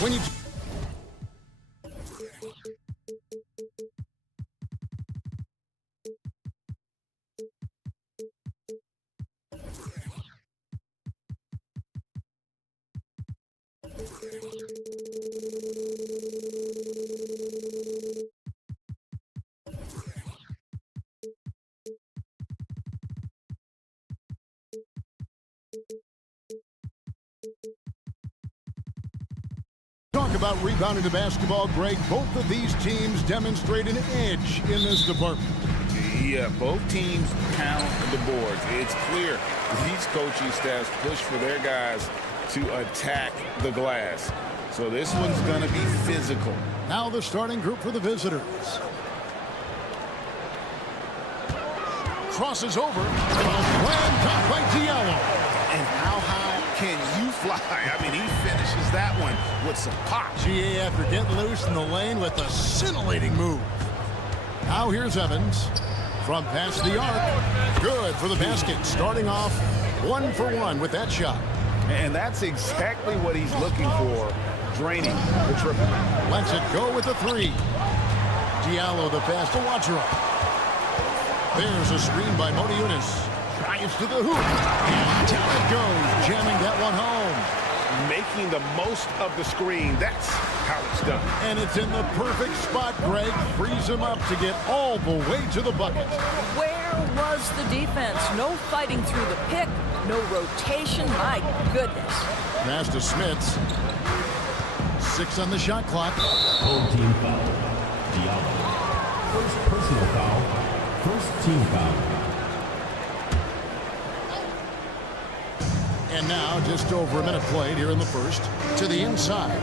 When you talk about rebounding the basketball, Greg, both of these teams demonstrate an edge in this department. Yeah, both teams pound the boards. It's clear these coaching staffs push for their guys to attack the glass. So this one's going to be physical. Now the starting group for the visitors. Crosses over. Slam dunk by Diallo. And how high can you fly? I mean, he finishes that one with some pop. GA after getting loose in the lane with a scintillating move. Now here's Evans from past the arc. Good for the basket. Starting off 1 for 1 with that shot. And that's exactly what he's looking for, draining the triple. Lets it go with the 3. Diallo the pass to Wachera. There's a screen by Modiunas. Drives to the hoop. And down it goes, jamming that one home. Making the most of the screen. That's how it's done. And it's in the perfect spot, Greg. Frees him up to get all the way to the bucket. Where was the defense? No fighting through the pick, no rotation. My goodness. Pass to Smits. 6 on the shot clock. Full team foul. Diallo. First personal foul. First team foul. And now just over a minute played here in the first. To the inside.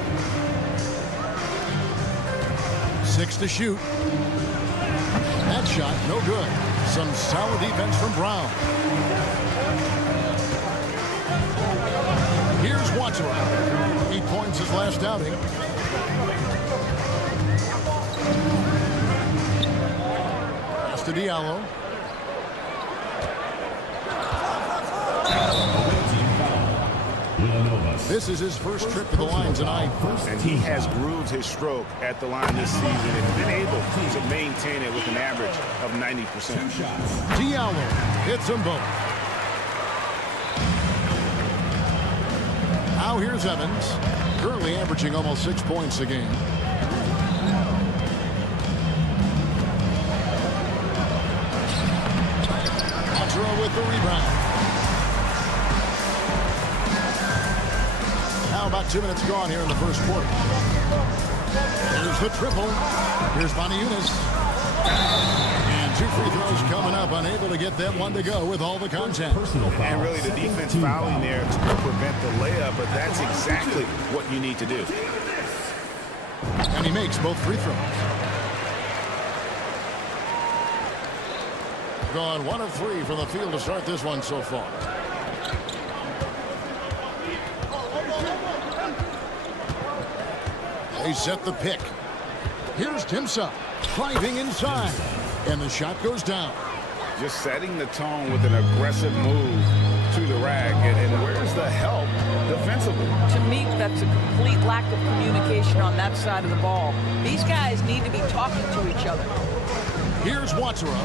6 to shoot. That shot, no good. Some solid defense from Brown. Here's Wachera. 8 points his last outing. Pass to Diallo. This is his first trip to the line tonight. And he has grooved his stroke at the line this season and been able to maintain it with an average of 90%. Diallo hits them both. Now here's Evans, currently averaging almost 6 points a game. Wachera with the rebound. Now about 2 minutes gone here in the first quarter. Here's the triple. Here's Modiunas. And 2 free throws coming up. Unable to get that one to go with all the contact. And really the defense fouling there to prevent the layup, but that's exactly what you need to do. And he makes both free throws. Gone 1 of 3 from the field to start this one so far. They set the pick. Here's Timsa driving inside. And the shot goes down. Just setting the tone with an aggressive move to the rack. And where's the help defensively? To me, that's a complete lack of communication on that side of the ball. These guys need to be talking to each other. Here's Wachera.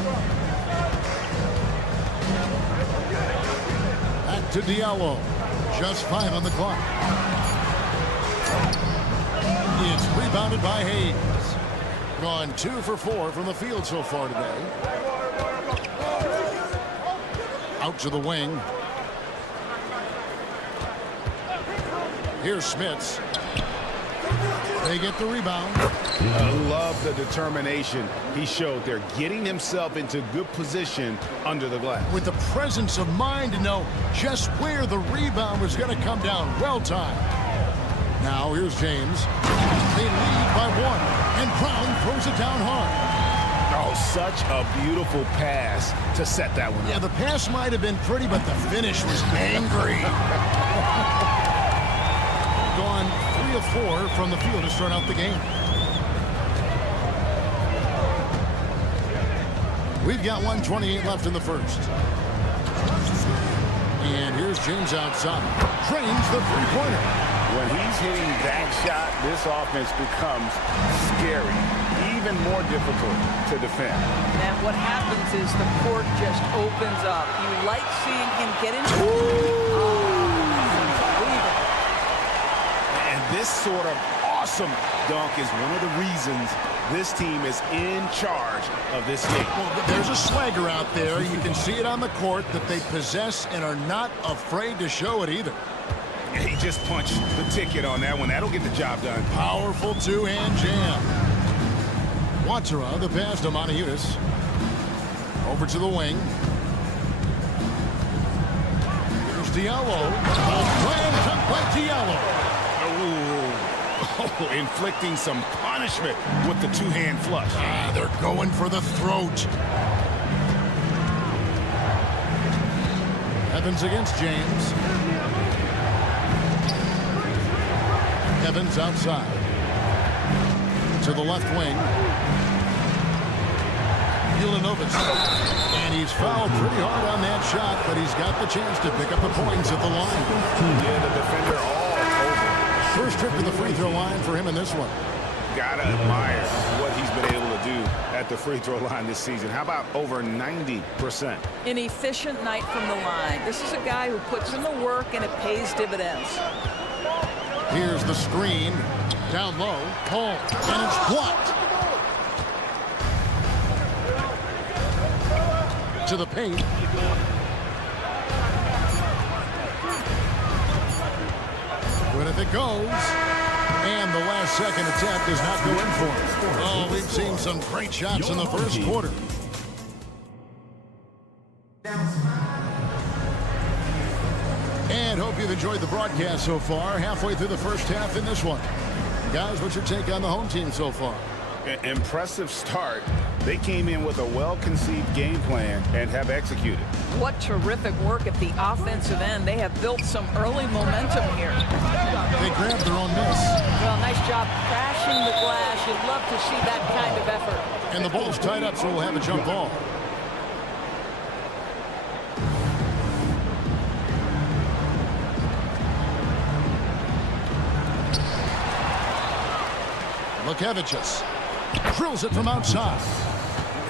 to Diallo. Just 5 on the clock. It's rebounded by Hayes. Gone 2 for 4 from the field so far today. Out to the wing. Here's Smits. They get the rebound. I love the determination he showed there, getting himself into good position under the glass. With the presence of mind to know just where the rebound was going to come down. Well timed. Now here's James. They lead by 1, and Brown throws it down hard. Oh, such a beautiful pass to set that one up. Yeah, the pass might have been pretty, but the finish was angry. Gone 3 of 4 from the field to start out the game. We've got 1:28 left in the first. And here's James outside. Drains the three-pointer. When he's hitting that shot, this offense becomes scary, even more difficult to defend. And what happens is the court just opens up. You like seeing him get into And this sort of awesome dunk is one of the reasons this team is in charge of this game. Well, there's a swagger out there. You can see it on the court that they possess and are not afraid to show it either. He just punched the ticket on that one. That'll get the job done. Powerful two-hand jam. Watara, the pass to Montiunas. Over to the wing. Here's Diallo. Slam dunk by Diallo. Oh, inflicting some punishment with the two-hand flush. They're going for the throat. Evans against James. Evans outside. To the left wing. Ulanovitz. And he's fouled pretty hard on that shot, but he's got the chance to pick up the points at the line. Yeah, the defender all over. First trip to the free throw line for him in this one. Gotta admire what he's been able to do at the free throw line this season. How about over 90%? An efficient night from the line. This is a guy who puts in the work and it pays dividends. Here's the screen. Down low. Pull. And it's blocked. To the paint. With it goes. And the last second attempt does not go in for it. Oh, we've seen some great shots in the first quarter. And hope you've enjoyed the broadcast so far. Halfway through the first half in this one. Guys, what's your take on the home team so far? Impressive start. They came in with a well-conceived game plan and have executed. What terrific work at the offensive end. They have built some early momentum here. They grabbed their own miss. Well, nice job crashing the glass. You'd love to see that kind of effort. And the ball's tied up, so we'll have a jump ball. Lukevicius drills it from outside.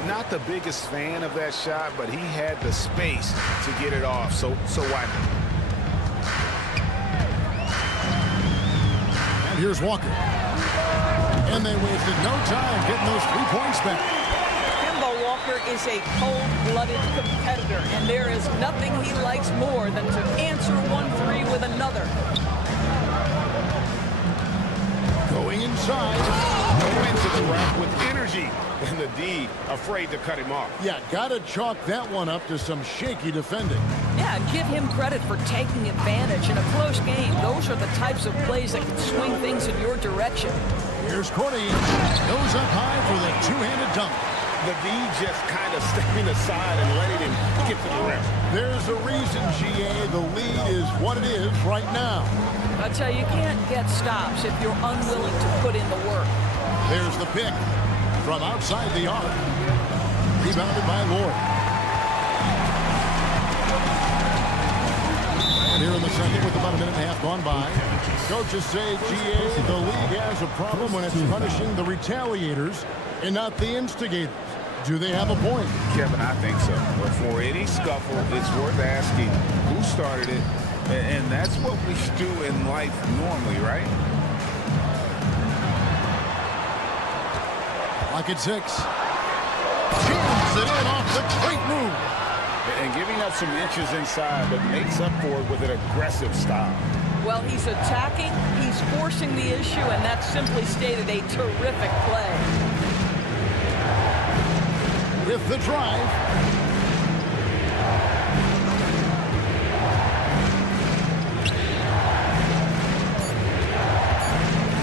Not the biggest fan of that shot, but he had the space to get it off, so why not? And here's Walker. And they wasted no time getting those 3 points back. Kemba Walker is a cold-blooded competitor, and there is nothing he likes more than to answer 1-3 with another. Going inside. Go into the rack with energy. And the D afraid to cut him off. Yeah, got to chalk that one up to some shaky defending. Yeah, give him credit for taking advantage in a close game. Those are the types of plays that can swing things in your direction. Here's Courtney. Goes up high for the two-handed dunk. The D just kind of stepping aside and letting him get to the rim. There's a reason, GA. The lead is what it is right now. I tell you, you can't get stops if you're unwilling to put in the work. There's the pick from outside the arc. Rebounded by Lord. And here in the second with about a minute and a half gone by. Coaches say, GA, the league has a problem when it's punishing the retaliators and not the instigators. Do they have a point? Kevin, I think so. But for any scuffle, it's worth asking, who started it, and that's what we do in life normally, right? Pocket 6. Jams it in off the great move. And giving up some inches inside, but makes up for it with an aggressive style. Well, he's attacking, he's forcing the issue, and that's simply stated a terrific play. With the drive.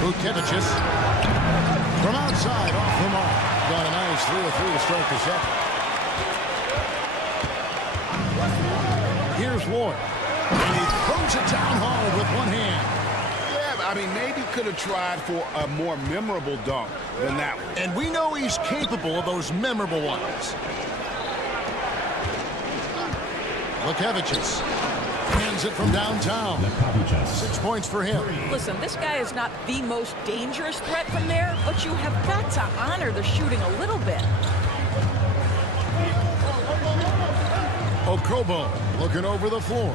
Vukevicius from outside off the mark. Got a nice 3-3 to start the second. Here's Lloyd. And he throws it down hard with one hand. Yeah, I mean, maybe could have tried for a more memorable dunk than that one. And we know he's capable of those memorable ones. Vukevicius hands it from downtown. 6 points for him. Listen, this guy is not the most dangerous threat from there, but you have got to honor the shooting a little bit. Okobo looking over the floor.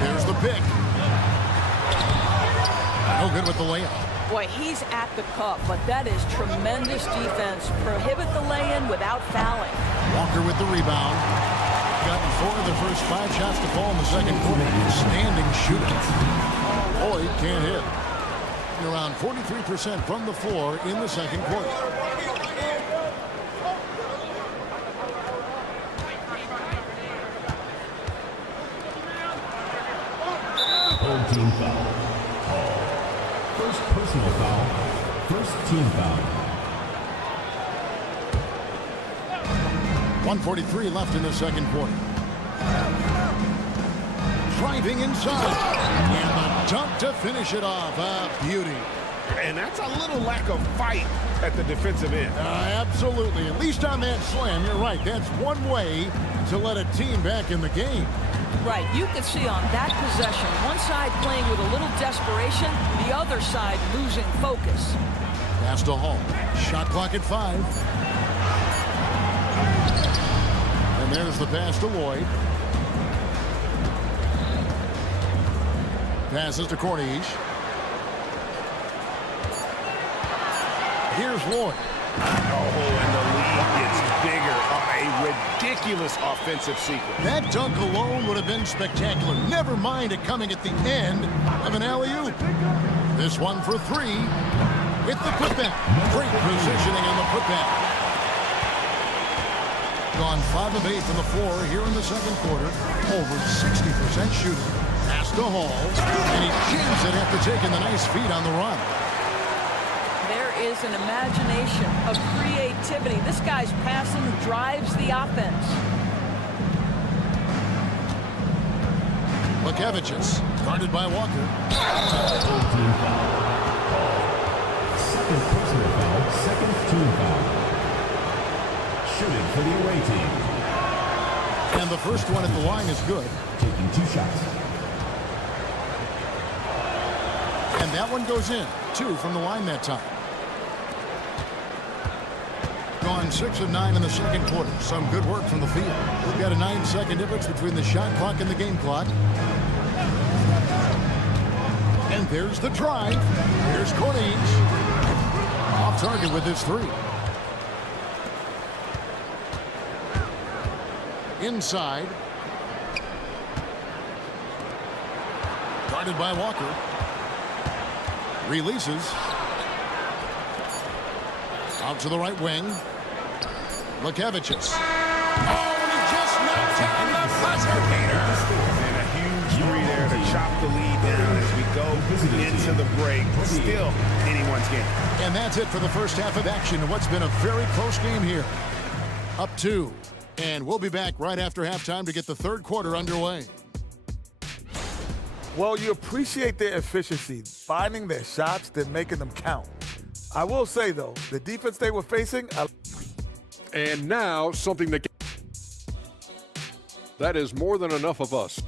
There's the pick. No good with the layup. Boy, he's at the cup, but that is tremendous defense. Prohibit the lay-in without fouling. Walker with the rebound. Gotten 4 of the first 5 shots to fall in the second quarter. Standing shooting. Lloyd can't hit. Around 43% from the floor in the second quarter. Third team foul. First personal foul. First team foul. 1:43 left in the second quarter. Driving inside. And the dunk to finish it off. A beauty. And that's a little lack of fight at the defensive end. Absolutely. At least on that slam, you're right. That's one way to let a team back in the game. Right, you can see on that possession, one side playing with a little desperation, the other side losing focus. Pass to Hall. Shot clock at 5. And there's the pass to Lloyd. Passes to Corniche. Here's Lloyd. Oh, and the lead gets bigger on a ridiculous offensive sequence. That dunk alone would have been spectacular. Never mind it coming at the end of an alley-oop. This one for 3. With the putback. Great positioning in the putback. Gone 5 of 8 from the floor here in the second quarter. Over 60% shooting. Pass to Hall. And he jams it after taking the nice feed on the run. There is an imagination, a creativity. This guy's passing drives the offense. Vukevicius, guarded by Walker. Second personal foul, second team foul. Shooting for the away team. And the first one at the line is good. Taking 2 shots. And that one goes in. 2 from the line that time. Gone 6 of 9 in the second quarter. Some good work from the field. We've got a 9-second difference between the shot clock and the game clock. And there's the drive. Here's Corniche. Off target with his 3. Inside. Guarded by Walker. Releases. Out to the right wing. Vukevicius. Oh, and he just knocked down the buzzer beater. And a huge three there to chop the lead down as we go into the break. Still anyone's game. And that's it for the first half of action in what's been a very close game here. Up 2. And we'll be back right after halftime to get the third quarter underway. Well, you appreciate their efficiency, finding their shots, then making them count. I will say, though, the defense they were facing... And now, something that is more than enough of us.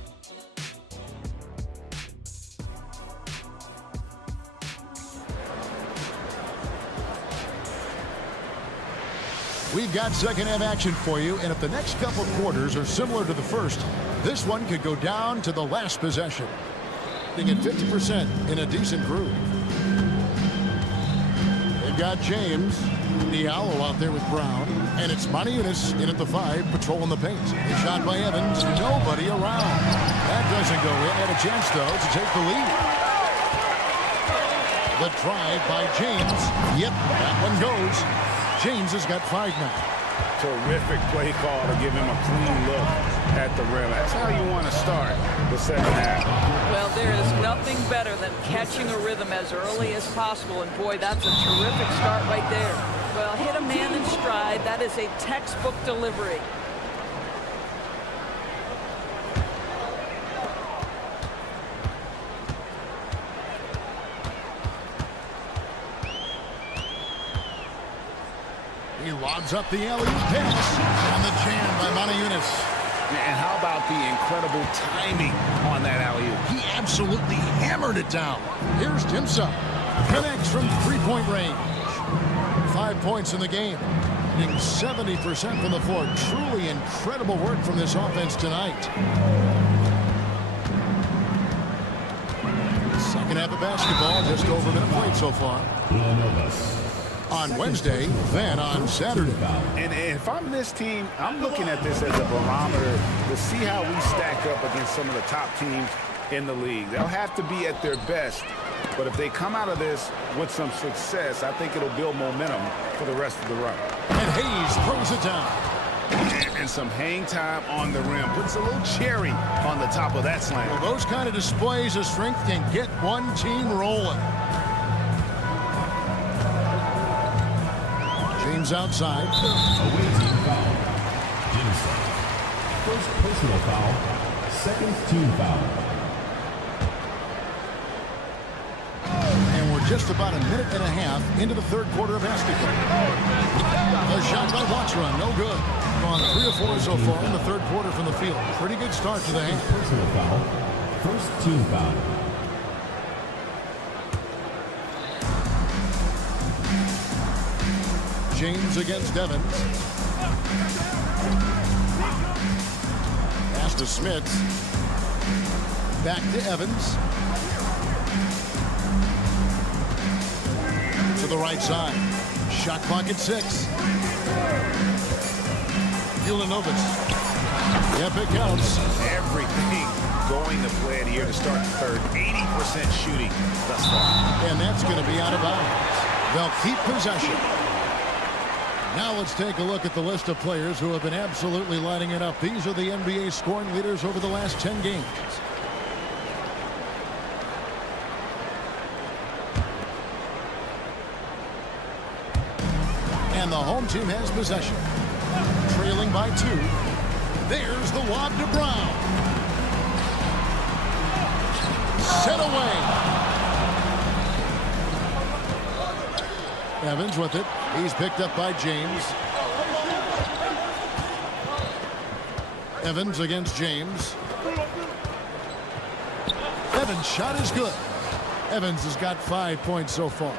We've got second half action for you, and if the next couple quarters are similar to the first, this one could go down to the last possession. They get 50% in a decent groove. They've got James, Diallo out there with Brown, and it's Maniunas in at the 5, patrolling the paint. A shot by Evans, nobody around. That doesn't go in. Had a chance, though, to take the lead. The drive by James. Yep, that one goes. James has got 5 now. Terrific play call to give him a clean look at the rim. That's how you want to start the second half. Well, there is nothing better than catching a rhythm as early as possible, and boy, that's a terrific start right there. Well, hit a man in stride. That is a textbook delivery. He lobs up the alley pass on the jam by Maniunas. And how about the incredible timing on that alley-oop? He absolutely hammered it down. Here's Timsa. Connects from three-point range. 5 points in the game. Hitting 70% from the floor. Truly incredible work from this offense tonight. Second half of basketball, just over a minute played so far. On Wednesday, then on Saturday. And if I'm this team, I'm looking at this as a barometer to see how we stack up against some of the top teams in the league. They'll have to be at their best, but if they come out of this with some success, I think it'll build momentum for the rest of the run. And Hayes throws it down. And some hang time on the rim. Puts a little cherry on the top of that slam. Well, those kind of displays of strength can get one team rolling. James outside. Away team foul. Jensen. First personal foul. Second team foul. And we're just about a minute and a half into the third quarter of basketball. A shot by Watchron, no good. Gone 3 of 4 so far in the third quarter from the field. Pretty good start to the half. Personal foul. First team foul. James against Evans. Pass to Smith. Back to Evans. To the right side. Shot clock at 6. Ulanovitz. Yep, it counts. Everything going to plan here to start the third. 80% shooting thus far. And that's going to be out of bounds. They'll keep possession. Now let's take a look at the list of players who have been absolutely lighting it up. These are the NBA scoring leaders over the last 10 games. And the home team has possession. Trailing by 2. There's the lob to Brown. Set away. Evans with it. He's picked up by James. Evans against James. Evans' shot is good. Evans has got 5 points so far.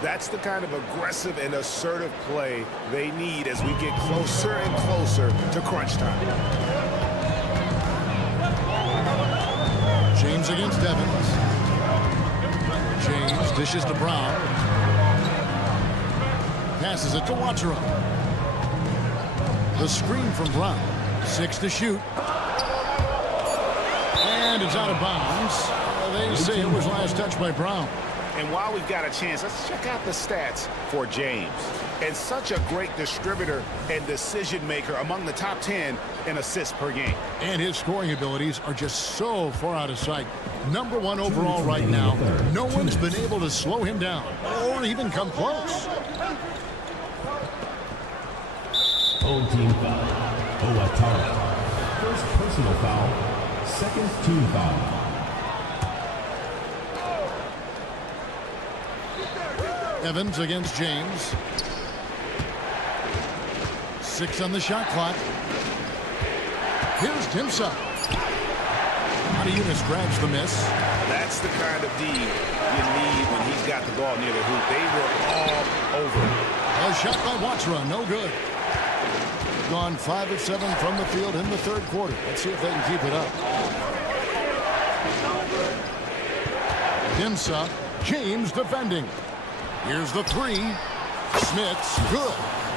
That's the kind of aggressive and assertive play they need as we get closer and closer to crunch time. James against Evans. James dishes to Brown. Passes it to Watchero. The screen from Brown. 6 to shoot. And it's out of bounds. They say it was last touched by Brown. And while we've got a chance, let's check out the stats for James. And such a great distributor and decision maker among the top 10 in assists per game. And his scoring abilities are just so far out of sight. Number 1 overall right now. No one's been able to slow him down or even come close. Home team foul. Owatara. First personal foul. Second team foul. Evans against James. 6 on the shot clock. Here's Timsa. Maniunas grabs the miss. That's the kind of D you need when he's got the ball near the hoop. They were all over. A shot by Watchera, no good. gone 5 of 7 from the field in the third quarter. Let's see if they can keep it up. Dimsa, James defending. Here's the three. Smith's good.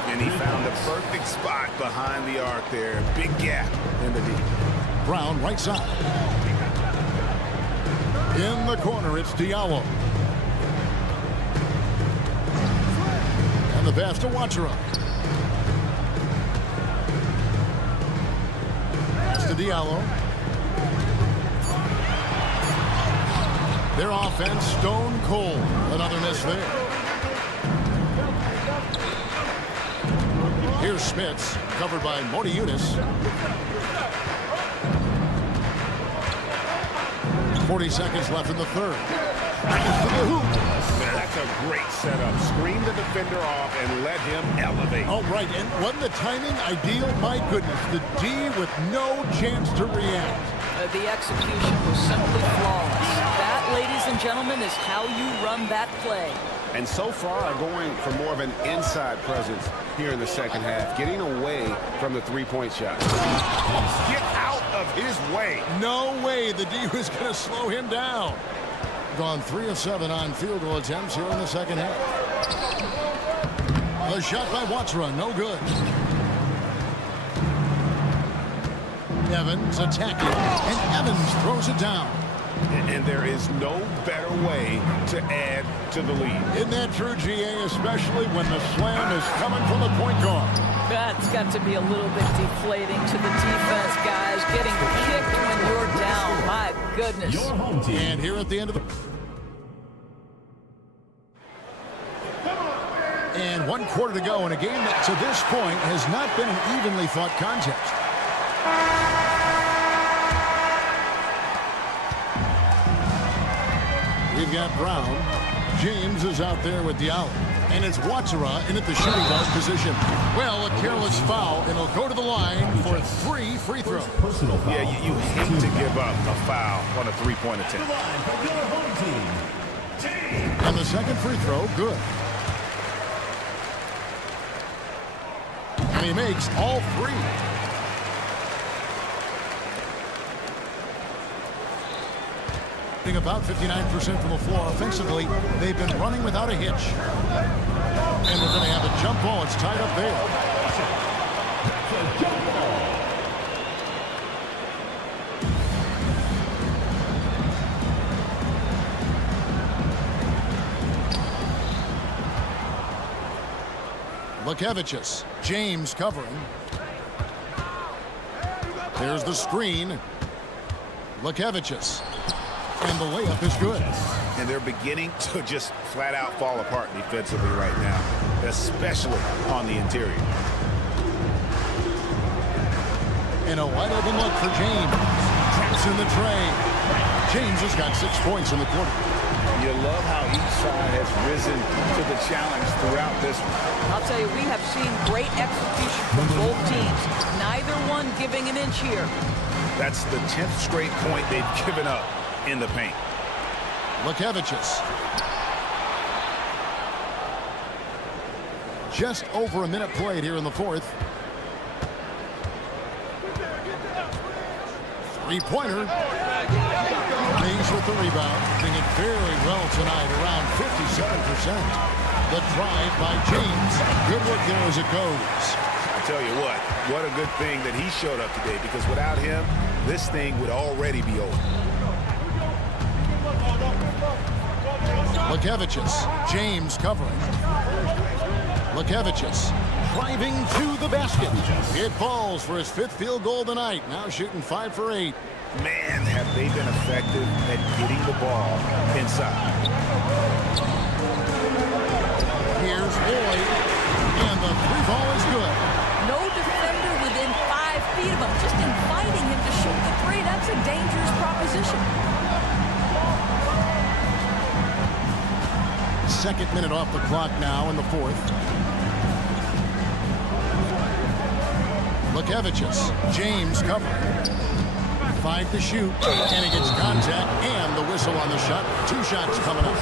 And he found the perfect spot behind the arc there. Big gap in the D. Brown right side. In the corner, it's Diallo. And the pass to Wachara. Pass to Diallo. Their offense stone cold. Another miss there. Here's Smits, covered by Morty Eunice. 40 seconds left in the third. That's a great setup. Screen the defender off and let him elevate. Oh, right. And wasn't the timing ideal? My goodness. The D with no chance to react. The execution was simply flawless. That, ladies and gentlemen, is how you run that play. And so far, going for more of an inside presence here in the second half, getting away from the three-point shot. Get out of his way. No way the D was going to slow him down. Gone 3 of 7 on field goal attempts here in the second half. The shot by Wachara, no good. Evans attacking, and Evans throws it down. And there is no better way to add to the lead. Isn't that true, GA, especially when the slam is coming from the point guard? That's got to be a little bit deflating to the defense, guys. Getting kicked when you're down. My goodness. Your home team. And here at the end of the... And 1 quarter to go in a game that, to this point, has not been an evenly fought contest. We've got Brown. James is out there with Diallo. And it's Wachara in at the shooting guard position. Well, a careless foul, and he'll go to the line for 3 free throws. Yeah, you hate to give up a foul on a three-point attempt. And the second free throw, good. And he makes all 3. About 59% from the floor offensively. They've been running without a hitch. And we're going to have a jump ball. It's tied up there. Lukevicius. James covering. There's the screen. Lukevicius. And the layup is good. And they're beginning to just flat out fall apart defensively right now, especially on the interior. And a wide open look for James. Traps in the tray. James has got 6 points in the quarter. You love how each side has risen to the challenge throughout this one. I'll tell you, we have seen great execution from both teams. Neither one giving an inch here. That's the 10th straight point they've given up in the paint. Lukevicius. Just over a minute played here in the fourth. Three-pointer. James with the rebound. Doing it very well tonight, around 57%. The drive by James. Good work there as it goes. I tell you what a good thing that he showed up today, because without him, this thing would already be over. Lukevicius. James covering. Lukevicius driving to the basket. It falls for his 5th field goal tonight. Now shooting 5 for 8. Man, have they been effective at getting the ball inside. Here's Boyd. And the 3 ball is good. No defender within 5 feet of him. Just inviting him to shoot the 3. That's a dangerous proposition. 2nd minute off the clock now in the 4th. Lukevicius. James covering. 5 to shoot. And he gets contact and the whistle on the shot. 2 shots coming up.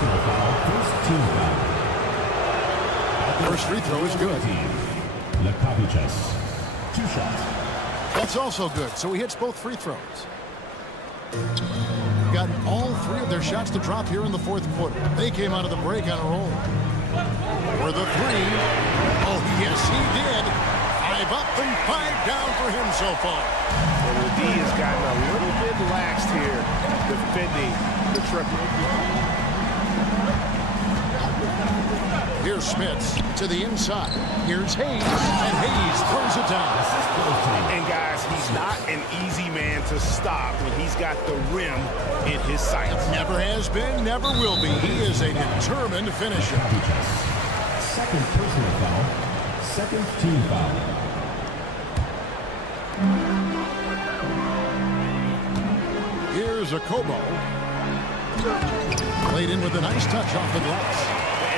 First free throw is good. Lukevicius. 2 shots. That's also good, so he hits both free throws. Gotten all 3 of their shots to drop here in the fourth quarter. They came out of the break on a roll. For the 3. Oh, yes, he did. 5 up and 5 down for him so far. And the D has gotten a little bit laxed here defending the triple. Here's Smits to the inside. Here's Hayes, and Hayes throws it down. And guys, he's not an easy man to stop when he's got the rim in his sights. Never has been, never will be. He is a determined finisher. Second personal foul. Second team foul. Here's a Kobo. Played in with a nice touch off the glass.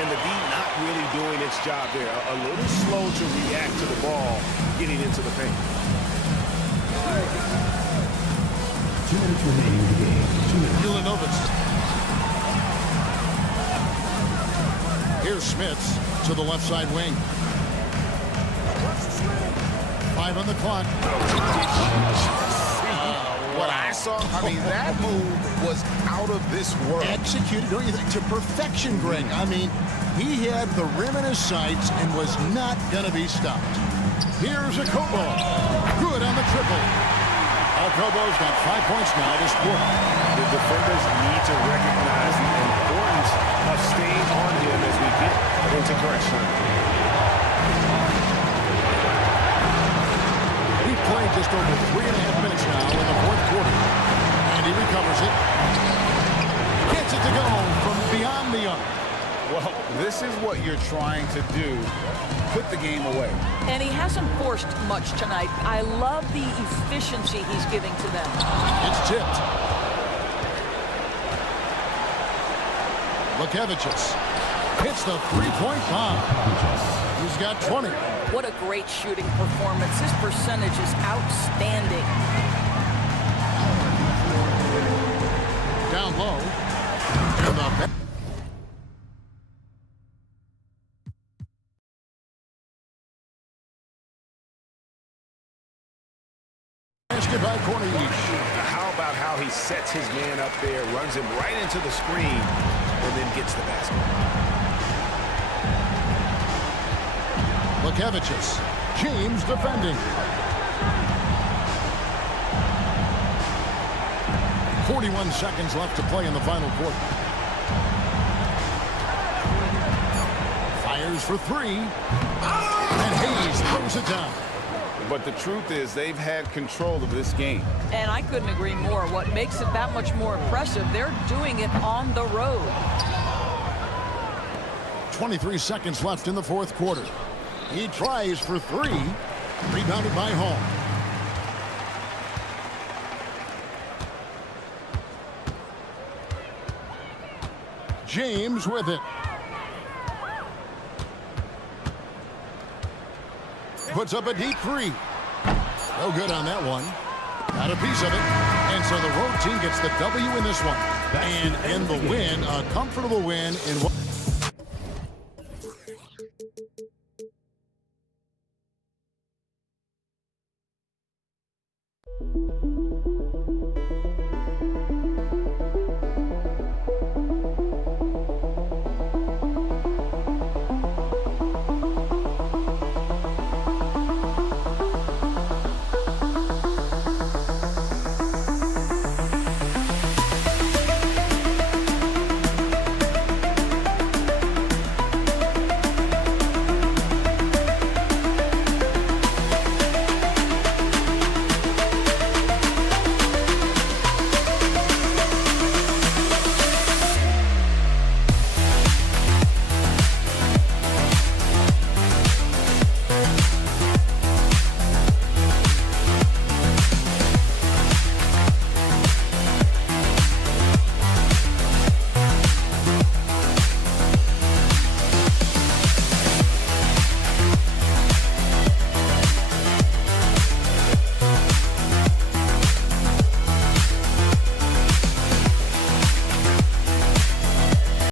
And the D not really doing its job there. A little slow to react to the ball getting into the paint. 2 minutes remaining in the game. 2 minutes. Milanovich. Here's Smits to the left side wing. 5 on the clock. What I saw, I mean, that move was out of this world. Executed, don't you think, to perfection, Greg. I mean, he had the rim in his sights and was not going to be stopped. Here's a Kobo. Good on the triple. Kobo's got 5 points now this quarter. The defenders need to recognize the importance of staying on him as we get into correction. He played just over 3.5 minutes now in the fourth quarter. And he recovers it. Gets it to go from beyond the arc. Well, this is what you're trying to do. Put the game away. And he hasn't forced much tonight. I love the efficiency he's giving to them. It's tipped. Lukevicius hits the three-point bomb. He's got 20. What a great shooting performance. His percentage is outstanding. Down low. And the by Cornish. How about how he sets his man up there, runs him right into the screen, and then gets the basket. Lukevicius. James defending. 41 seconds left to play in the final quarter. Fires for 3. And Hayes throws it down. But the truth is they've had control of this game. And I couldn't agree more. What makes it that much more impressive, they're doing it on the road. 23 seconds left in the fourth quarter. He tries for 3. Rebounded by Hall. James with it. Puts up a deep 3. No good on that one. Got a piece of it. And so the road team gets the W in this one. And in the win, a comfortable win in what...